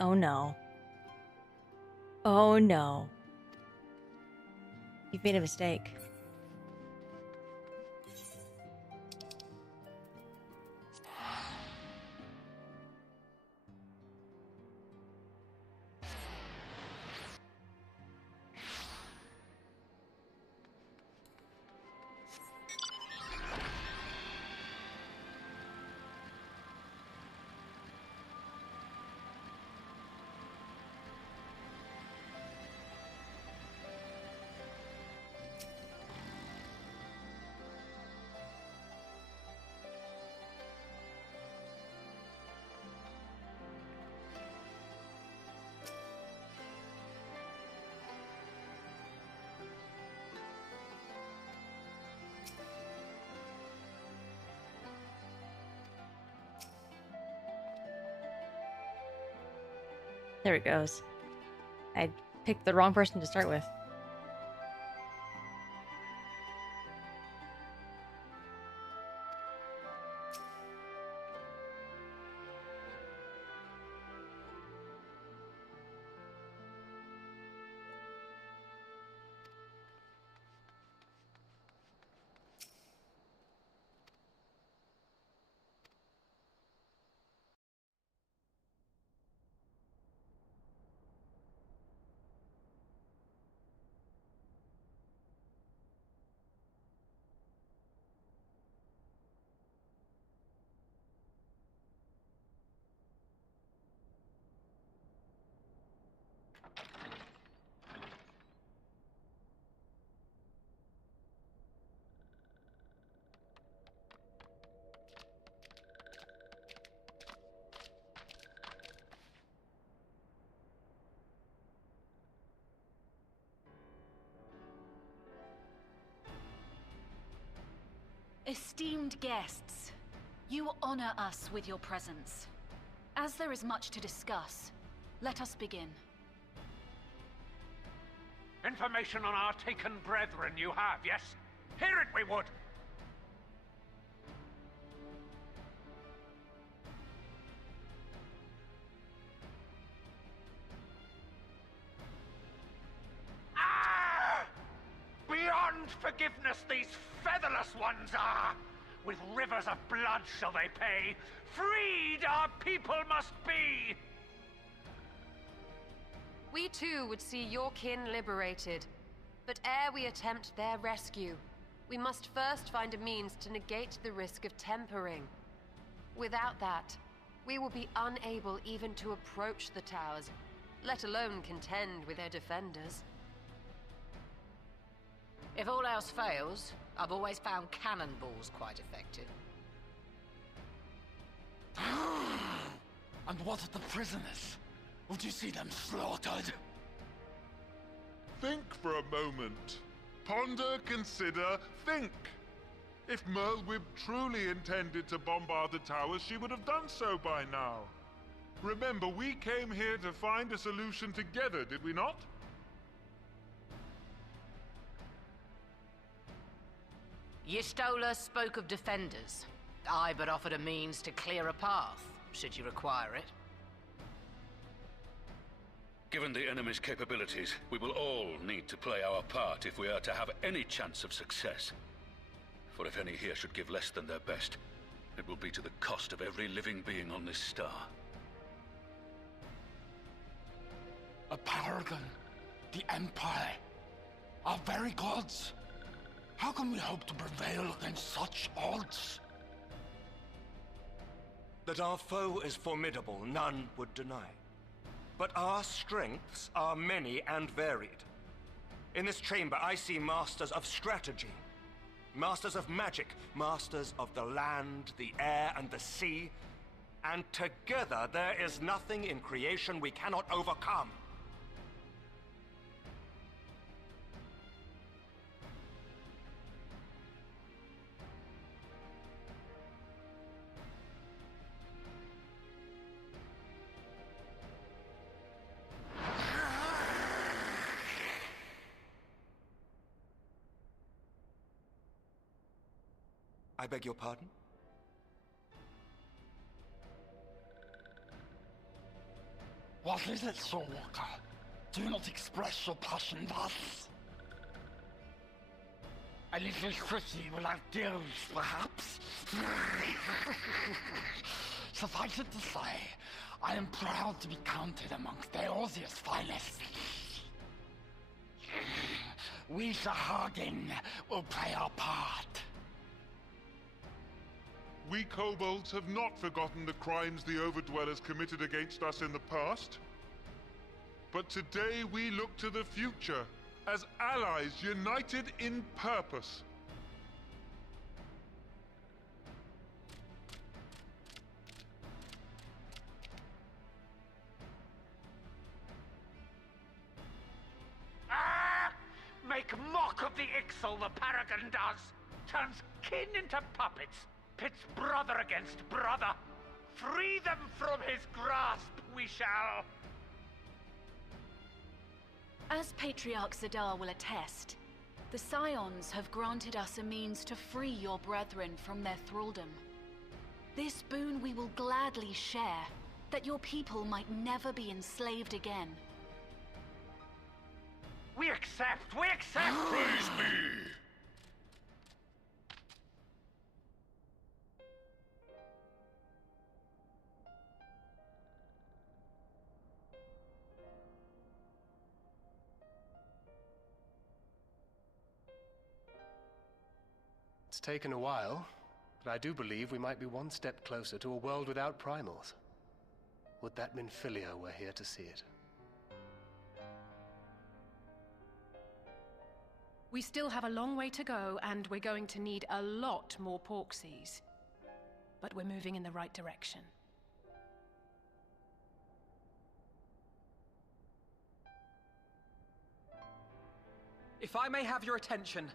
Oh no. Oh no. You've made a mistake. There it goes. I picked the wrong person to start with. Esteemed guests, you honor us with your presence. As there is much to discuss, let us begin. Information on our taken brethren you have, yes? Hear it we would! Beyond forgiveness these featherless ones are! With rivers of blood shall they pay. Freed our people must be! We too would see your kin liberated. But ere we attempt their rescue, we must first find a means to negate the risk of tempering. Without that, we will be unable even to approach the towers, let alone contend with their defenders. If all else fails, I've always found cannonballs quite effective. And what of the prisoners? Would you see them slaughtered? Think for a moment. Ponder, consider, think. If Merlwyb truly intended to bombard the towers, she would have done so by now. Remember, we came here to find a solution together, did we not? Y'Stola spoke of defenders. I but offered a means to clear a path, should you require it. Given the enemy's capabilities, we will all need to play our part if we are to have any chance of success. For if any here should give less than their best, it will be to the cost of every living being on this star. A paragon, the Empire, our very gods. How can we hope to prevail against such odds? That our foe is formidable, none would deny. But our strengths are many and varied. In this chamber, I see masters of strategy, masters of magic, masters of the land, the air, and the sea. And together, there is nothing in creation we cannot overcome. I beg your pardon? What is it, Soulwalker? Do not express your passion thus. A little city without gills, perhaps? Suffice it to say, I am proud to be counted amongst Eorzea's finest. We Sahagin will play our part. We kobolds have not forgotten the crimes the Overdwellers committed against us in the past. But today we look to the future, as allies united in purpose. Make mock of the Ixal, the Paragon does! Turns kin into puppets! Pits brother against brother! Free them from his grasp, we shall! As Patriarch Zadar will attest, the Scions have granted us a means to free your brethren from their thraldom. This boon we will gladly share, that your people might never be enslaved again. We accept! We accept! Praise me! It's taken a while, but I do believe we might be one step closer to a world without primals. Would that Minfilia were here to see it. We still have a long way to go, and we're going to need a lot more Porksies. But we're moving in the right direction. If I may have your attention,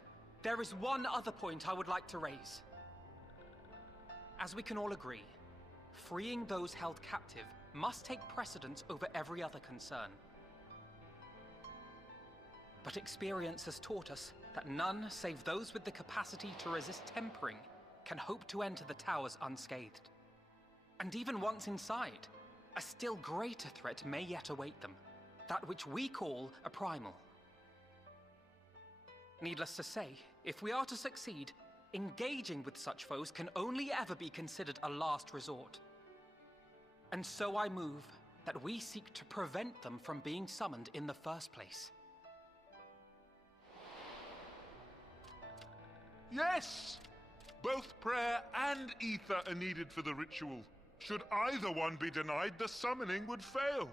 there is one other point I would like to raise. As we can all agree, freeing those held captive must take precedence over every other concern. But experience has taught us that none save those with the capacity to resist tempering can hope to enter the towers unscathed. And even once inside, a still greater threat may yet await them, that which we call a primal. Needless to say, if we are to succeed, engaging with such foes can only ever be considered a last resort. And so I move that we seek to prevent them from being summoned in the first place. Yes! Both prayer and ether are needed for the ritual. Should either one be denied, the summoning would fail.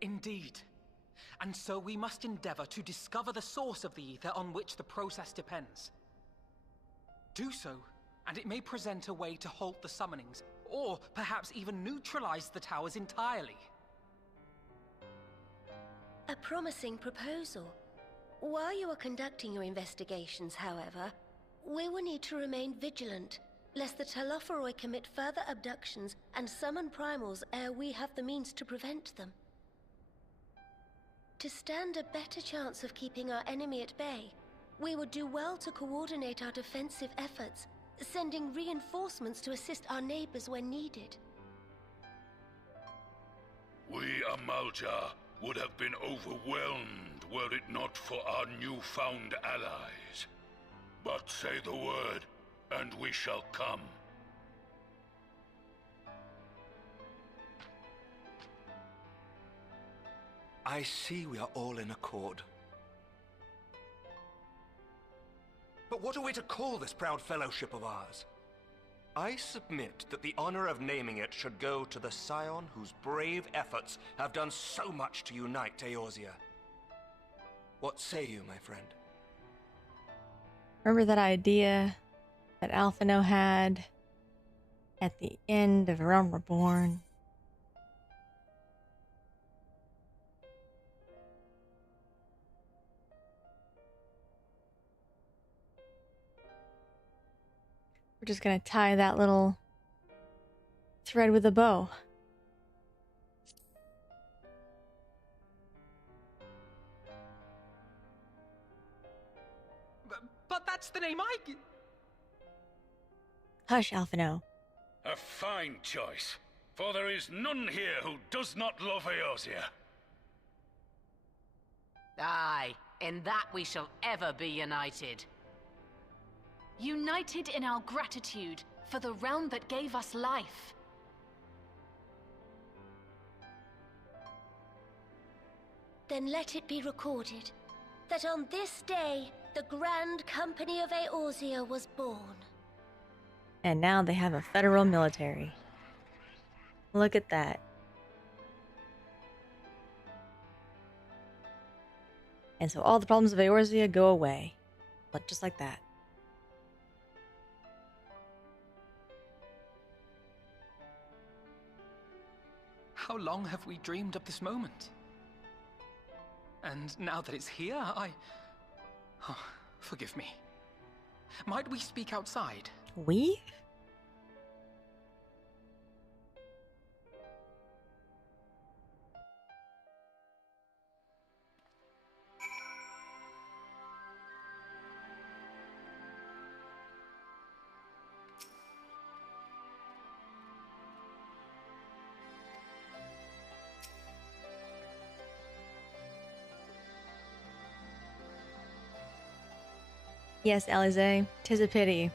Indeed. And so we must endeavor to discover the source of the ether on which the process depends. Do so, and it may present a way to halt the summonings, or perhaps even neutralize the towers entirely. A promising proposal. While you are conducting your investigations, however, we will need to remain vigilant, lest the Telophoroi commit further abductions and summon primals ere we have the means to prevent them. To stand a better chance of keeping our enemy at bay, we would do well to coordinate our defensive efforts, sending reinforcements to assist our neighbors when needed. We, Amalja, would have been overwhelmed were it not for our newfound allies. But say the word, and we shall come. I see we are all in accord. But what are we to call this proud fellowship of ours? I submit that the honor of naming it should go to the scion whose brave efforts have done so much to unite Eorzea. What say you, my friend? Remember that idea that Alphino had at the end of Realm Reborn? We're just gonna tie that little thread with a bow. But that's the name I... Hush, Alphino. A fine choice, for there is none here who does not love Eorzea. Aye, in that we shall ever be united. United in our gratitude for the realm that gave us life. Then let it be recorded that on this day, the Grand Company of Eorzea was born. And now they have a federal military. Look at that. And so all the problems of Eorzea go away. But just like that. How long have we dreamed of this moment? And now that it's here, Oh, forgive me. Might we speak outside? We? Yes, Alize, 'tis a pity.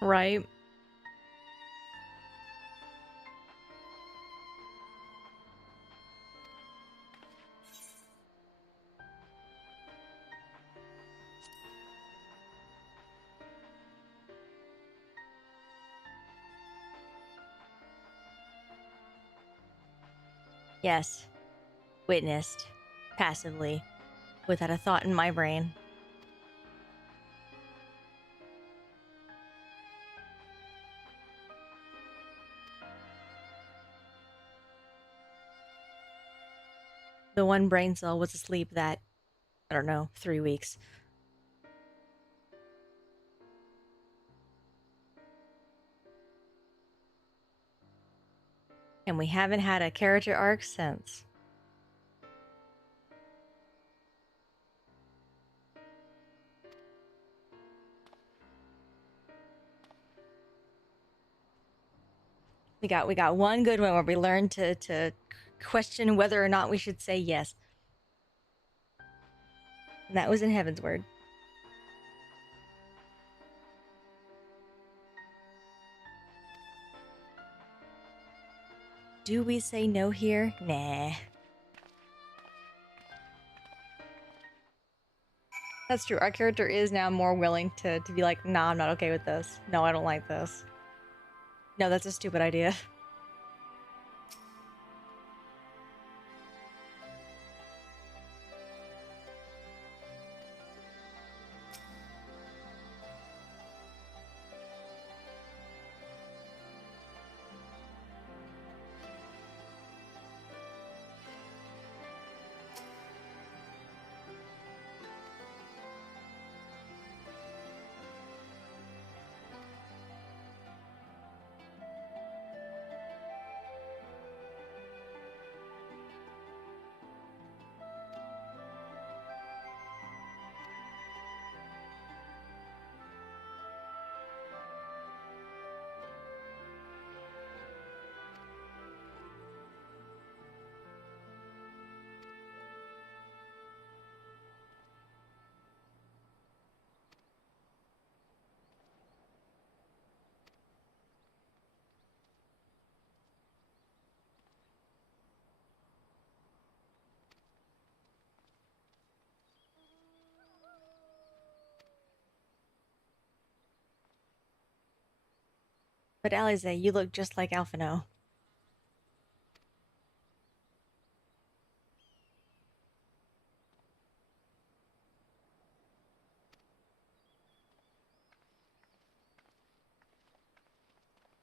Right. Yes. Witnessed. Passively. Without a thought in my brain. The one brain cell was asleep that, I don't know, 3 weeks. And we haven't had a character arc since. We got one good one where we learned to question whether or not we should say yes. And that was in Heaven's Word. Do we say no here? Nah. That's true. Our character is now more willing to be like, nah, I'm not okay with this. No, I don't like this. No, that's a stupid idea. But Alize, you look just like Alphino.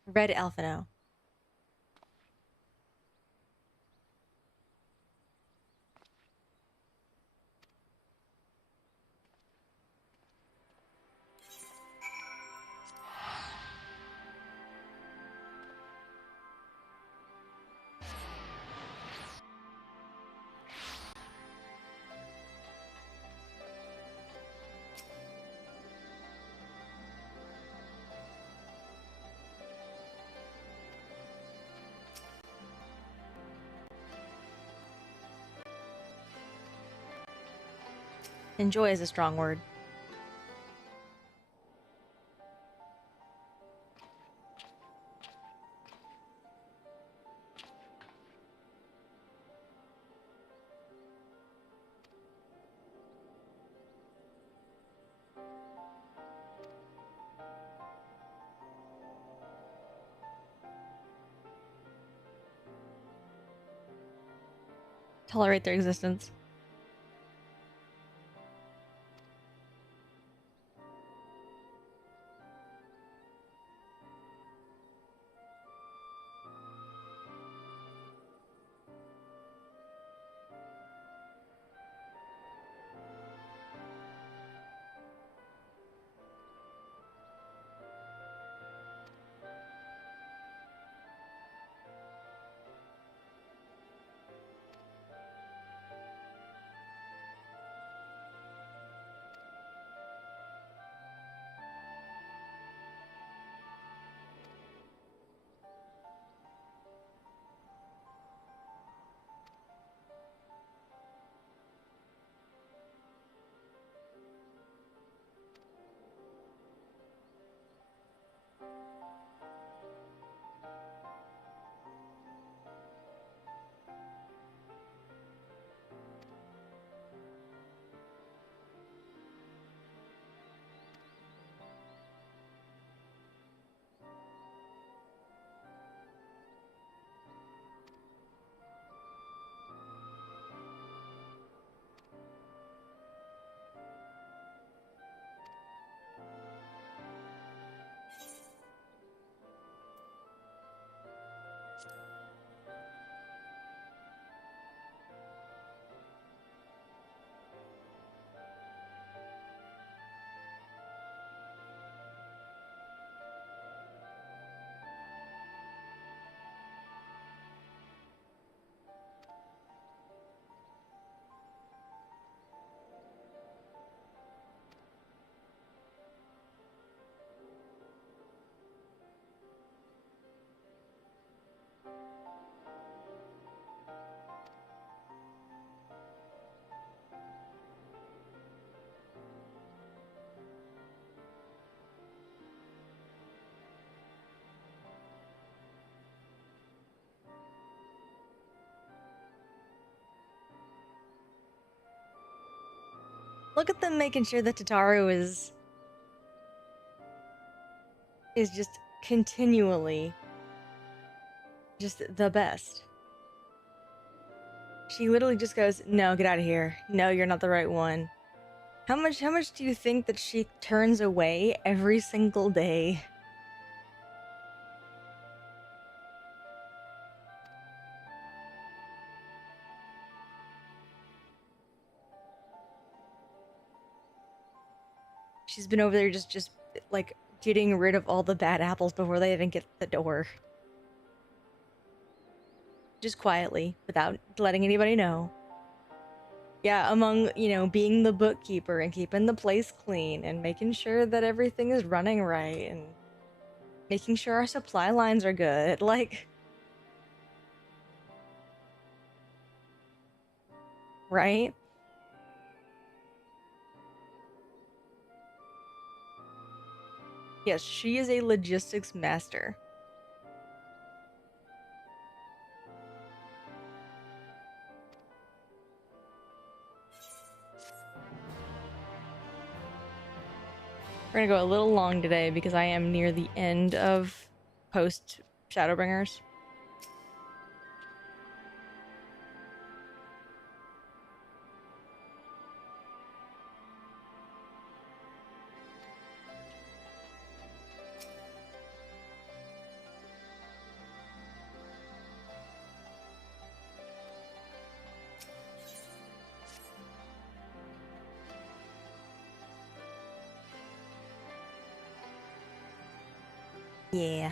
Red Alphino. Enjoy is a strong word. Tolerate their existence. Look at them making sure that Tataru is just continually just the best. She literally just goes, "No, get out of here. No, you're not the right one." How much do you think that she turns away every single day? She's been over there just like getting rid of all the bad apples before they even get to the door. Just quietly, without letting anybody know. Yeah, among, you know, being the bookkeeper and keeping the place clean and making sure that everything is running right and making sure our supply lines are good. Like, right? Yes, she is a logistics master. We're gonna go a little long today because I am near the end of post Shadowbringers. Yeah.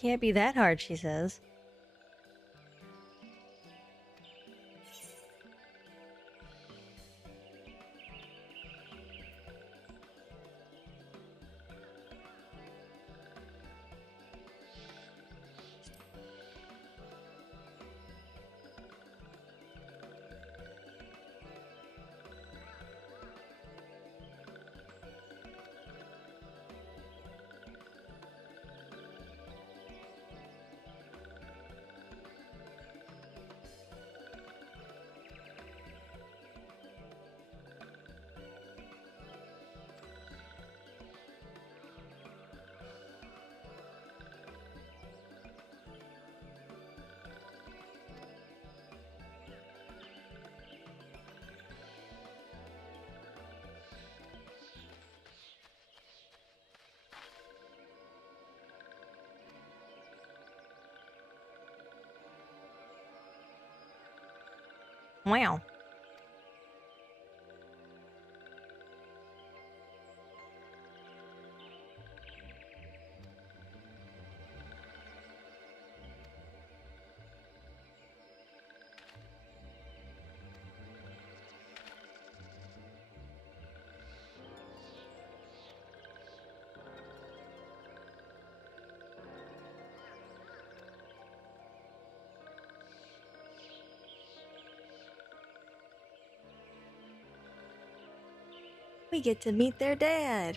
Can't be that hard, she says. Wow. We get to meet their dad.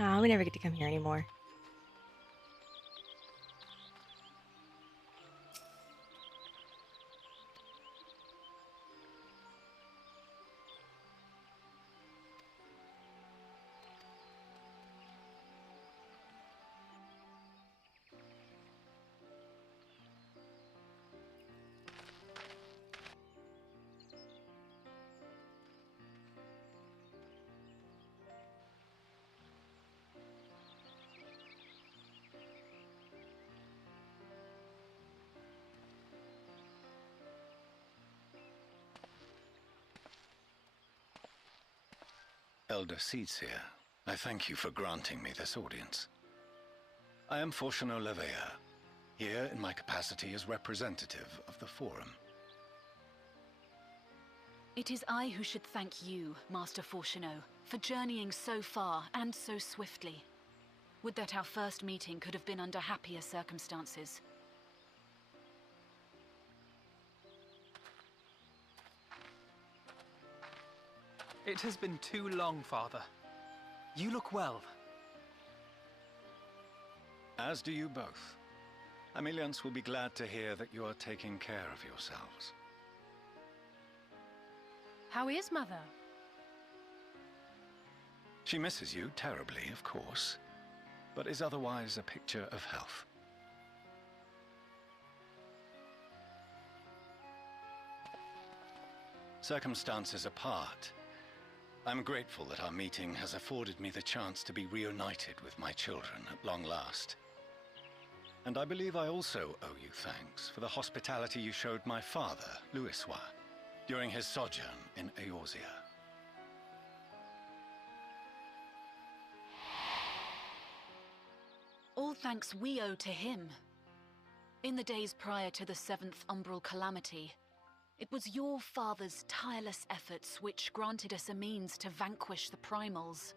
Oh, we never get to come here anymore. Elder Seedseer, I thank you for granting me this audience. I am Fortuno Levea, here in my capacity as representative of the Forum. It is I who should thank you, Master Fortuno, for journeying so far and so swiftly. Would that our first meeting could have been under happier circumstances. It has been too long, Father. You look well. As do you both. Ameliance will be glad to hear that you are taking care of yourselves. How is Mother? She misses you terribly, of course, but is otherwise a picture of health. Circumstances apart, I'm grateful that our meeting has afforded me the chance to be reunited with my children at long last. And I believe I also owe you thanks for the hospitality you showed my father, BLUESKY, during his sojourn in Eorzea. All thanks we owe to him. In the days prior to the 7th Umbral Calamity, it was your father's tireless efforts which granted us a means to vanquish the Primals.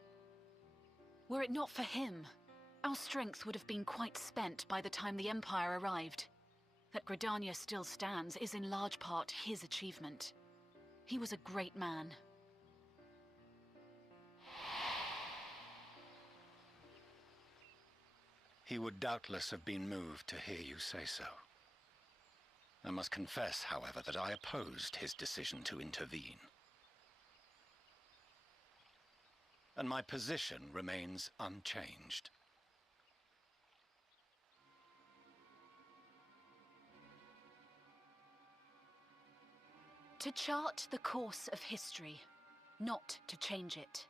Were it not for him, our strength would have been quite spent by the time the Empire arrived. That Gridania still stands is in large part his achievement. He was a great man. he would doubtless have been moved to hear you say so. I must confess, however, that I opposed his decision to intervene. And my position remains unchanged. To chart the course of history, not to change it.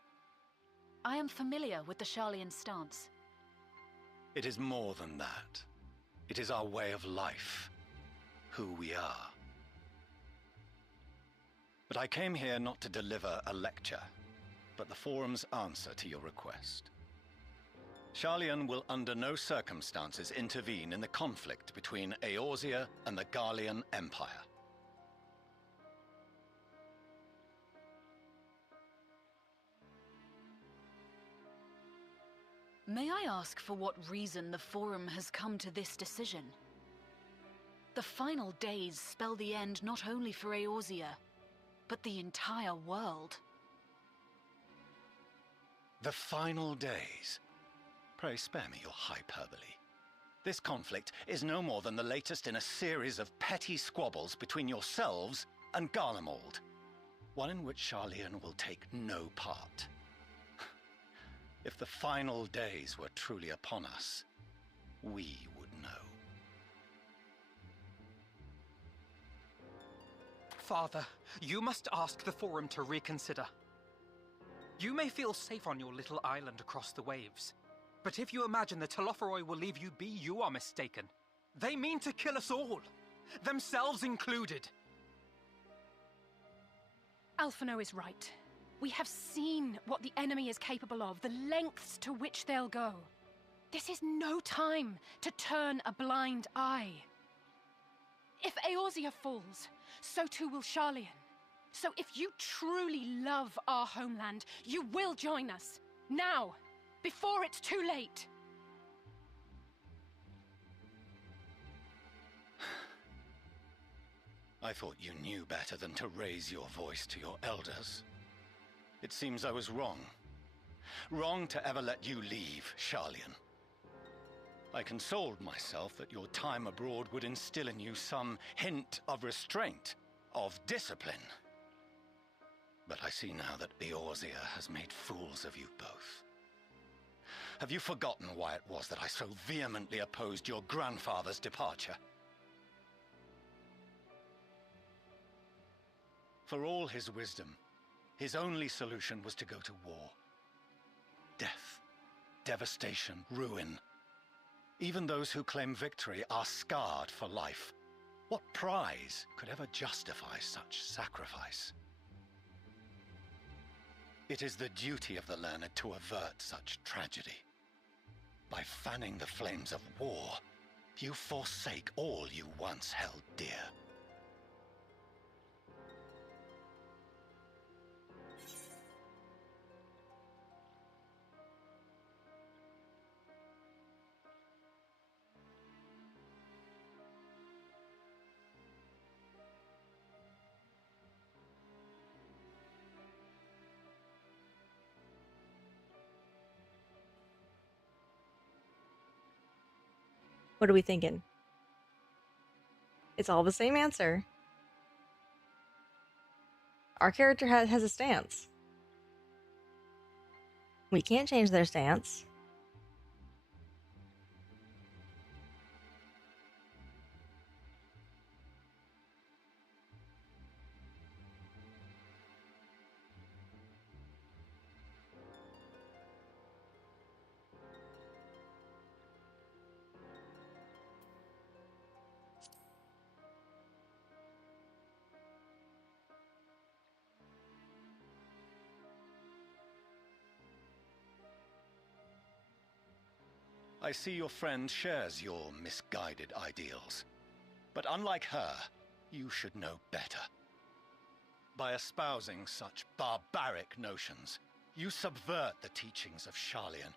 I am familiar with the Sharlayan stance. It is more than that. It is our way of life, who we are. But I came here not to deliver a lecture, but the Forum's answer to your request. Sharlayan will under no circumstances intervene in the conflict between Eorzea and the Garlean Empire. May I ask for what reason the Forum has come to this decision? The final days spell the end not only for Eorzea, but the entire world. The final days? Pray spare me your hyperbole. This conflict is no more than the latest in a series of petty squabbles between yourselves and Garlemald, one in which Sharlayan will take no part. If the final days were truly upon us, we would know. Father, you must ask the Forum to reconsider. You may feel safe on your little island across the waves, but if you imagine the Telophoroi will leave you be, you are mistaken. They mean to kill us all, themselves included. Alphino is right. We have seen what the enemy is capable of, the lengths to which they'll go. This is no time to turn a blind eye. If Eorzea falls, so too will Sharlayan. So if you truly love our homeland, you will join us. Now, before it's too late. I thought you knew better than to raise your voice to your elders. It seems I was wrong. Wrong to ever let you leave, Sharlayan. I consoled myself that your time abroad would instill in you some hint of restraint, of discipline. But I see now that Eorzea has made fools of you both. Have you forgotten why it was that I so vehemently opposed your grandfather's departure? For all his wisdom, his only solution was to go to war. Death, devastation, ruin. Even those who claim victory are scarred for life. What prize could ever justify such sacrifice? It is the duty of the learned to avert such tragedy. By fanning the flames of war, you forsake all you once held dear. What are we thinking? It's all the same answer. Our character has a stance. We can't change their stance. I see your friend shares your misguided ideals. But unlike her, you should know better. By espousing such barbaric notions, you subvert the teachings of Sharlayan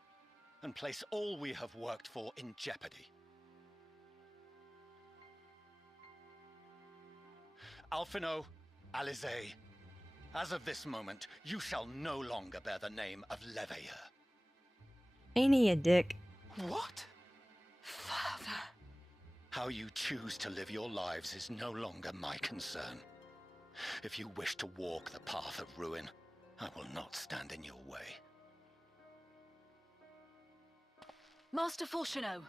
and place all we have worked for in jeopardy. Alphino, Alisaie, as of this moment, you shall no longer bear the name of Leveilleur. Ain't he a dick? What? How you choose to live your lives is no longer my concern. If you wish to walk the path of ruin, I will not stand in your way. Master Fourcheneau,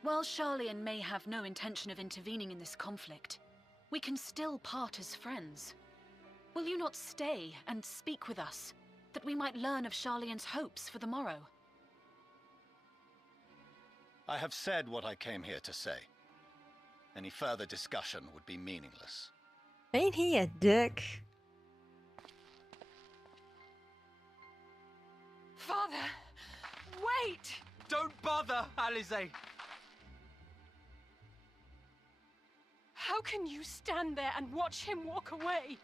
while Charlian may have no intention of intervening in this conflict, we can still part as friends. Will you not stay and speak with us, that we might learn of Charlian's hopes for the morrow? I have said what I came here to say. Any further discussion would be meaningless. Ain't he a dick? Father, wait! Don't bother, Alize! How can you stand there and watch him walk away?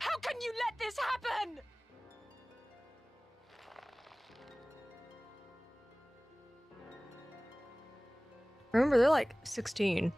How can you let this happen? Remember, they're like 16.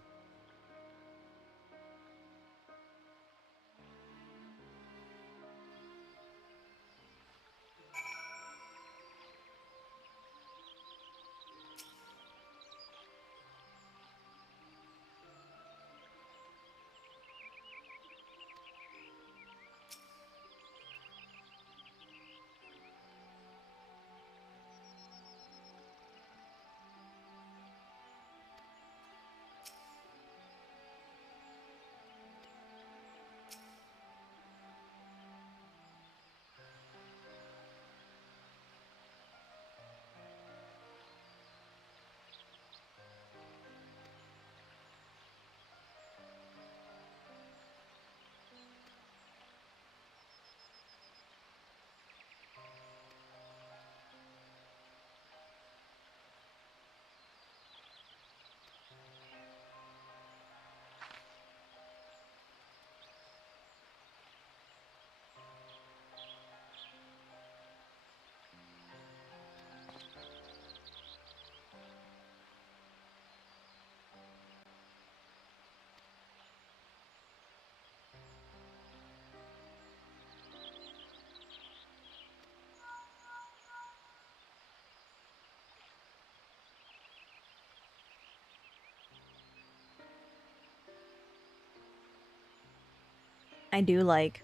I do like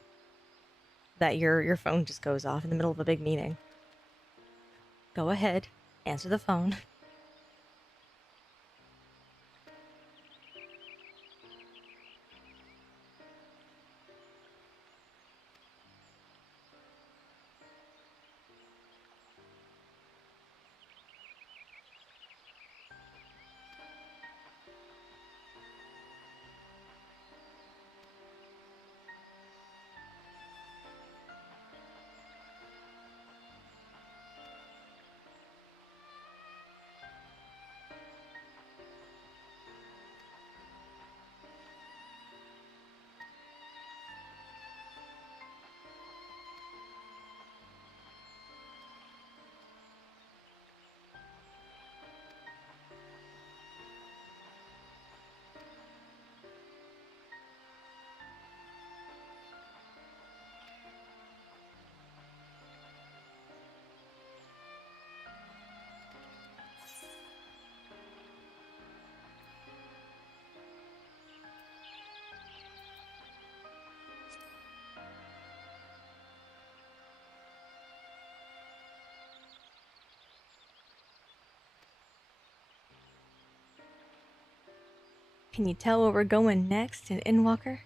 that your phone just goes off in the middle of a big meeting. Go ahead, answer the phone. Can you tell where we're going next in Endwalker?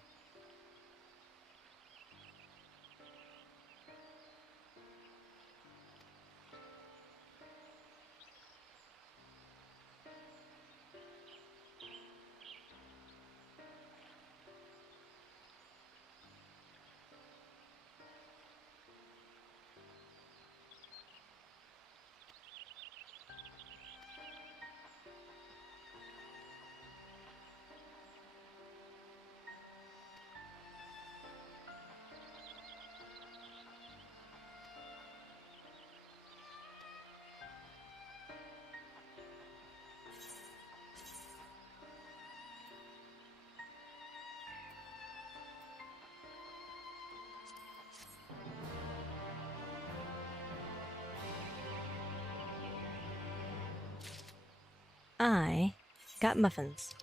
I got muffins.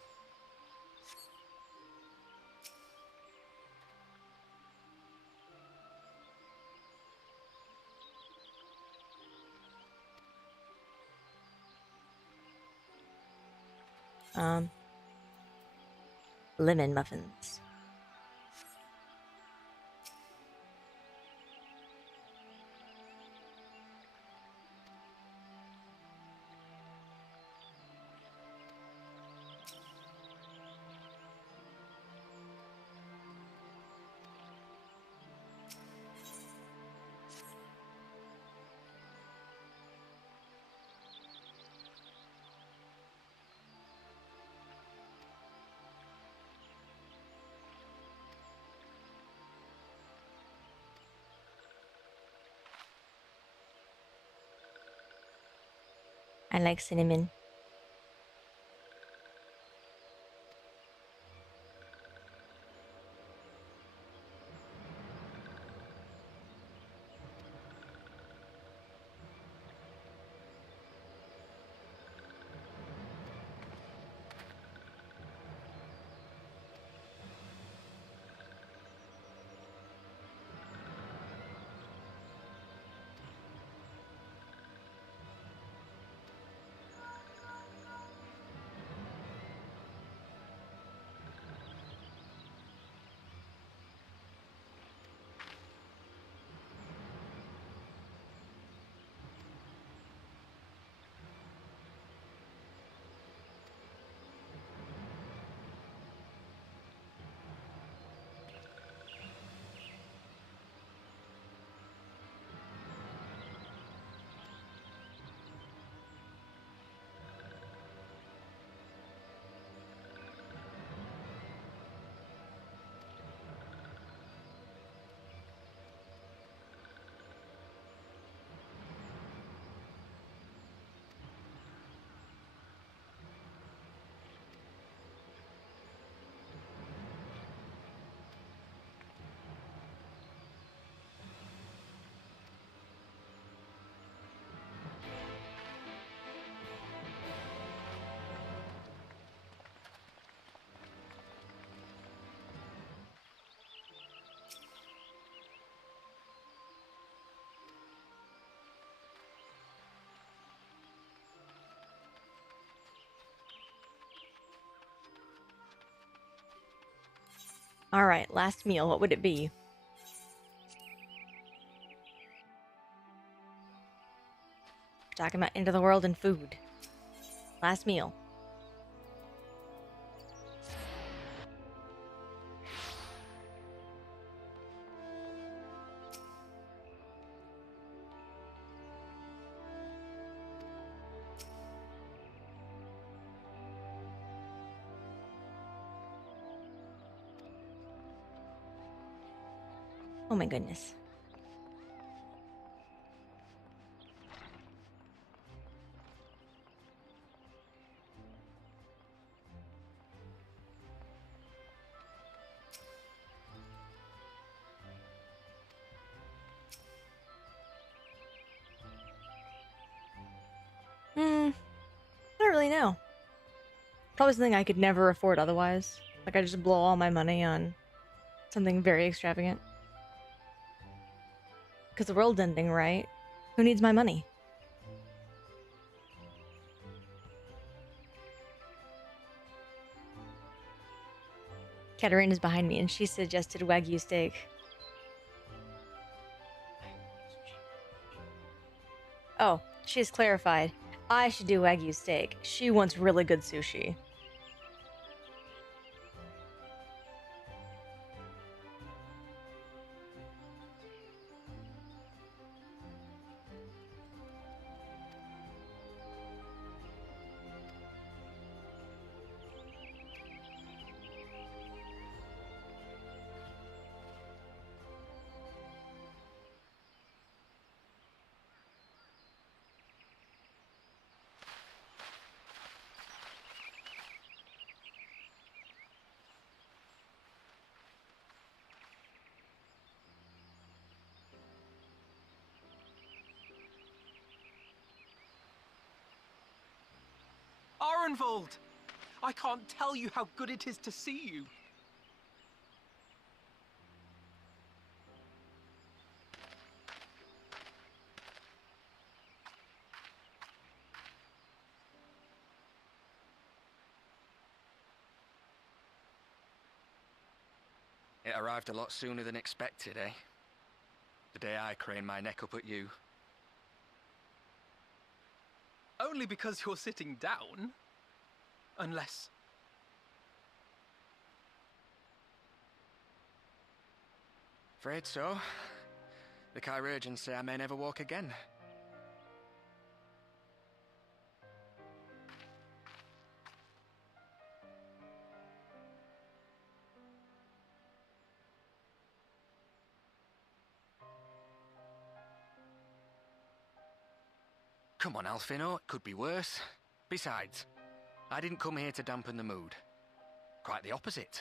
Lemon muffins. I like cinnamon. Alright, last meal. What would it be? We're talking about end of the world and food. Last meal. Oh my goodness. I don't really know. Probably something I could never afford otherwise. Like I just blow all my money on something very extravagant. Because the world's ending, right? Who needs my money? Katarina's behind me and she suggested Wagyu steak. Oh, she's clarified. I should do Wagyu steak. She wants really good sushi. Arenvold! I can't tell you how good it is to see you. It arrived a lot sooner than expected, eh? The day I craned my neck up at you. Only because you're sitting down. Unless... Afraid so. The Chirurgeons say I may never walk again. Come on, Alfino, it could be worse. Besides, I didn't come here to dampen the mood. Quite the opposite.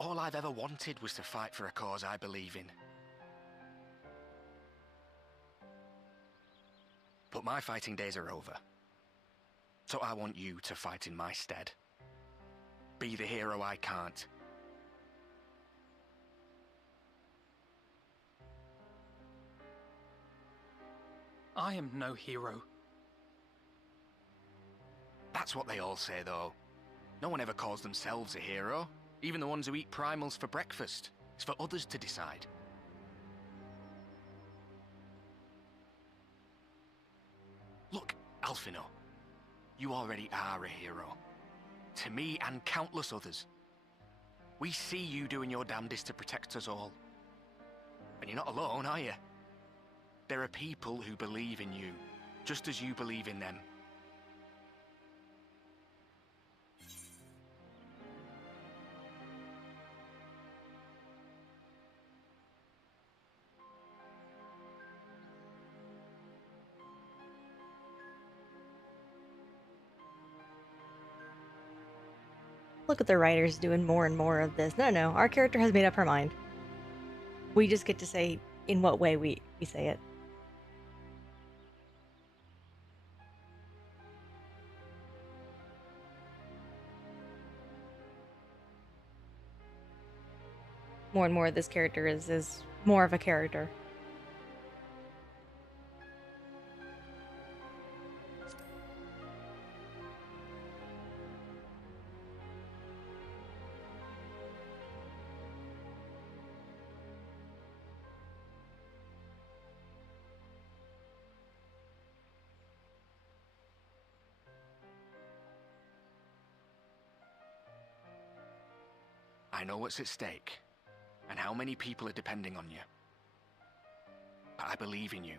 All I've ever wanted was to fight for a cause I believe in. But my fighting days are over. So I want you to fight in my stead. Be the hero I can't. I am no hero. That's what they all say, though. No one ever calls themselves a hero. Even the ones who eat primals for breakfast. It's for others to decide. Look, Alfino. You already are a hero. To me and countless others. We see you doing your damnedest to protect us all. And you're not alone, are you? There are people who believe in you, just as you believe in them. Look at the writers doing more and more of this. No, our character has made up her mind. We just get to say in what way we say it. More and more this character is more of a character. I know what's at stake, and how many people are depending on you. But I believe in you.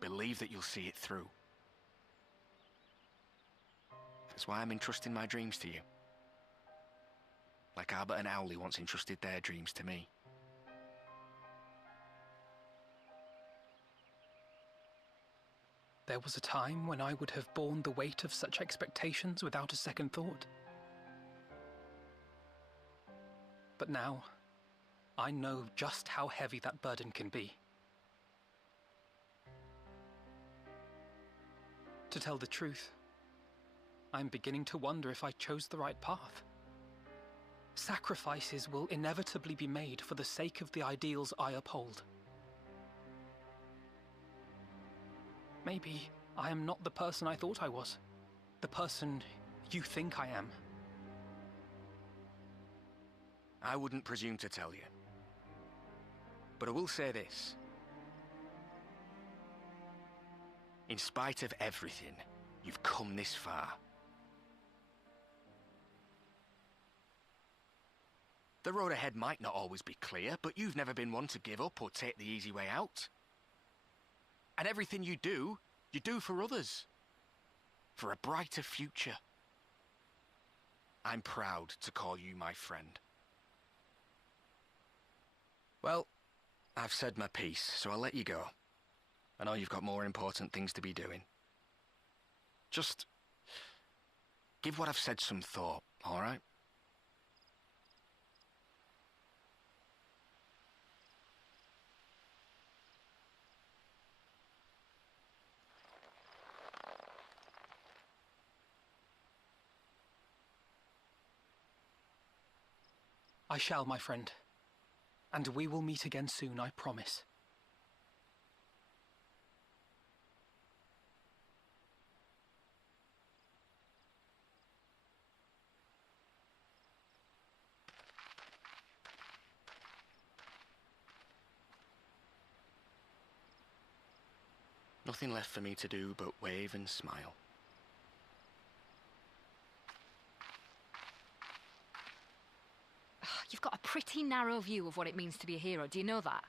Believe that you'll see it through. That's why I'm entrusting my dreams to you. Like Albert and Owley once entrusted their dreams to me. There was a time when I would have borne the weight of such expectations without a second thought. But now, I know just how heavy that burden can be. To tell the truth, I'm beginning to wonder if I chose the right path. Sacrifices will inevitably be made for the sake of the ideals I uphold. Maybe I am not the person I thought I was. The person you think I am. I wouldn't presume to tell you. But I will say this. In spite of everything, you've come this far. The road ahead might not always be clear, but you've never been one to give up or take the easy way out. And everything you do for others. For a brighter future. I'm proud to call you my friend. Well, I've said my piece, so I'll let you go. I know you've got more important things to be doing. Just give what I've said some thought, all right? I shall, my friend. And we will meet again soon, I promise. Nothing left for me to do but wave and smile. You've got a pretty narrow view of what it means to be a hero. Do you know that?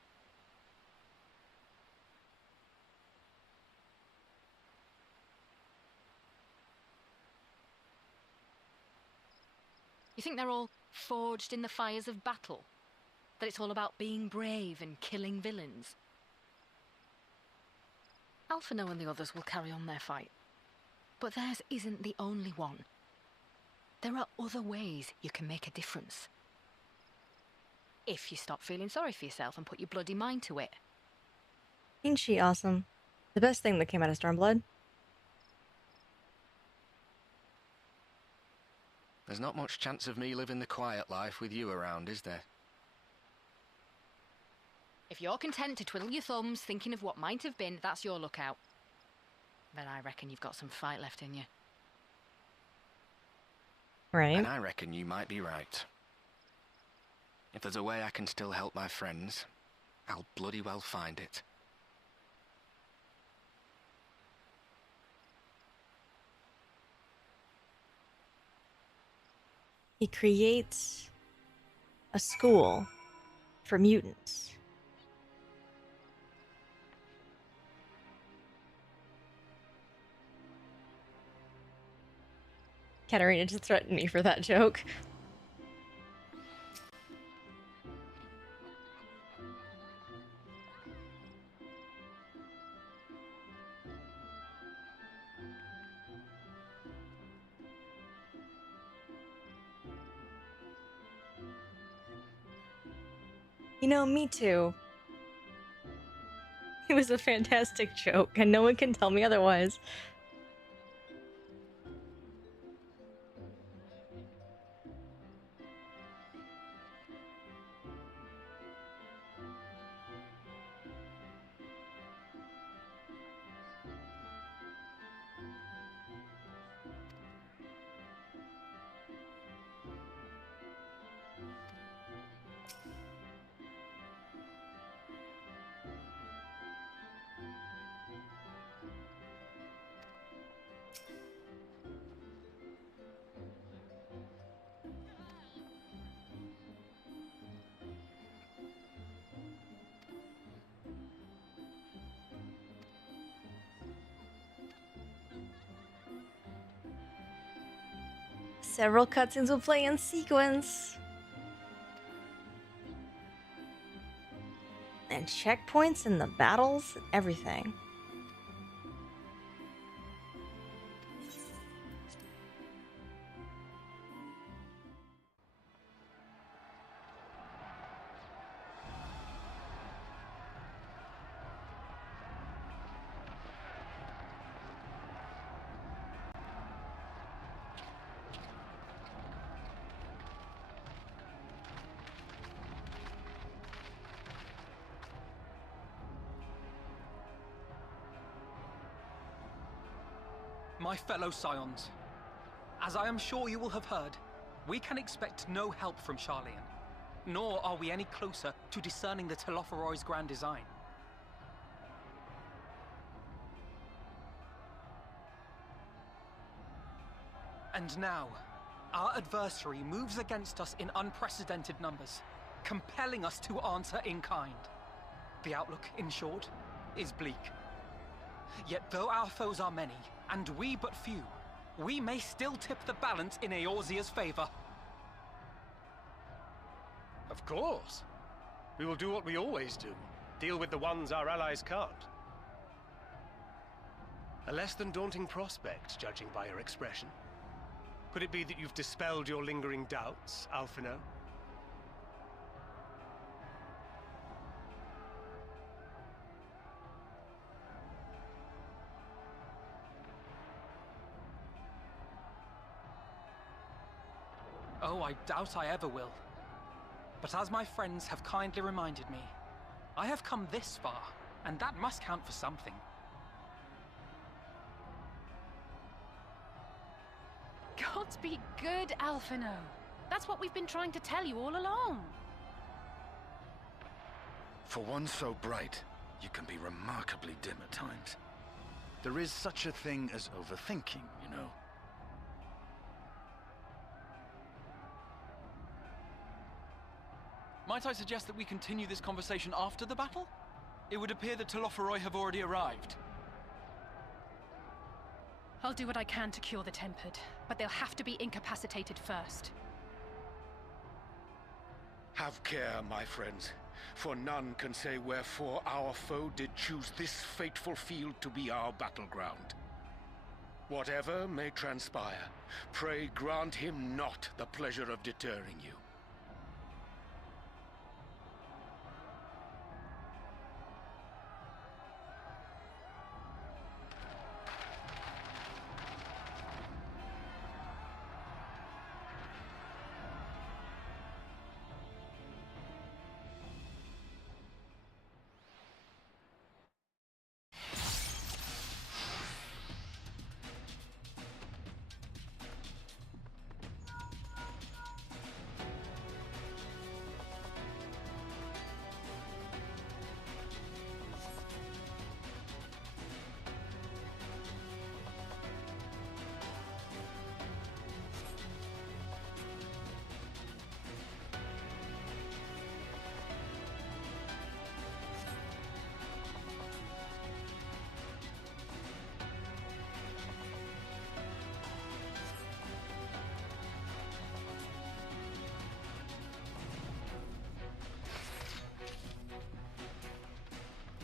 You think they're all forged in the fires of battle? That it's all about being brave and killing villains? Alphino and the others will carry on their fight. But theirs isn't the only one. There are other ways you can make a difference. If you stop feeling sorry for yourself and put your bloody mind to it. Ain't she awesome? The best thing that came out of Stormblood. There's not much chance of me living the quiet life with you around, is there? If you're content to twiddle your thumbs thinking of what might have been, that's your lookout. But I reckon you've got some fight left in you. Right. And I reckon you might be right. If there's a way I can still help my friends, I'll bloody well find it. He creates a school for mutants. Katarina just threatened me for that joke. You know, me too. It was a fantastic joke, and no one can tell me otherwise. Several cutscenes will play in sequence. And checkpoints in the battles, everything. My fellow Scions, as I am sure you will have heard, we can expect no help from Sharlayan, nor are we any closer to discerning the Telophoroid's grand design. And now, our adversary moves against us in unprecedented numbers, compelling us to answer in kind. The outlook, in short, is bleak. Yet though our foes are many, and we but few, we may still tip the balance in Eorzea's favor. Of course. We will do what we always do. Deal with the ones our allies can't. A less than daunting prospect, judging by your expression. Could it be that you've dispelled your lingering doubts, Alphino? Oh, I doubt I ever will. But as my friends have kindly reminded me, I have come this far, and that must count for something. Gods be good, Alphino. That's what we've been trying to tell you all along. For one so bright, you can be remarkably dim at times. There is such a thing as overthinking, you know. Might I suggest that we continue this conversation after the battle? It would appear that Telophoroi have already arrived. I'll do what I can to cure the Tempered, but they'll have to be incapacitated first. Have care, my friends, for none can say wherefore our foe did choose this fateful field to be our battleground. Whatever may transpire, pray grant him not the pleasure of deterring you.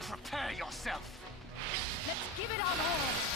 Prepare yourself! Let's give it our all!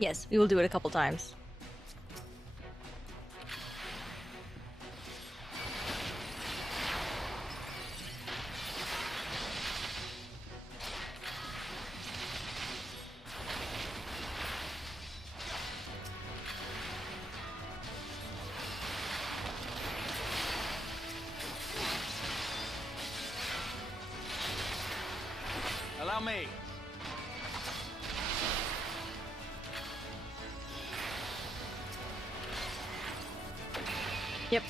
Yes, we will do it a couple times. Allow me. Yep.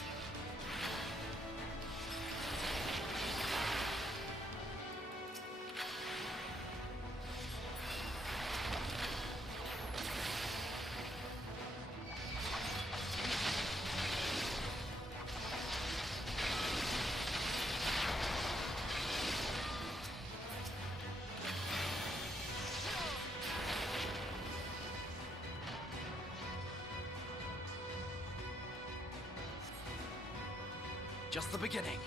Just the beginning.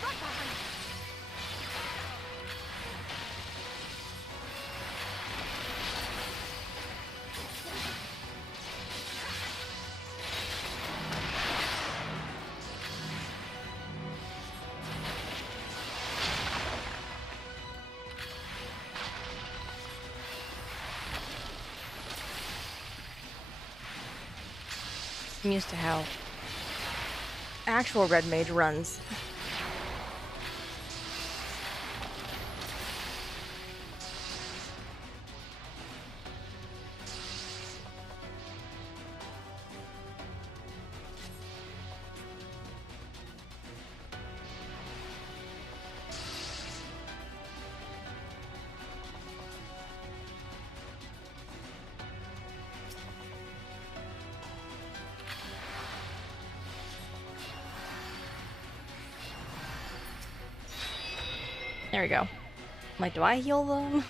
Right behind you. I'm used to how actual red mage runs. There we go. I'm like, do I heal them?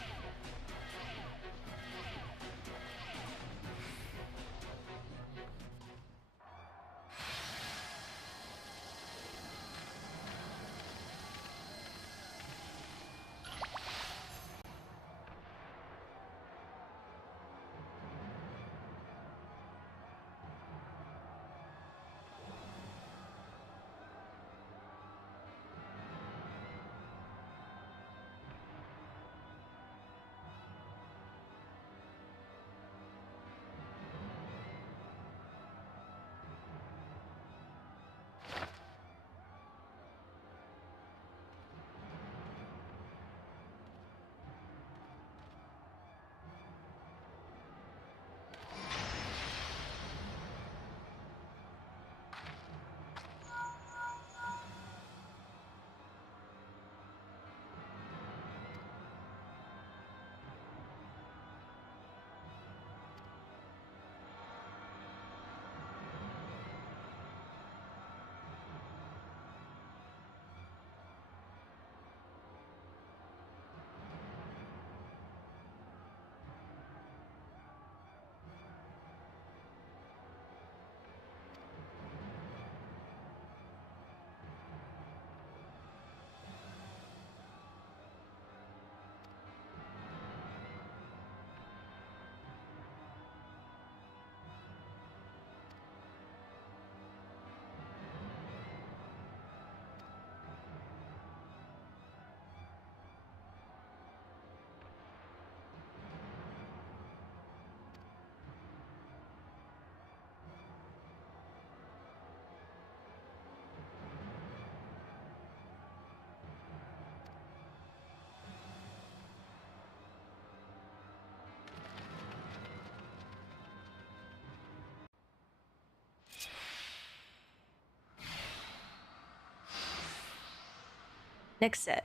Next set.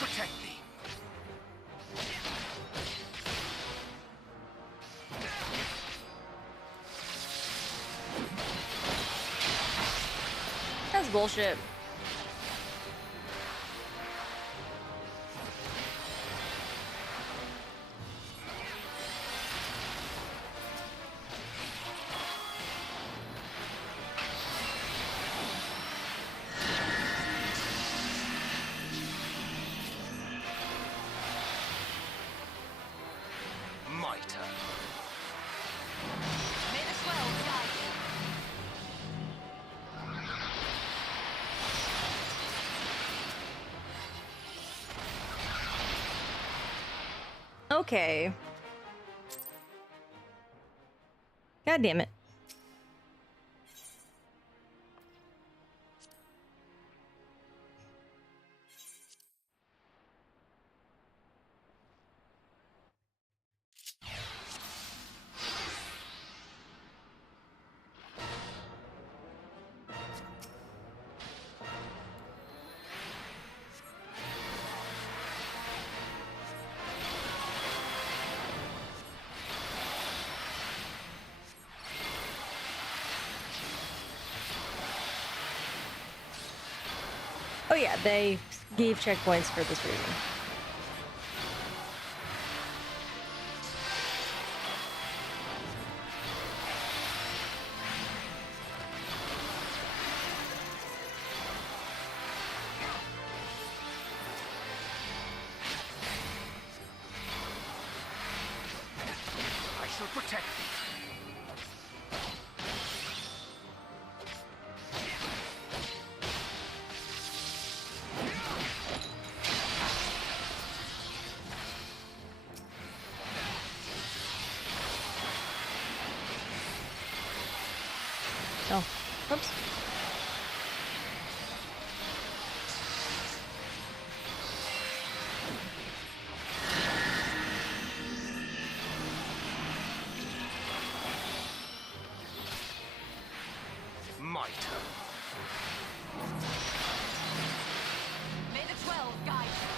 Protect thee. That's bullshit. Okay. God damn it. yeah, they gave checkpoints for this reason. I shall protect thee. Oh, whoops. My turn. May the 12 guide you.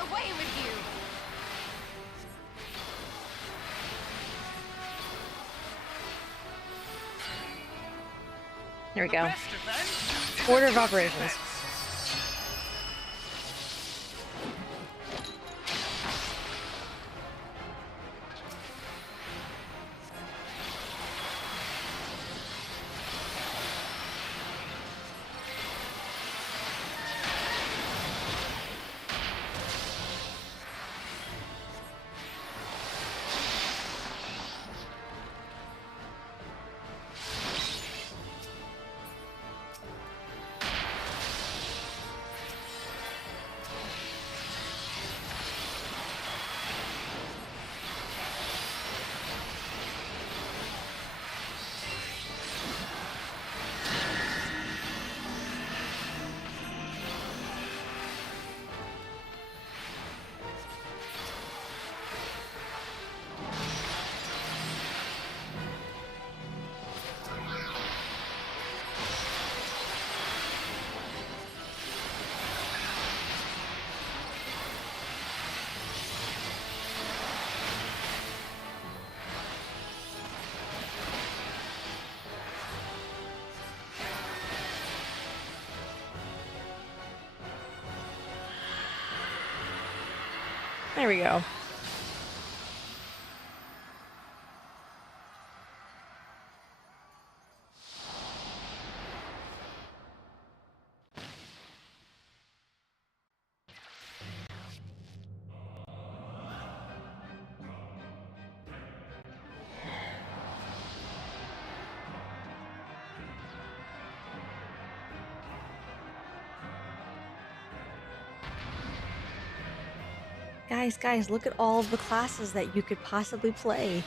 Away with you! There we go. Order of operations. There we go. Guys, look at all of the classes that you could possibly play.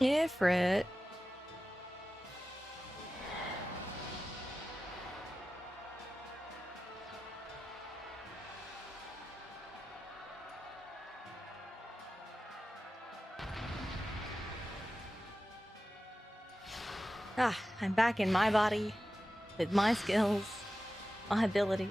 Ifrit. Ah, I'm back in my body with my skills, my abilities.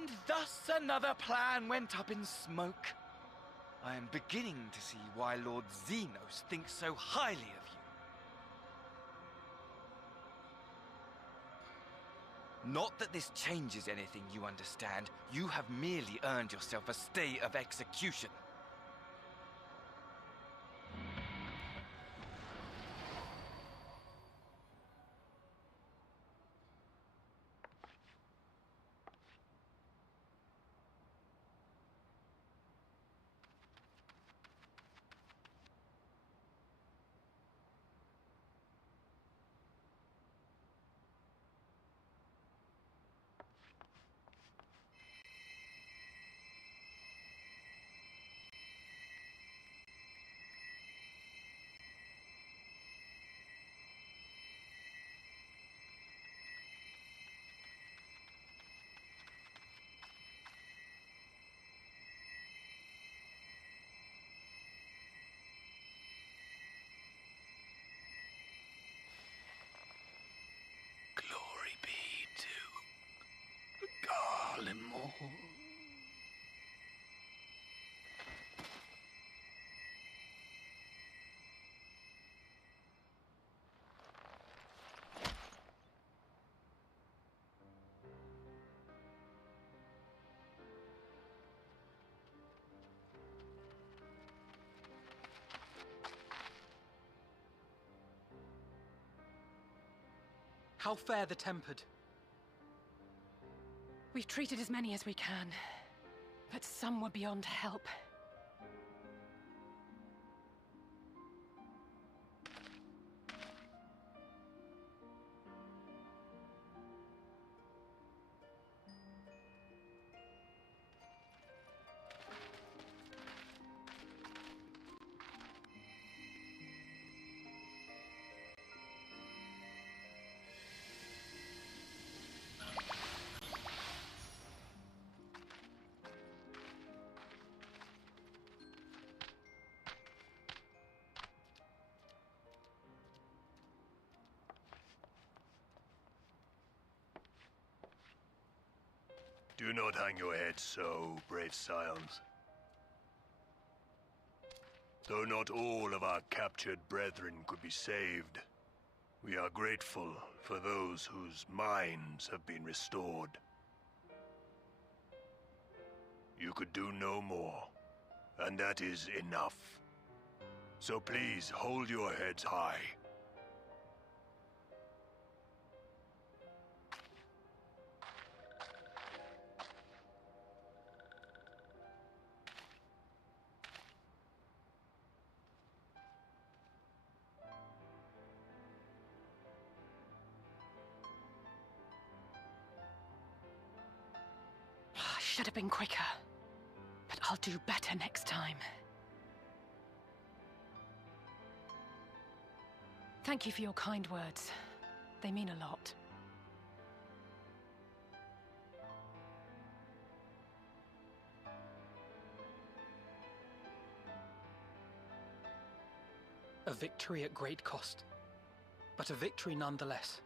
And thus another plan went up in smoke. I am beginning to see why Lord Xenos thinks so highly of you. Not that this changes anything, you understand. You have merely earned yourself a stay of execution. Glory be to Garlemald. How fare the tempered? We've treated as many as we can, but some were beyond help. Do not hang your head so, brave scions. Though not all of our captured brethren could be saved, we are grateful for those whose minds have been restored. You could do no more, and that is enough. So please hold your heads high. Should have been quicker, but I'll do better next time. Thank you for your kind words. They mean a lot. A victory at great cost, but a victory nonetheless.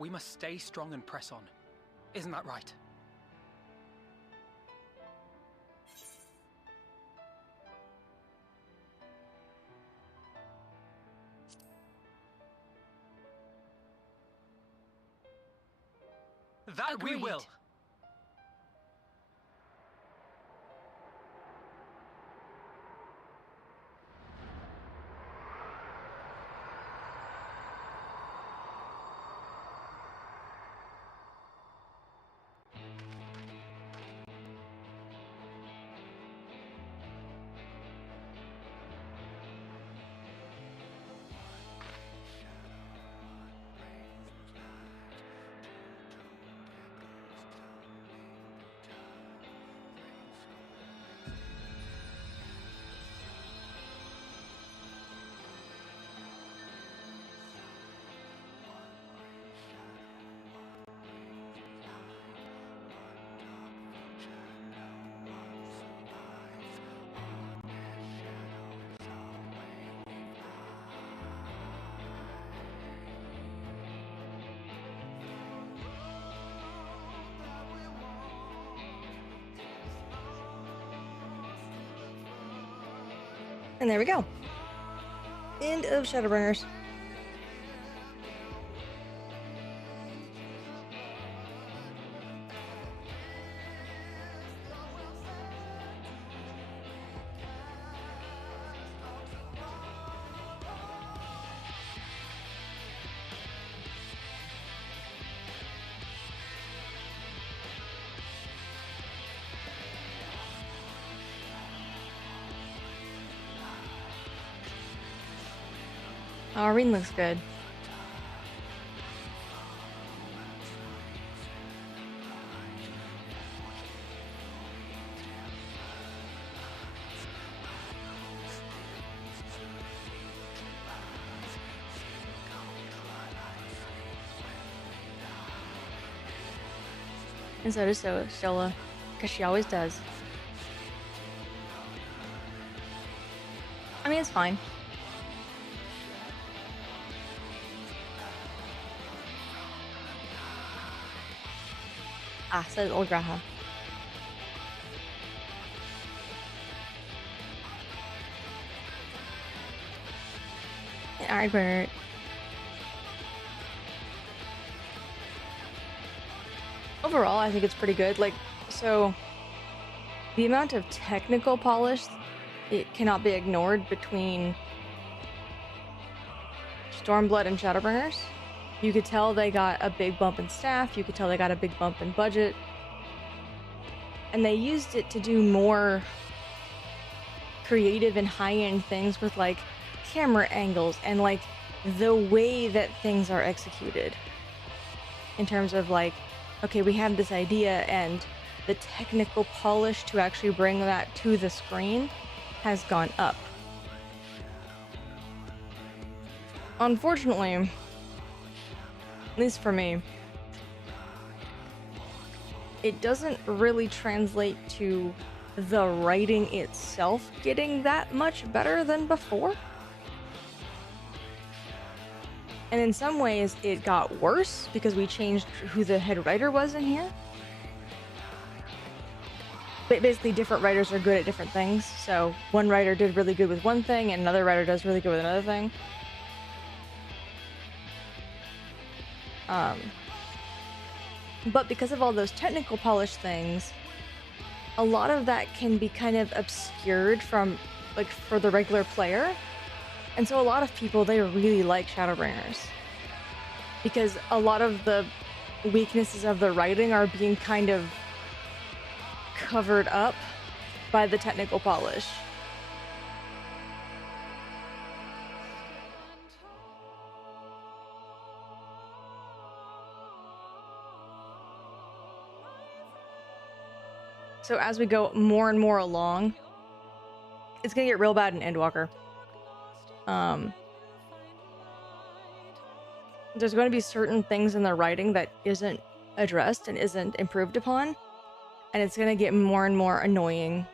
We must stay strong and press on. Isn't that right? That Agreed. we will. And there we go. End of Shadowbringers. Oh, Irene looks good. And so does Shola, because she always does. I mean, it's fine. Ah, says old Graha. Albert. Overall, I think it's pretty good. Like, so the amount of technical polish, it cannot be ignored between Stormblood and Shadowbringers. You could tell they got a big bump in staff, you could tell they got a big bump in budget. And they used it to do more creative and high-end things with like camera angles and like the way that things are executed. In terms of like, okay, we have this idea and the technical polish to actually bring that to the screen has gone up. Unfortunately, at least for me, it doesn't really translate to the writing itself getting that much better than before. And in some ways, it got worse because we changed who the head writer was in here. But basically, different writers are good at different things. So one writer did really good with one thing, and another writer does really good with another thing. But because of all those technical polish things, a lot of that can be kind of obscured from, like, for the regular player. And so a lot of people, they really like Shadowbringers. Because a lot of the weaknesses of the writing are being kind of covered up by the technical polish. So as we go more and more along, it's gonna get real bad in Endwalker. There's going to be certain things in the writing that isn't addressed and isn't improved upon, and it's going to get more and more annoying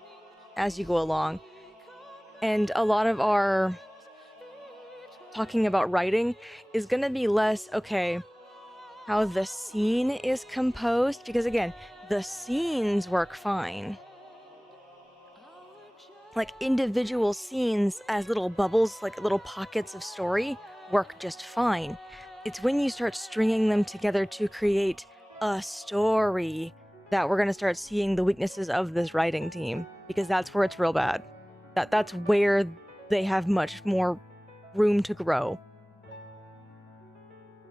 as you go along. And a lot of our talking about writing is going to be less, okay, how the scene is composed, because again, the scenes work fine. Like, individual scenes as little bubbles, like little pockets of story, work just fine. It's when you start stringing them together to create a story that we're going to start seeing the weaknesses of this writing team, because that's where it's real bad. That's where they have much more room to grow.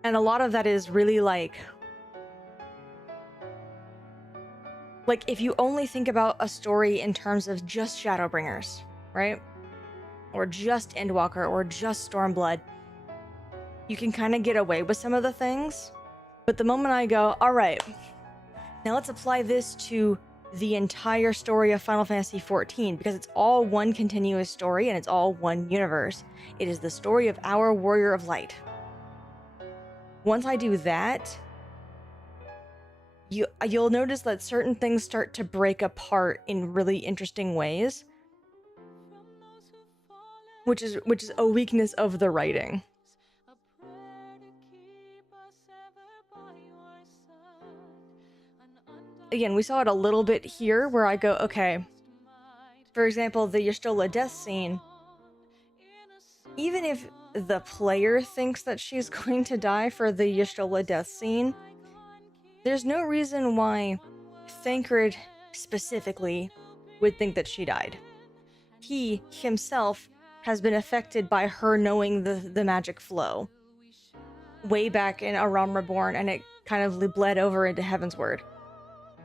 And a lot of that is really like if you only think about a story in terms of just Shadowbringers, right? Or just Endwalker, or just Stormblood, you can kind of get away with some of the things. But the moment I go, all right, now let's apply this to the entire story of Final Fantasy XIV, because it's all one continuous story and it's all one universe. It is the story of our Warrior of Light. Once I do that, you'll notice that certain things start to break apart in really interesting ways, which is a weakness of the writing. Again, we saw it a little bit here where I go, okay, for example, the Y'shtola death scene, even if the player thinks that she's going to die for the Y'shtola death scene, there's no reason why Thancred specifically would think that she died. He himself has been affected by her knowing the magic flow way back in A Realm Reborn, and it kind of bled over into Heavensward.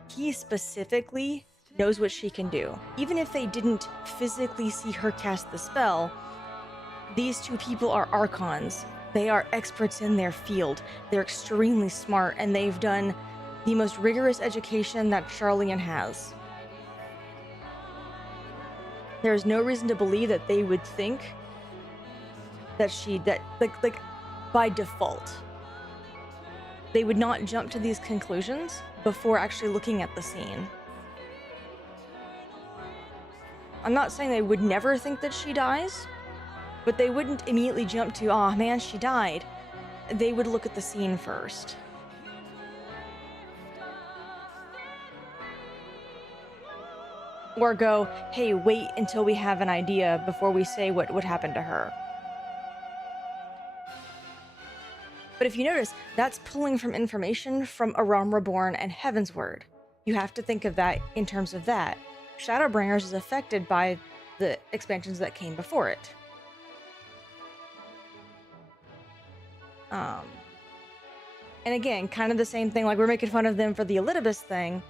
He specifically knows what she can do. Even if they didn't physically see her cast the spell, these two people are Archons. They are experts in their field. They're extremely smart, and they've done the most rigorous education that Sharlayan has. There's no reason to believe that they would think that like by default, they would not jump to these conclusions before actually looking at the scene. I'm not saying they would never think that she dies, but they wouldn't immediately jump to, "Aw, man, she died." They would look at the scene first. Or go, "Hey, wait until we have an idea before we say what would happen to her." But if you notice, that's pulling from information from A Realm Reborn and Heavensward. You have to think of that in terms of that. Shadowbringers is affected by the expansions that came before it. And again, kind of the same thing, like we're making fun of them for the Elidibus thing,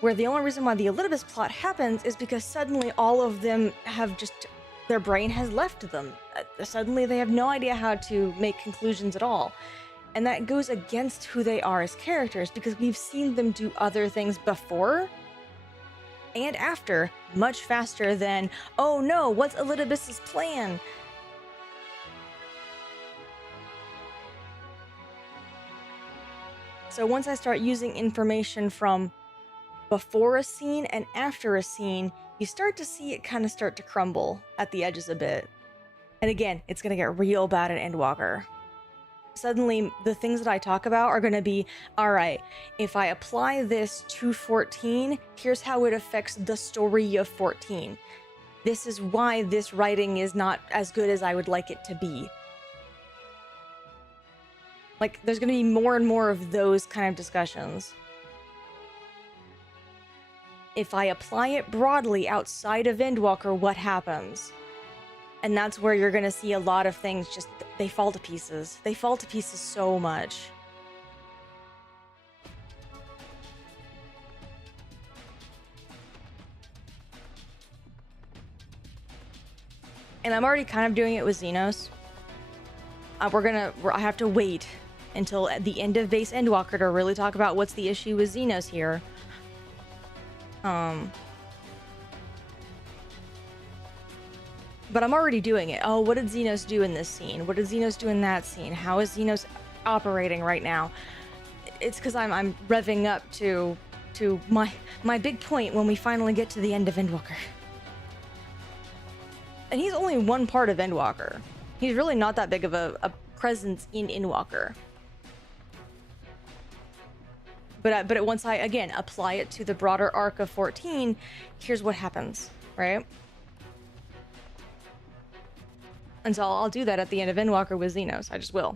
where the only reason why the Elidibus plot happens is because suddenly all of them have just, their brain has left them. Suddenly they have no idea how to make conclusions at all. And that goes against who they are as characters, because we've seen them do other things before and after much faster than, "Oh no, what's Elidibus's plan?" So once I start using information from before a scene and after a scene, you start to see it kind of start to crumble at the edges a bit. And again, it's going to get real bad at Endwalker. Suddenly, the things that I talk about are going to be, all right, if I apply this to 14, here's how it affects the story of 14. This is why this writing is not as good as I would like it to be. Like, there's going to be more and more of those kind of discussions. If I apply it broadly outside of Endwalker, what happens? And that's where you're going to see a lot of things just, they fall to pieces. They fall to pieces so much. And I'm already kind of doing it with Xenos. I have to wait until at the end of base Endwalker to really talk about what's the issue with Xenos here. But I'm already doing it. Oh, what did Xenos do in this scene? What did Xenos do in that scene? How is Xenos operating right now? It's because I'm revving up to my big point when we finally get to the end of Endwalker. And he's only one part of Endwalker. He's really not that big of a presence in Endwalker. But once I, again, apply it to the broader arc of 14, here's what happens, right? And so I'll do that at the end of Endwalker with Xenos. I just will.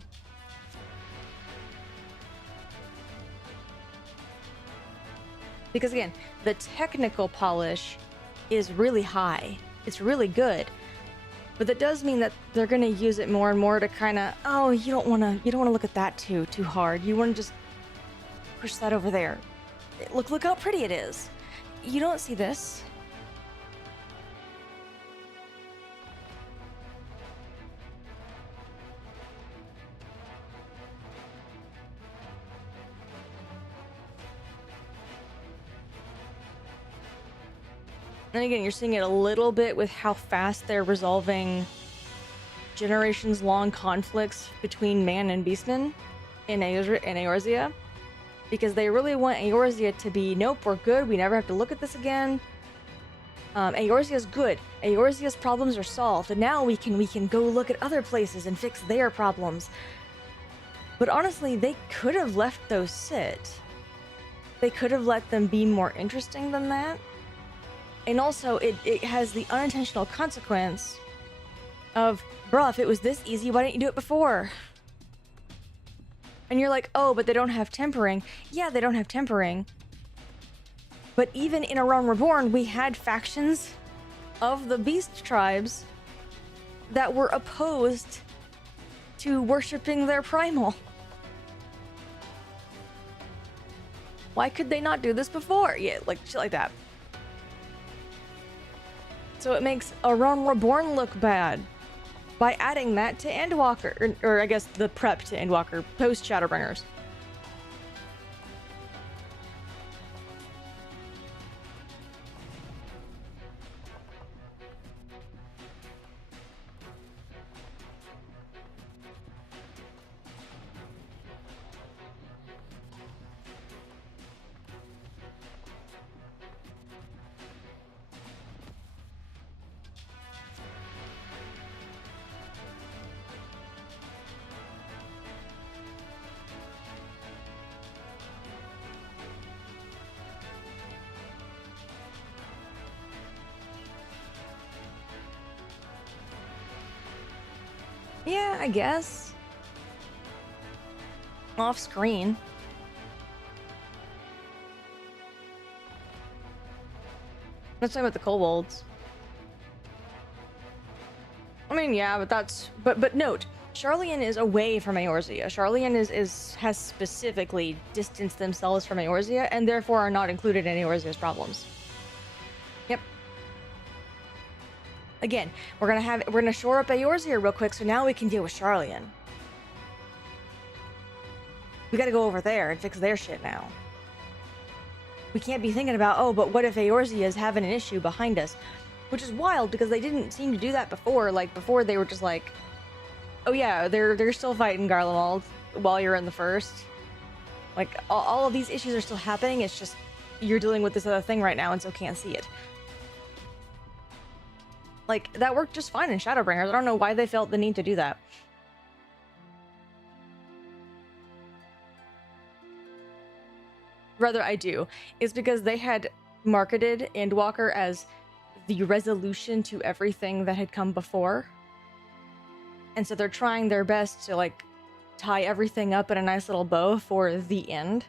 Because again, the technical polish is really high. It's really good. But that does mean that they're going to use it more and more to kind of, oh, you don't want to look at that too hard. You want to just push that over there. Look how pretty it is. You don't see this. And again, you're seeing it a little bit with how fast they're resolving generations-long conflicts between man and beastmen in Eorzea. Because they really want Eorzea to be, nope, we're good, we never have to look at this again. Eorzea's good. Eorzea's problems are solved, and now we can go look at other places and fix their problems. But honestly, they could have left those sit. They could have let them be more interesting than that. And also, it has the unintentional consequence of, bruh, if it was this easy, why didn't you do it before? And you're like, oh, but they don't have tempering. Yeah, they don't have tempering. But even in A Realm Reborn, we had factions of the beast tribes that were opposed to worshipping their primal. Why could they not do this before? Yeah, like shit like that. So it makes A Realm Reborn look bad by adding that to Endwalker, or I guess the prep to Endwalker post Shadowbringers. Yeah, I guess. Off screen. Let's talk about the kobolds. I mean, yeah, but that's but note, Sharlayan is away from Eorzea. Sharlayan has specifically distanced themselves from Eorzea and therefore are not included in Eorzea's problems. Yep. Again, we're gonna shore up Eorzea real quick, so now we can deal with Sharlayan. We gotta go over there and fix their shit now. We can't be thinking about, oh, but what if Eorzea is having an issue behind us? Which is wild, because they didn't seem to do that before. Like, before they were just like, oh yeah, they're still fighting Garlemald while you're in the first. Like, all of these issues are still happening, it's just, you're dealing with this other thing right now and so can't see it. Like, that worked just fine in Shadowbringers. I don't know why they felt the need to do that. Rather, I do. It's because they had marketed Endwalker as the resolution to everything that had come before. And so they're trying their best to, like, tie everything up in a nice little bow for the end.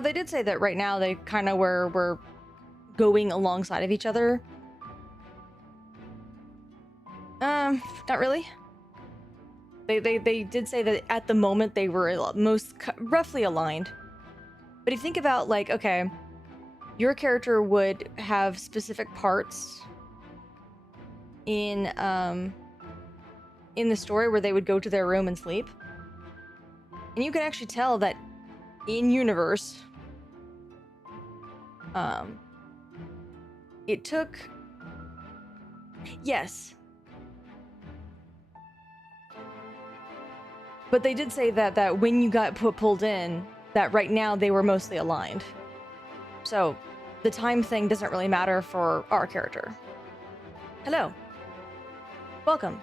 They did say that right now they kind of were going alongside of each other. Not really. They did say that at the moment they were roughly aligned. But if you think about, like, okay, your character would have specific parts in the story where they would go to their room and sleep. And you can actually tell that in universe, it took, yes. But they did say that when you got pulled in, that right now they were mostly aligned. So the time thing doesn't really matter for our character. Hello. Welcome.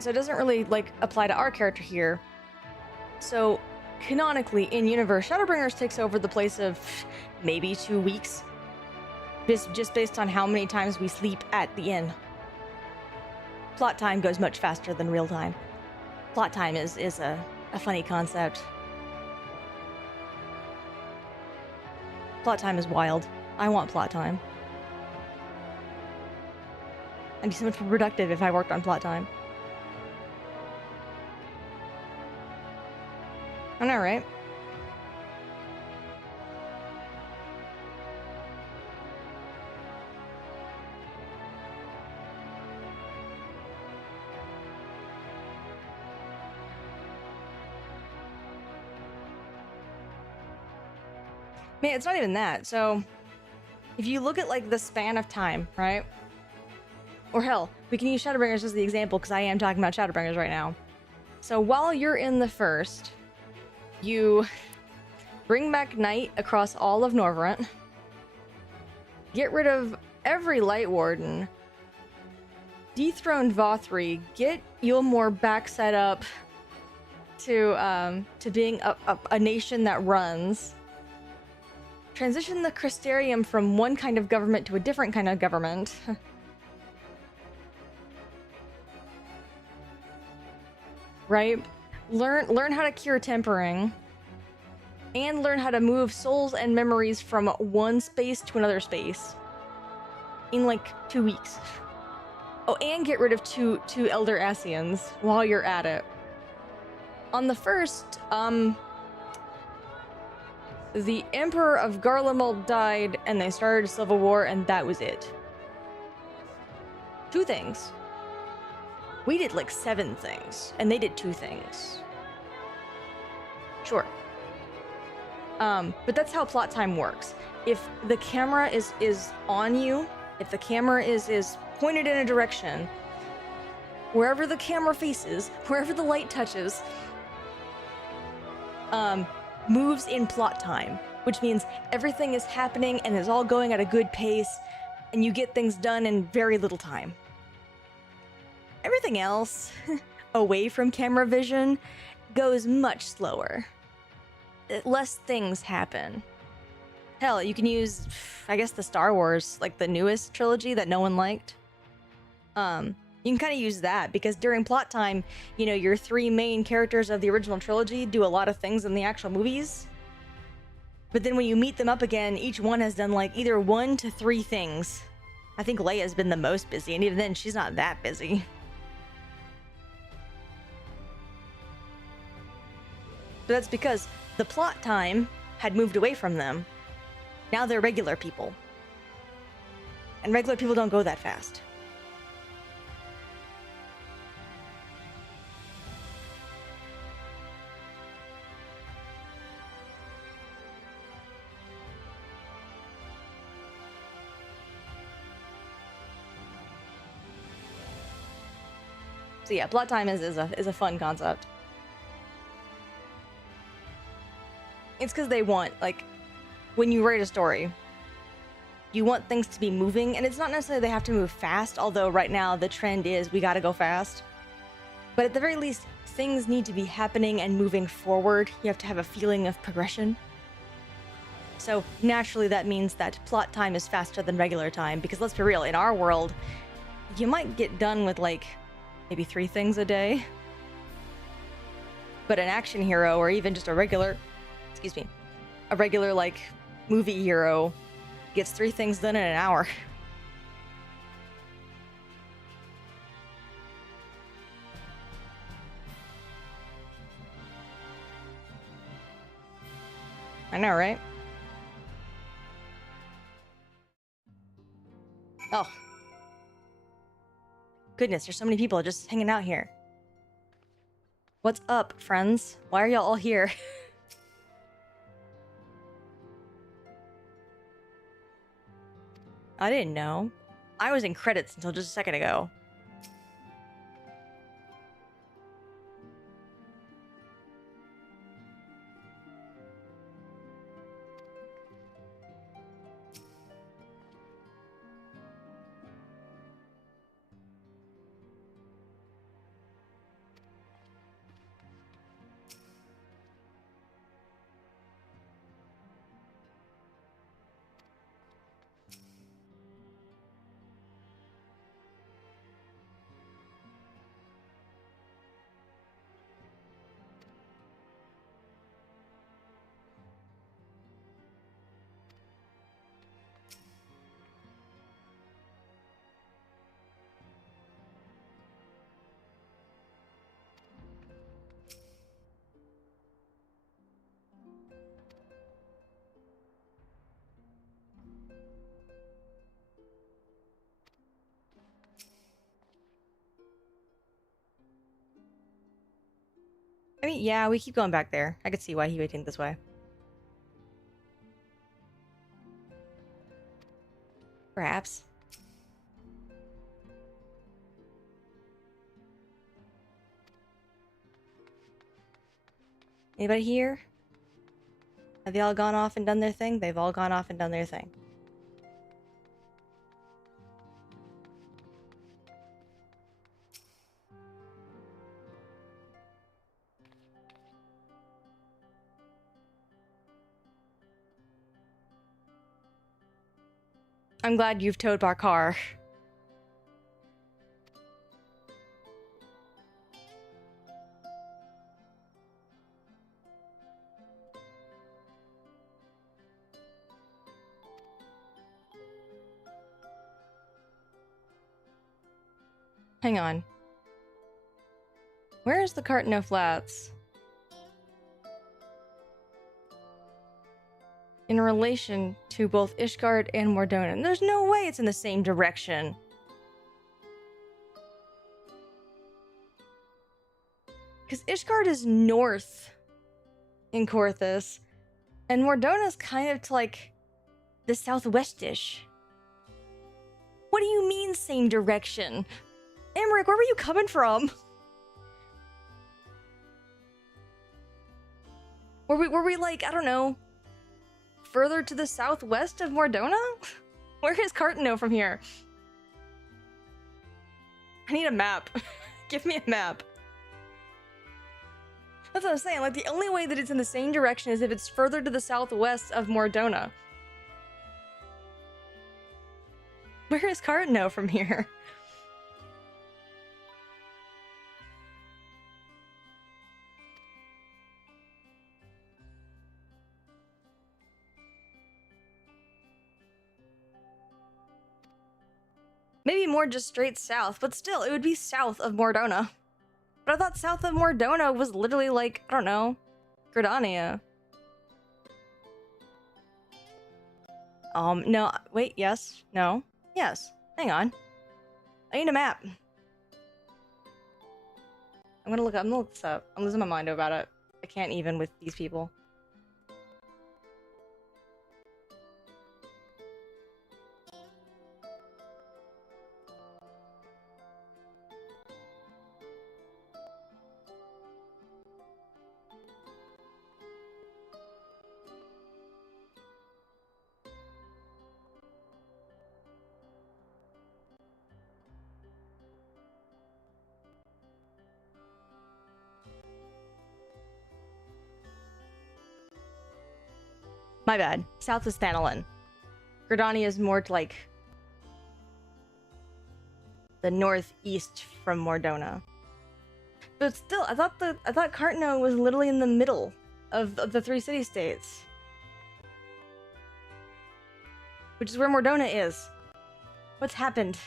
So it doesn't really, like, apply to our character here. So canonically, in universe, Shadowbringers takes over the place of maybe 2 weeks. Just based on how many times we sleep at the inn. Plot time goes much faster than real time. Plot time is a funny concept. Plot time is wild. I want plot time. I'd be so much more productive if I worked on plot time. I know, right? Man, it's not even that. So, if you look at, like, the span of time, right? Or hell, we can use Shadowbringers as the example because I am talking about Shadowbringers right now. So while you're in the first, you bring back Night across all of Norvrent, get rid of every Light Warden, dethrone Vothri, get Yulmore back set up to being a nation that runs. Transition the Crystarium from one kind of government to a different kind of government. Right? Learn how to cure tempering. And learn how to move souls and memories from one space to another space. In like 2 weeks. Oh, and get rid of two Elder Ascians while you're at it. On the first, the Emperor of Garlemald died, and they started a civil war, and that was it. 2 things. We did like 7 things, and they did 2 things. Sure. But that's how plot time works. If the camera is on you, if the camera is pointed in a direction, wherever the camera faces, wherever the light touches, moves in plot time, which means everything is happening and is all going at a good pace, and you get things done in very little time. Everything else, away from camera vision, goes much slower. Less things happen. Hell, you can use, I guess, the Star Wars, like the newest trilogy that no one liked. You can kind of use that, because during plot time, you know, your 3 main characters of the original trilogy do a lot of things in the actual movies. But then when you meet them up again, each one has done like either 1 to 3 things. I think Leia's been the most busy, and even then, she's not that busy. But that's because the plot time had moved away from them. Now they're regular people. And regular people don't go that fast. So yeah, plot time is a fun concept. It's because they want, like, when you write a story, you want things to be moving, and it's not necessarily they have to move fast, although right now the trend is we gotta go fast. But at the very least, things need to be happening and moving forward. You have to have a feeling of progression. So naturally that means that plot time is faster than regular time, because let's be real, in our world, you might get done with like maybe 3 things a day. But an action hero, or even just a regular like movie hero, gets 3 things done in an hour. I know, right? Oh. Goodness, there's so many people just hanging out here. What's up, friends? Why are y'all all here? I didn't know. I was in credits until just a second ago. I mean, yeah, we keep going back there. I could see why he would think this way. Perhaps. Anybody here? Have they all gone off and done their thing? They've all gone off and done their thing. I'm glad you've towed our car. Hang on. Where is the Cartano Flats? In relation to both Ishgard and Mordona. And there's no way it's in the same direction. Because Ishgard is north in Korthus, and Mordona's kind of to like the southwestish. What do you mean same direction? Emmerich, where were you coming from? Were we like, I don't know, further to the southwest of Mordona? Where is Cartano from here? I need a map. Give me a map. That's what I'm saying. Like, the only way that it's in the same direction is if it's further to the southwest of Mordona. Where is Cartano from here? Maybe more just straight south, but still, it would be south of Mordona. But I thought south of Mordona was literally like, I don't know, Gridania. No, wait, yes, no, yes. Hang on. I need a map. I'm gonna look this up. I'm losing my mind about it. I can't even with these people. My bad. South is Thanalin. Gridania is more to like the northeast from Mordona. But still, I thought Cartano was literally in the middle of the three city-states. Which is where Mordona is. What's happened?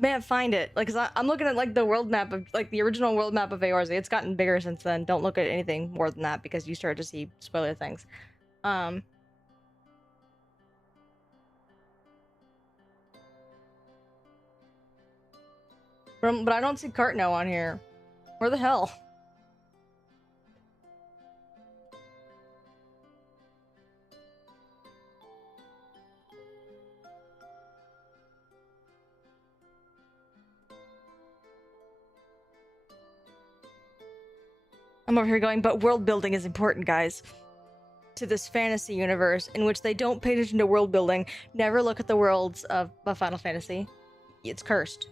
Can't find it. Like, cause I'm looking at like the world map of like the original world map of Eorze. It's gotten bigger since then. Don't look at anything more than that because you start to see spoiler things. But I don't see Cartano on here. Where the hell? I'm over here going, but world building is important, guys. To this fantasy universe in which they don't pay attention to world building. Never look at the worlds of Final Fantasy. It's cursed.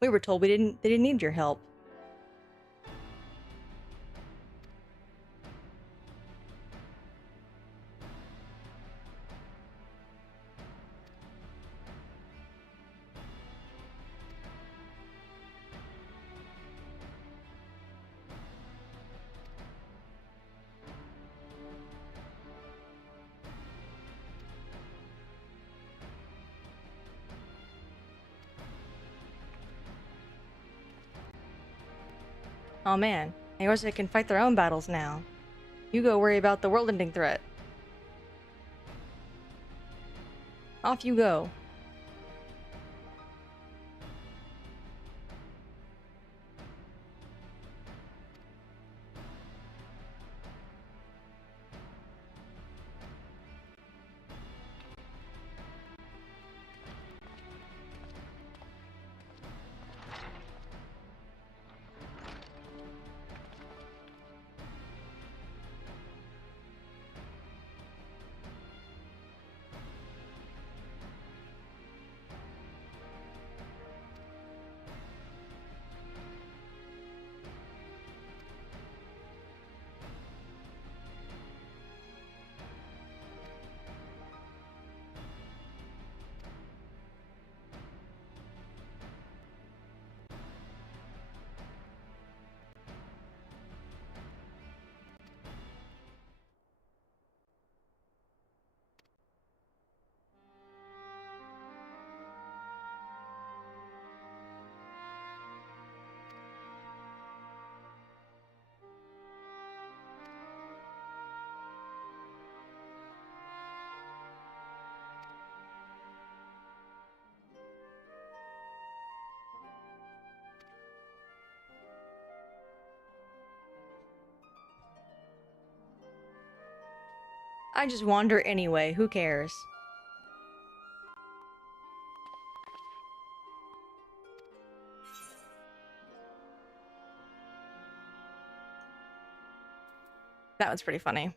We were told they didn't need your help. Oh man, Eorze can fight their own battles now. You go worry about the world-ending threat. Off you go. I just wander anyway. Who cares? That was pretty funny.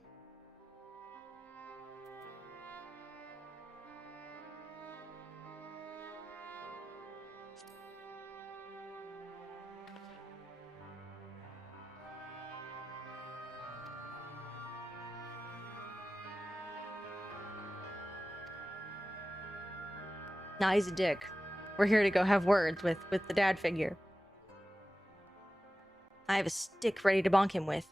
Nah, he's a dick. We're here to go have words with the dad figure. I have a stick ready to bonk him with.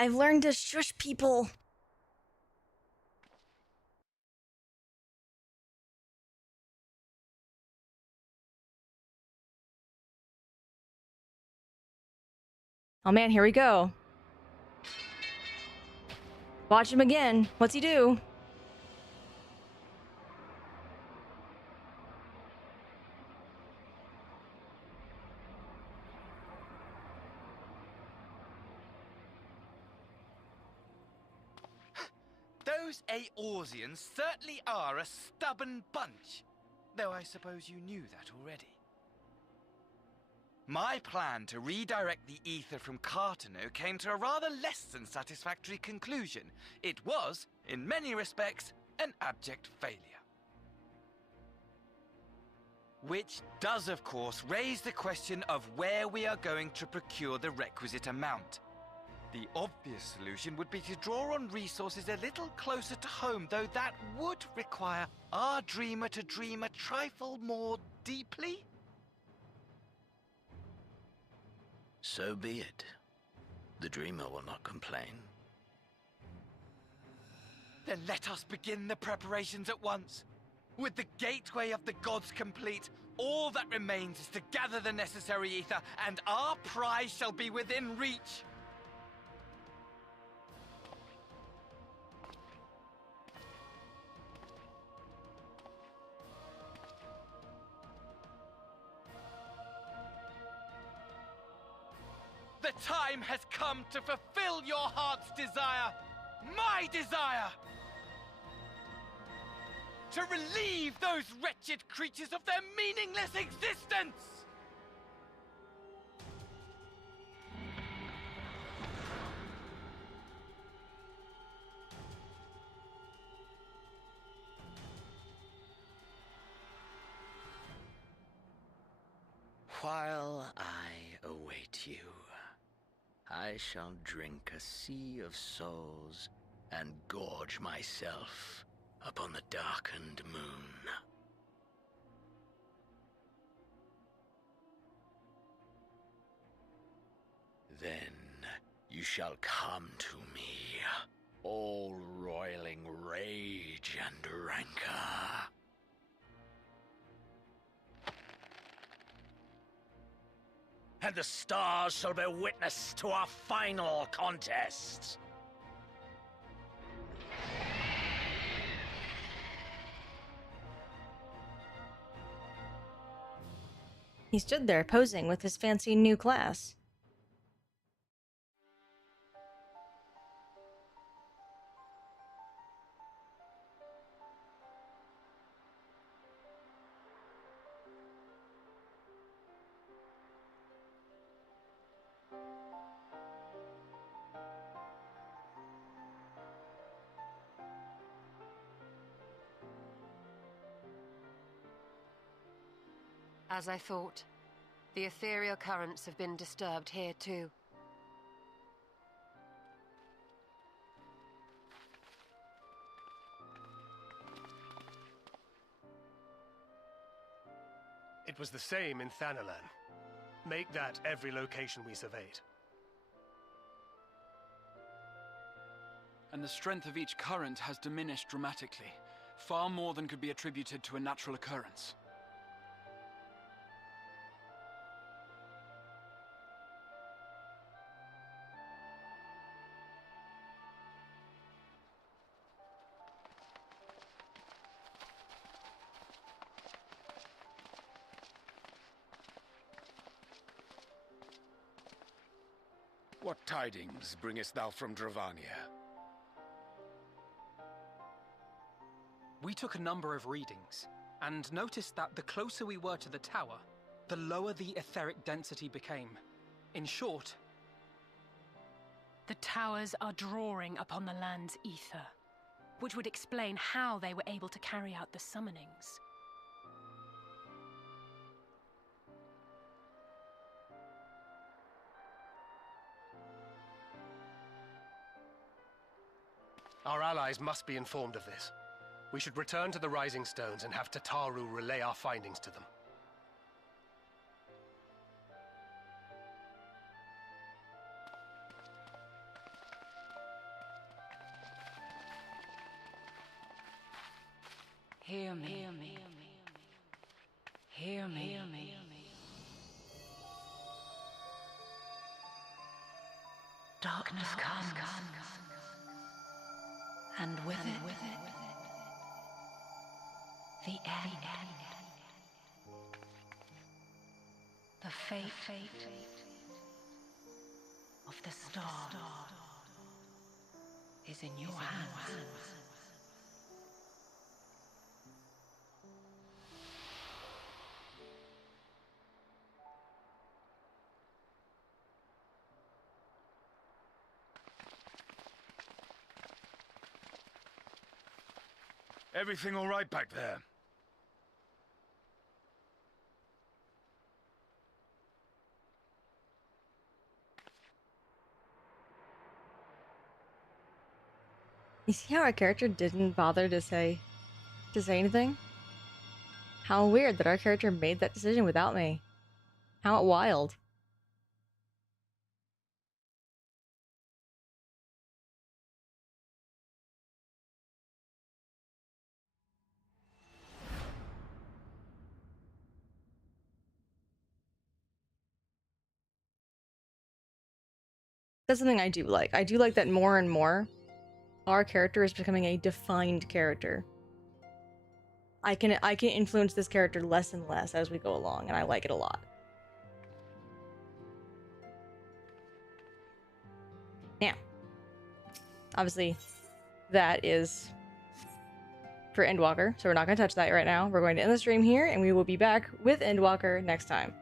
I've learned to shush people. Oh man, here we go. Watch him again. What's he do? Those Eorzeans certainly are a stubborn bunch. Though I suppose you knew that already. My plan to redirect the ether from Cartano came to a rather less than satisfactory conclusion. It was, in many respects, an abject failure. Which does, of course, raise the question of where we are going to procure the requisite amount. The obvious solution would be to draw on resources a little closer to home, though that would require our dreamer to dream a trifle more deeply. So be it. The dreamer will not complain. Then let us begin the preparations at once. With the gateway of the gods complete, all that remains is to gather the necessary ether, and our prize shall be within reach. The time has come to fulfill your heart's desire, my desire! To relieve those wretched creatures of their meaningless existence! While I await you, I shall drink a sea of souls and gorge myself upon the darkened moon. Then you shall come to me, all roiling rage and rancor. And the stars shall bear witness to our final contest. He stood there posing with his fancy new class. As I thought, the ethereal currents have been disturbed here too. It was the same in Thanalan. Make that every location we surveyed. and the strength of each current has diminished dramatically, far more than could be attributed to a natural occurrence. What tidings bringest thou from Dravania? We took a number of readings, and noticed that the closer we were to the tower, the lower the etheric density became. In short, the towers are drawing upon the land's ether, which would explain how they were able to carry out the summonings. Our allies must be informed of this. We should return to the Rising Stones and have Tataru relay our findings to them. Hear me. Hear me. Hear me. Hear me. Darkness comes, and with it, the end. The fate of the star is in your hands. Everything all right back there? You see how our character didn't bother to say anything? How weird that our character made that decision without me. How wild. That's something I do like. I do like that more and more our character is becoming a defined character. I can influence this character less and less as we go along, and I like it a lot. Now, obviously, that is for Endwalker, so we're not going to touch that right now. We're going to end the stream here, and we will be back with Endwalker next time.